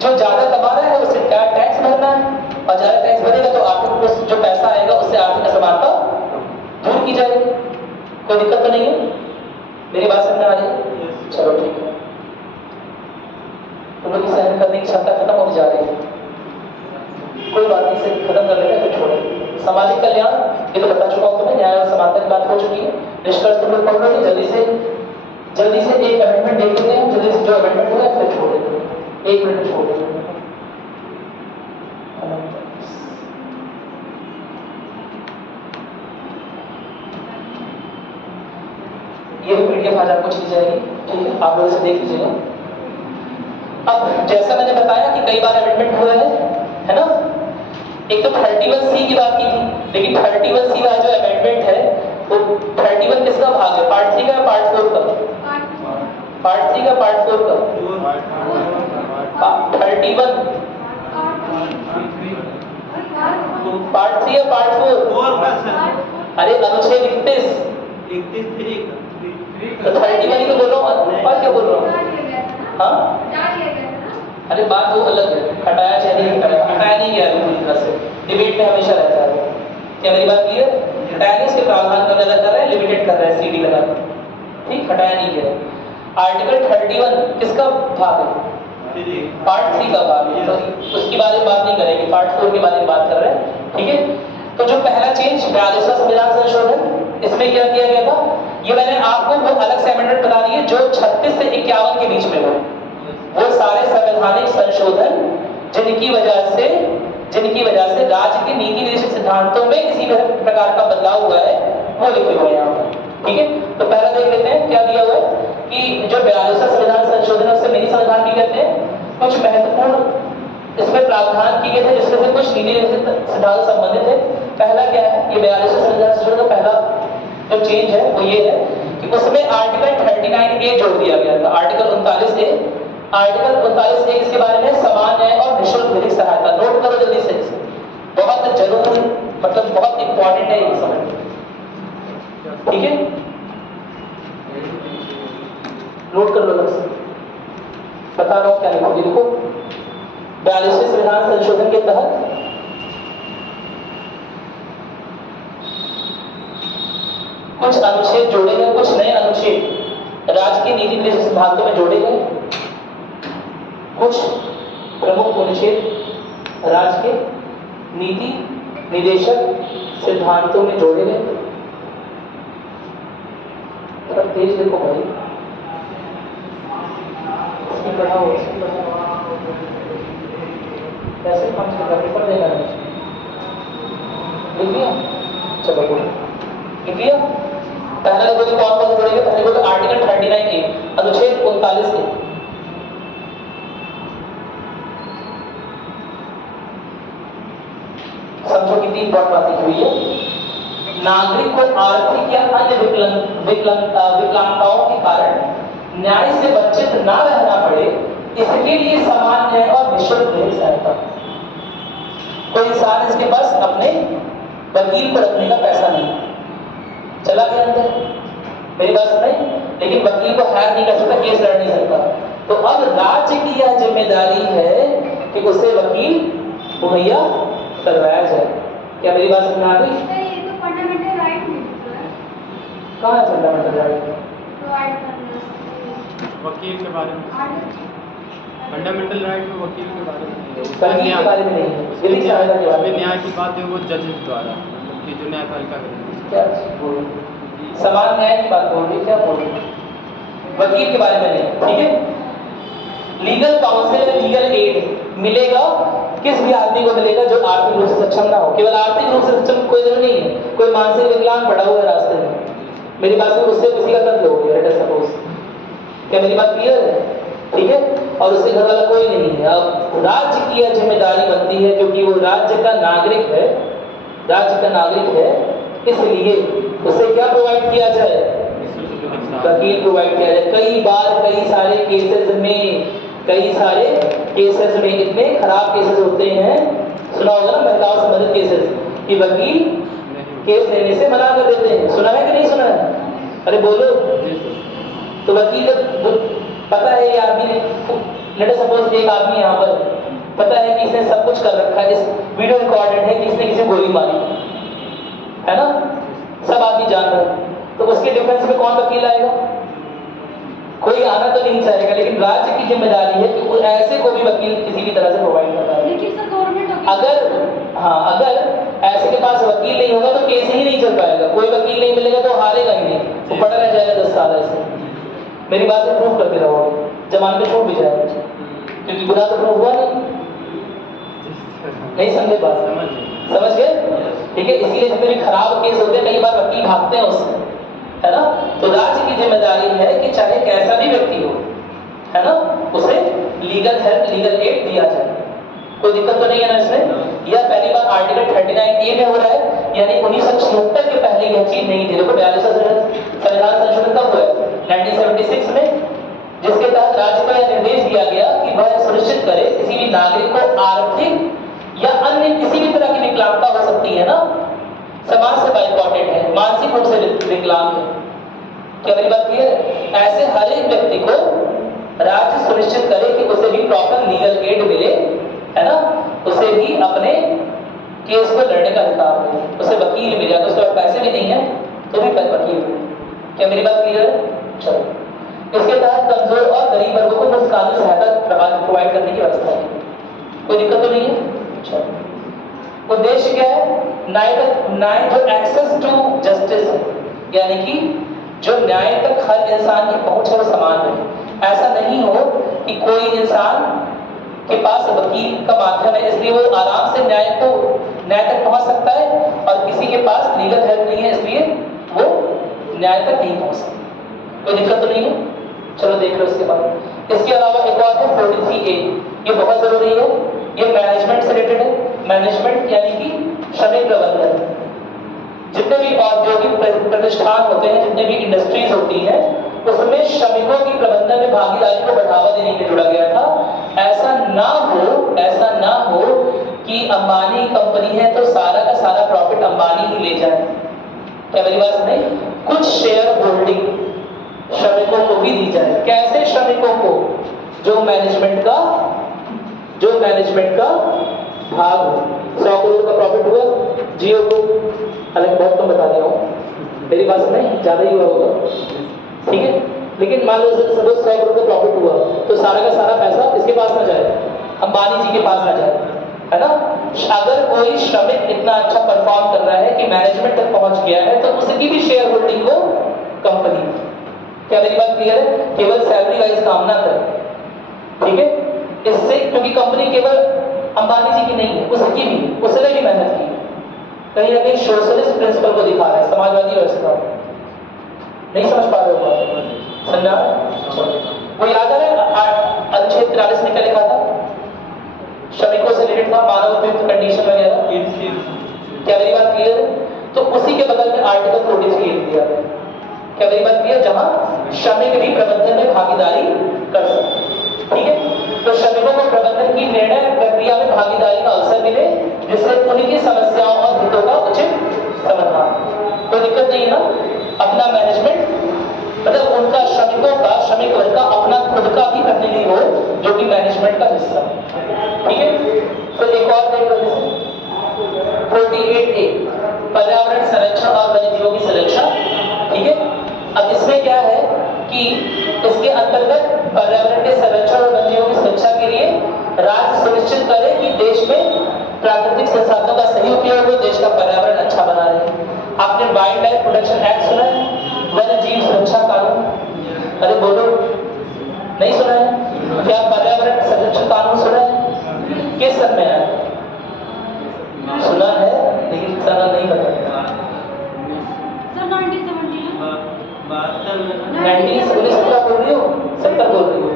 जो ज्यादा कमा रहा है उससे क्या टैक्स भरना है, और ज्यादा टैक्स भरेगा तो आर्थिक जो पैसा आएगा उससे आर्थिक असमानता दूर की जाएगी। कोई दिक्कत तो नहीं है, मेरी बात समझ आ रही है। चलो ठीक है, तुम लोग की सहन करने की क्षमता खत्म होती जा रही है, कोई बात नहीं, से खत्म कर लेंगे फिर छोड़ेंगे। सामाजिक कल्याण ये तो बता चुका हूँ तुम्हें, न्याय और समानता की बात हो चुकी है। निष्कर्ष तुम लोग पढ़ लो, जल्दी से एक अमेंडमेंट देख लेते हैं, जल्दी से जो अमेंडमेंट होगा फिर छोड़ देते हैं, 1 मिनट में छोड़ देते हैं। ये भी पीडीएफ आज आपको चली जाएगी, ठीक है, आप लोग इसे देख लीजिएगा। अब जैसा मैंने बताया कि कई बार अमेंडमेंट हुआ है ना। एक तो 31C की बात की थी, लेकिन 31C का जो अमेंडमेंट है वो 31 किसका भाग है, पार्ट 3 का या पार्ट 4 का, पार्ट 3 का पार्ट 4 का, 31 पार्ट 3 या पार्ट 4, अरे अनुच्छेद 31 तो 31 ही तो बोल रहा हूँ, और क्या बोल रहा हूँ। हाँ अरे बात वो अलग है, हटाया चाहे नहीं हटाया, हटाया नहीं गया पूरी तरह से, डिबेट में हमेशा रहता है। क्या मेरी बात क्लियर। हटाया नहीं, उसके प्रावधान का नजर कर रहे हैं, लिमिटेड कर रहे हैं सीडी लगा कर, ठीक, हटाया नहीं गया। आर्टिकल 31 किसका भाग है, पार्ट 3 का भाग है, तो उसके बारे में बात नहीं करेंगे, पार्ट 4 के बारे में बात कर रहे हैं, ठीक है। तो जो पहला चेंज 42वां संविधान संशोधन, इसमें क्या किया गया था, ये मैंने आपको वो अलग से अमेंडमेंट बता दिए जो 36 से 51 के बीच में हुए। वो सारे संवैधानिक संशोधन जिनकी वजह से राज्य के नीति निर्देशक सिद्धांतों में किसी प्रकार का बदलाव हुआ है वो लिखे हुए हैं यहाँ पर, ठीक है। तो पहला देख लेते हैं क्या दिया हुआ है कि जो 42वां संविधान संशोधन है उसे मिनी संविधान भी कहते हैं। कुछ महत्वपूर्ण इसमें प्रावधान किए गए थे जिसमें से कुछ नीति निर्देशक सिद्धांत संबंधित है। पहला क्या है, ये 42वां संविधान संशोधन का पहला जो चेंज है वो ये है कि उसमें आर्टिकल 39A जोड़ दिया गया था। आर्टिकल 39A, आर्टिकल 39A इसके बारे में समान न्याय और निःशुल्क विधिक सहायता। नोट करो जल्दी से, बहुत जरूर, मतलब बहुत इंपॉर्टेंट है ये समझ, ठीक है, नोट कर लो अलग से, बता रहा हूं क्या लिखोगे। देखो 42वें संविधान संशोधन के तहत कुछ अनुच्छेद जोड़े गए, कुछ नए अनुच्छेद राज्य के नीति निर्देशक सिद्धांतों में जोड़े गए, कुछ प्रमुख अनुच्छेद राज्य के नीति निदेशक सिद्धांतों में जोड़े गए। थोड़ा तेज देखो भाई, इसकी बढ़ाओ, इसकी बढ़ाओ, कैसे काम चलेगा, पेपर देना है, लिख लिया, चलो बोलो क्लियर। पहला देखो कौन कौन से जुड़ेंगे। पहले देखो आर्टिकल 39A अनुच्छेद 39 के समझो कितनी इंपॉर्टेंट बातें हुई है। नागरिक को आर्थिक या अन्य विकलांगताओं के कारण न्याय से वंचित न रहना पड़े, इसके लिए समान न्याय और निःशुल्क न्यायिक सहायता। कोई इंसान इसके पास अपने वकील को रखने का पैसा नहीं, चला गया अंदर, मेरी बात सुनाई, लेकिन वकील को हायर नहीं कर सकता, केस लड़ नहीं सकता। तो अब राज्य की यह जिम्मेदारी है कि उसे वकील मुहैया करवाया जाए। क्या मेरी बात समझ आ गई? सर ये तो फंडामेंटल राइट नहीं है कहाँ है फंडामेंटल राइट? प्रोवाइड करना वकील के बारे में फंडामेंटल राइट में वकील के बारे में नहीं है। वकील के बारे में नहीं है, विधिक सहायता के बारे में। न्याय की बात है वो जजेस द्वारा, कि जो न्यायपालिका करेगी। क्या बोल समान न्याय की बात बोल रही, क्या बोल रही? वकील के बारे में नहीं, ठीक है। लीगल काउंसिल लीगल एड मिलेगा किस भी आदमी को मिलेगा जो आर्थिक रूप से सक्षम ना हो। केवल आर्थिक रूप से सक्षम कोई जरूरी नहीं है, कोई मानसिक विकलांग पड़ा हुआ है रास्ते में, मेरी बात से उससे किसी का कत्ल हो गया, लेट अस सपोज। क्या मेरी बात क्लियर है? ठीक है। और उससे घर वाला कोई नहीं है। अब राज्य की यह जिम्मेदारी बनती है क्योंकि वो राज्य का नागरिक है, राज्य का नागरिक है, इसलिए उसे क्या प्रोवाइड किया जाए? वकील प्रोवाइड किया जाए। कई बार कई सारे केसेस में इतने खराब केसेस होते हैं, सुना होगा ना महिलाओं संबंधित केसेस, कि वकील केस लेने से मना कर देते हैं। सुना है कि नहीं सुना है? अरे बोलो। तो वकील पता है ये आदमी ने, लेट अस सपोज एक आदमी यहाँ पर पता है कि इसने सब कुछ कर रखा है, इस वीडियो रिकॉर्डेड है कि इसने किसी गोली मारी है ना, सब आदमी जान रहे हैं, तो उसके डिफेंस में कौन वकील आएगा? कोई आना तो नहीं चाहेगा, लेकिन राज्य की जिम्मेदारी है कि ऐसे को भी वकील किसी भी तरह से प्रोवाइड करना है। लेकिन सर गवर्नमेंट अगर ऐसे के पास वकील नहीं होगा तो केस ही नहीं चल पाएगा, कोई वकील नहीं मिलेगा तो हारेगा ही नहीं, वो पड़ा रह जाएगा 10 साल ऐसे। मेरी बात से प्रूफ करते रहोगे, जमाने पे छूट भी जाएगा, क्योंकि गुनाह तो प्रूफ हुआ नहीं समझे बात? समझ गए? ठीक है। इसीलिए जितने भी खराब केस होते हैं कई बार वकील भागते हैं उससे, है ना। तो राज्य की जिम्मेदारी है कि चाहे कैसा भी व्यक्ति हो, है ना, उसे लीगल हेल्प लीगल एड दिया जाए। कोई दिक्कत तो नहीं है ना इसमें? यह पहली बार आर्टिकल 39A में हो रहा है, यानी 1976 के पहले यह चीज नहीं थी। देखो 42वां संविधान संशोधन कब हुआ है? 1976 में, जिसके तहत राज्य को यह निर्देश दिया गया कि वह सुनिश्चित करे किसी भी नागरिक को आर्थिक या अन्य किसी भी तरह की विकलांगता हो सकती है ना, समाज से बाइकॉटेड है, मानसिक रूप से विकलांग है। क्या मेरी बात क्लियर है? ऐसे हर एक व्यक्ति को राज्य सुनिश्चित करे कि उसे भी प्रॉपर लीगल एड मिले, है ना, उसे भी अपने केस को लड़ने का अधिकार मिले, उसे वकील मिले, अगर उसके पास पैसे भी नहीं है तो भी वकील मिले। क्या मेरी बात क्लियर है? चलो, इसके तहत कमजोर और गरीब वर्गों को मुफ्त कानूनी सहायता प्रोवाइड करने की व्यवस्था है। कोई दिक्कत तो नहीं है? चलो, उद्देश्य क्या है? न्याय जो एक्सेस टू जस्टिस है, यानी कि जो न्याय तक हर इंसान की पहुंच है वो समान रहे। ऐसा नहीं हो कि कोई इंसान के पास वकील का माध्यम है इसलिए वो आराम से न्याय तक पहुंच सकता है, और किसी के पास लीगल हेल्प नहीं है इसलिए वो न्याय तक नहीं पहुंच सकता। कोई दिक्कत तो नहीं है? चलो देख लो इसके बाद। इसके अलावा एक और है 43A, ये बहुत जरूरी है, ये मैनेजमेंट से रिलेटेड है। मैनेजमेंट यानी कि श्रमिक प्रबंधन। जितने भी औद्योगिक प्रतिष्ठान होते हैं, जितने भी इंडस्ट्रीज होती हैं, उसमें श्रमिकों की प्रबंधन में भागीदारी को बढ़ावा देने के लिए जुड़ा गया था। ऐसा ना हो कि अंबानी कंपनी है तो सारा का सारा प्रॉफिट अंबानी ही ले जाए। क्या मेरी बात नहीं? कुछ शेयर होल्डिंग श्रमिकों को भी दी जाए। कैसे श्रमिकों को? जो मैनेजमेंट का भाग हो। 100 करोड़ का प्रॉफिट हुआ जियो को, हालांकि बहुत कम बता रहा हूँ, मेरी बात नहीं, ज्यादा ही हुआ होगा, ठीक है, लेकिन मान लो 100 करोड़ का प्रॉफिट हुआ तो सारा का सारा पैसा इसके पास ना जाए, अंबानी जी के पास ना जाए, है ना। अगर कोई श्रमिक इतना अच्छा परफॉर्म कर रहा है कि मैनेजमेंट तक पहुंच गया है तो उसकी भी शेयर होल्डिंग हो कंपनी। क्या मेरी बात क्लियर है? केवल सैलरी वाइज काम ना करें, ठीक है। इससे क्योंकि कंपनी केवल अंबानी जी की नहीं है, उसकी भी, उसने भी मेहनत की, कहीं ना कहीं सोशलिस्ट प्रिंसिपल को दिखा रहा है, समाजवादी व्यवस्था। नहीं समझ पा रहे हो? समझा? वो याद आ रहा है अनुच्छेद 43 में क्या लिखा था? श्रमिकों से रिलेटेड था, मानव उपयुक्त कंडीशन वगैरह। क्या मेरी बात क्लियर है? तो उसी के बदल में आर्टिकल 43 लिख दिया है। क्या मेरी बात क्लियर? जहां श्रमिक भी प्रबंधन में भागीदारी कर सकते। ठीक है, तो श्रमिकों को प्रबंधन की निर्णय प्रक्रिया में भागीदारी का अवसर मिले, जिससे उनकी समस्याओं और हितों का उचित समाधान। कोई दिक्कत नहीं है ना? अपना मैनेजमेंट, मतलब उनका श्रमिकों का, श्रमिक वर्ग का अपना खुद का भी प्रतिनिधि हो, जो कि मैनेजमेंट का हिस्सा। ठीक है, तो एक और देख लो, 48A पर्यावरण संरक्षण और वन्यजीवों की सुरक्षा। ठीक है, अब इसमें क्या है कि इसके अंतर्गत पर्यावरण के संरक्षण और वन्यजीवों की सुरक्षा के लिए राज्य सुनिश्चित करे कि देश में प्राकृतिक संसाधनों का सही उपयोग हो, देश का पर्यावरण अच्छा बना रहे। आपने वाइल्ड लाइफ प्रोटेक्शन एक्ट सुना है? वन्य जीव सुरक्षा कानून? अरे बोलो, नहीं सुना है? क्या पर्यावरण संरक्षण कानून सुना है? किस सन में है? सुना है लेकिन सन नहीं पता। सर 1970 बोल रही हो? 70 बोल रही हो?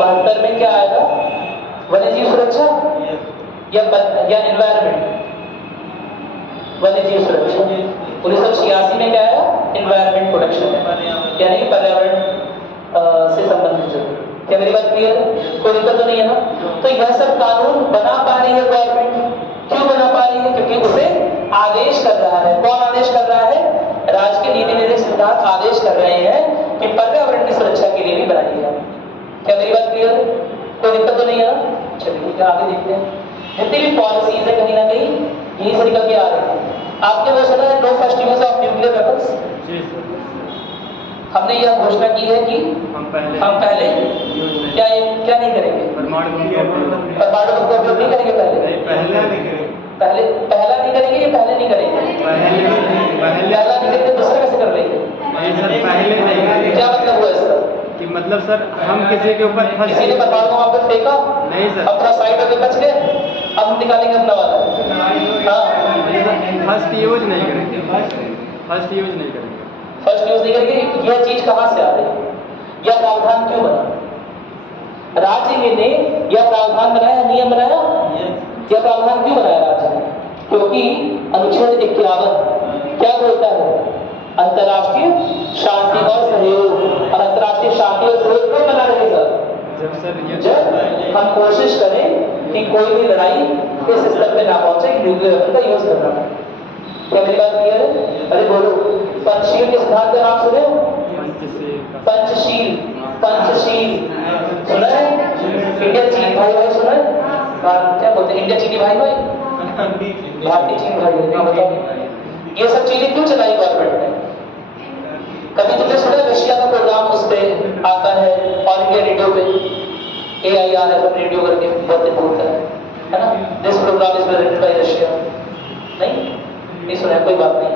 72 में क्या आएगा? वन्य जीव सुरक्षा या एनवायरमेंट? वन्य जीव सुरक्षा। 1986 में क्या आया? एनवायरमेंट प्रोटेक्शन, यानी कि पर्यावरण से संबंधित जो। क्या मेरी बात क्लियर है? कोई दिक्कत तो नहीं है ना? तो यह सब कानून बना पा रही है गवर्नमेंट। क्यों बना पा रही है? क्योंकि उसे आदेश कर रहा है। कौन आदेश कर रहा है? राज्य के नीति निर्देशक सिद्धांत आदेश कर रहे हैं कि पर्यावरण की सुरक्षा के लिए भी बनाई है। क्या मेरी बात क्लियर है? कोई दिक्कत तो नहीं है ना? चलिए आगे देखते हैं। जितनी भी पॉलिसीज है कहीं ना कहीं यही से निकल के आ रही है। आपने वो सुना है no first use of nuclear weapons? हमने यह घोषणा की है कि हम पहले क्या नहीं करेंगे? परमाणु बम का उपयोग नहीं करेंगे। पहला नहीं करेंगे या पहले नहीं करेंगे? पहला नहीं करेंगे, दूसरा कैसे कर लेंगे? पहले नहीं। क्या मतलब हुआ इसका? कि मतलब सर हम किसी के ऊपर किसी ने परमाणु बम पर फेंका, नहीं सर, अपना साइड होकर बच गए, अब हम निकालेंगे अपना वाला। फर्स्ट यूज नहीं करेंगे। फर्स्ट यूज नहीं करेंगे। फर्स्ट यूज नहीं करेंगे। यह चीज कहां से आ रही है? यह प्रावधान क्यों बना? राज्य ने यह प्रावधान बनाया, नियम बनाया। यह प्रावधान क्यों बनाया राज्य ने? क्योंकि अनुच्छेद 51 क्या बोलता है? अंतर्राष्ट्रीय शांति और सहयोग। और अंतर्राष्ट्रीय शांति और सहयोग क्यों बना रहेगा? जब हम कोशिश करें कि कोई भी लड़ाई इस स्तर पे ना पहुंचे कि न्यूक्लियर वेपन का यूज करना है। क्या मेरी बात क्लियर है? अरे बोलो, पंचशील के सिद्धांत का नाम सुने हो? पंचशील सुना है? इंडिया चीन भाई सुना है? क्या बोलते हैं? इंडिया चीनी भाई भारतीय चीन भाई। बताओ ये सब चीजें क्यों चलाई गवर्नमेंट ने? कभी तुमने सुना रशिया का प्रोग्राम उस पे आता है ऑल इंडिया रेडियो पे, AIR रेडियो करके बहुत बोलता है ना? This programme is presented by Russia. नहीं सुना है? कोई बात नहीं।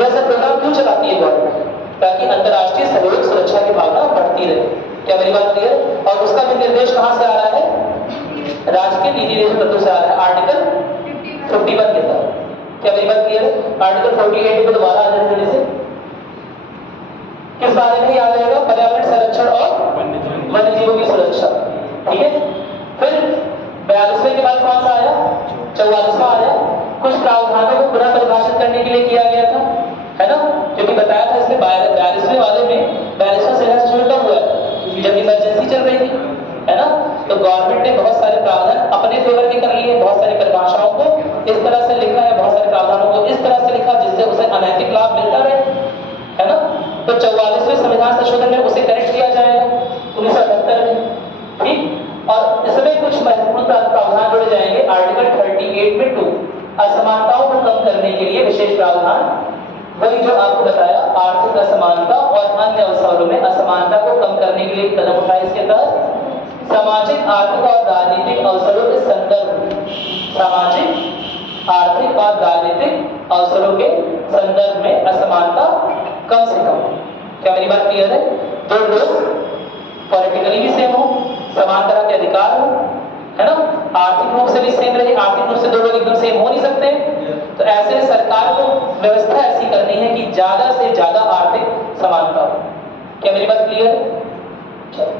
यह सब प्रोग्राम क्यों चलाती है गवर्नमेंट? ताकि अंतर्राष्ट्रीय सहयोग सुरक्षा की भावना बढ़ती रहे। क्या मेरी बात क्लियर? और उसका भी निर्देश कहां से आ रहा है? राज्य के नीति निर्देशक तत्व से आ रहा है, आर्टिकल 51 के तहत। क्या मेरी बात क्लियर? आर्टिकल 48 को दोबारा आ जाए जल्दी से। किस बारे में याद रहेगा? पर्यावरण संरक्षण और वन्यजीवों की सुरक्षा। ठीक है, फिर 42वें के बाद कौन सा आया? 44वां आया। कुछ प्रावधानों को पुनः परिभाषित करने के लिए किया गया था, है ना? क्योंकि बताया था इसमें 42वें वाले में 42वां सेना शुरू कब हुआ है? जब इमरजेंसी चल रही थी, है ना? तो गवर्नमेंट ने बहुत सारे प्रावधान अपने फेवर के कर लिए, बहुत सारी परिभाषाओं को इस तरह से लिखा है, बहुत सारे प्रावधानों को इस तरह से लिखा जिससे उसे अनैतिक लाभ मिलता रहे, है ना? तो 44वें संविधान संशोधन में उसे करेक्ट किया जाएगा 1978 में। ठीक, और इसमें कुछ महत्वपूर्ण प्रावधान जोड़े जाएंगे। आर्टिकल 38 में 2 असमानताओं को कम करने के लिए विशेष प्रावधान, वही जो आपको बताया, आर्थिक असमानता और अन्य अवसरों में असमानता को कम करने के लिए कदम उठाए। इसके तहत सामाजिक, आर्थिक और राजनीतिक अवसरों के संदर्भ में, सामाजिक, आर्थिक और राजनीतिक अवसरों के संदर्भ में असमानता कम से कम। क्या मेरी बात क्लियर है? दो लोग पॉलिटिकली भी सेम हो, समान तरह के अधिकार हो, है ना? आर्थिक रूप से भी सेम रहे। आर्थिक रूप से दो लोग एकदम सेम हो नहीं सकते, तो ऐसे में सरकार को व्यवस्था ऐसी करनी है कि ज्यादा से ज्यादा आर्थिक समानता हो। क्या मेरी बात क्लियर है? चलो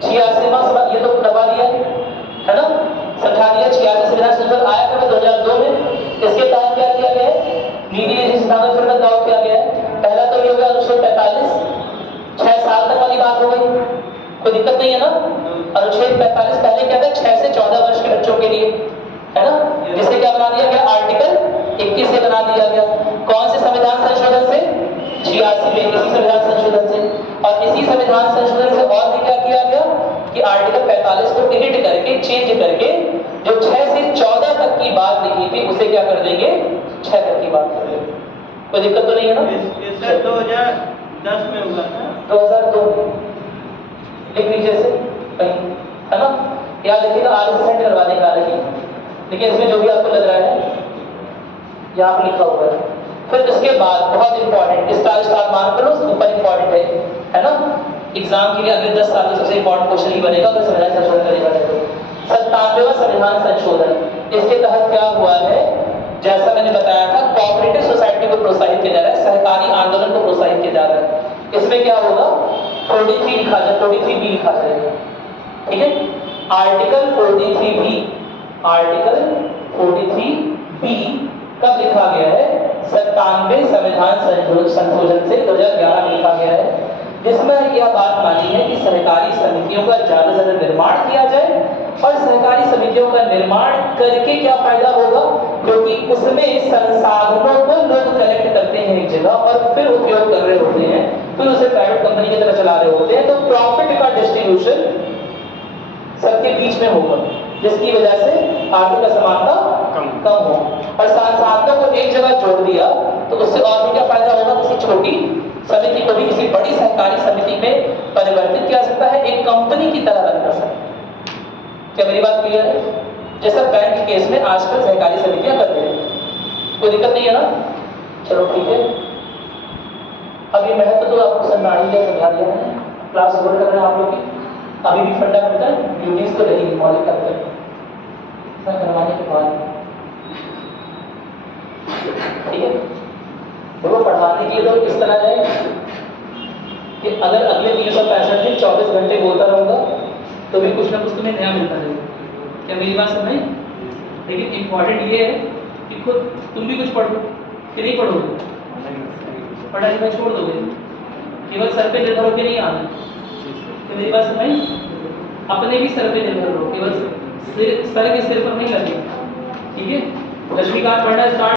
86वां सवाल ये तो दबा दिया है ना, समझा दिया। 86 संविधान संशोधन आया था 2002 में। इसके तहत क्या किया गया है? नीति सिद्धांतों पर बदलाव किया गया है। पहला तो ये हो गया अनुच्छेद 45, 6 साल तक वाली बात हो गई, कोई दिक्कत नहीं है ना। अनुच्छेद 45 पहले क्या था? 6 से 14 वर्ष के बच्चों के लिए, है ना, जिसे क्या बना दिया गया? आर्टिकल 21 से बना दिया गया। कौन से संविधान संशोधन से? 86 में, इसी संविधान संशोधन से। और इसी संविधान संशोधन से और भी क्या किया गया कि आर्टिकल 45 को एडिट करके, चेंज करके, जो 6 से 14 तक की बात लिखी थी उसे क्या कर देंगे? 6 तक की बात कर देंगे। कोई दिक्कत तो नहीं है ना? सर 2010 में हुआ था। 2002 लिख लीजिए से कहीं, है ना, याद रखिएगा। आज सेंड करवाने का रखिए, लेकिन इसमें जो भी आपको लग रहा है यहाँ पर लिखा हुआ है। फिर उसके बाद बहुत इंपॉर्टेंट, स्टार मान कर लो, सुपर इंपॉर्टेंट है ना, एग्जाम के लिए अगले 10 साल में सबसे इंपॉर्टेंट क्वेश्चन ही बनेगा अगर संविधान संशोधन करेगा तो। 97वां संविधान संशोधन, इसके तहत क्या हुआ है? जैसा मैंने बताया था, कोऑपरेटिव सोसाइटी को प्रोत्साहित किया जा रहा है, सहकारी आंदोलन को प्रोत्साहित किया जा रहा है। इसमें क्या होगा? 43 लिखा जाए, 43 बी लिखा जाएगा, ठीक है। आर्टिकल 43 बी, आर्टिकल 43 बी कब लिखा गया है? 97वें संविधान संशोधन से 2011 में लिखा गया है, जिसमें यह बात मानी है कि सहकारी समितियों का ज्यादा से ज्यादा निर्माण किया जाए। और सहकारी समितियों का निर्माण करके क्या फायदा होगा? क्योंकि उसमें संसाधनों को लोग कलेक्ट करते हैं एक जगह और फिर उपयोग कर रहे होते हैं, फिर उसे प्राइवेट कंपनी की तरह चला रहे होते हैं, तो प्रॉफिट का डिस्ट्रीब्यूशन सबके बीच में होगा, जिसकी वजह से आर्थिक असमानता कम हो। और संसाधनों को एक जगह जोड़ दिया तो उससे और भी क्या फायदा होगा? किसी छोटी समिति को भी किसी बड़ी सहकारी समिति में परिवर्तित किया सकता है, एक कंपनी की तरह रन कर सकता है। क्या मेरी बात क्लियर है? जैसा बैंक के केस में आजकल सहकारी समितियां करते हैं, कोई दिक्कत नहीं है ना? चलो ठीक है। अब ये महत्व तो आपको समझा दिया है, क्लास होल्ड कर रहे हैं आप लोग की। अभी भी फंडामेंटल ड्यूटीज तो रहेगी मौलिक कर्तव्य करवाने के बाद, ठीक है। देखो पढ़ाने के लिए तो इस तरह है कि अगर अगले 365 दिन 24 घंटे बोलता रहूंगा तो भी कुछ ना कुछ तुम्हें नया मिलता रहेगा। क्या मेरी बात समझ? लेकिन इंपॉर्टेंट ये है कि खुद तुम भी कुछ पढ़ो कि नहीं पढ़ोगे, पढ़ाई में छोड़ दोगे, केवल सर पे निर्भर होकर नहीं आना। क्या मेरी बात समझ? अपने भी सर पे निर्भर हो, केवल सर के सिर पर नहीं लगे, ठीक है। लक्ष्मीकांत पढ़ना स्टार्ट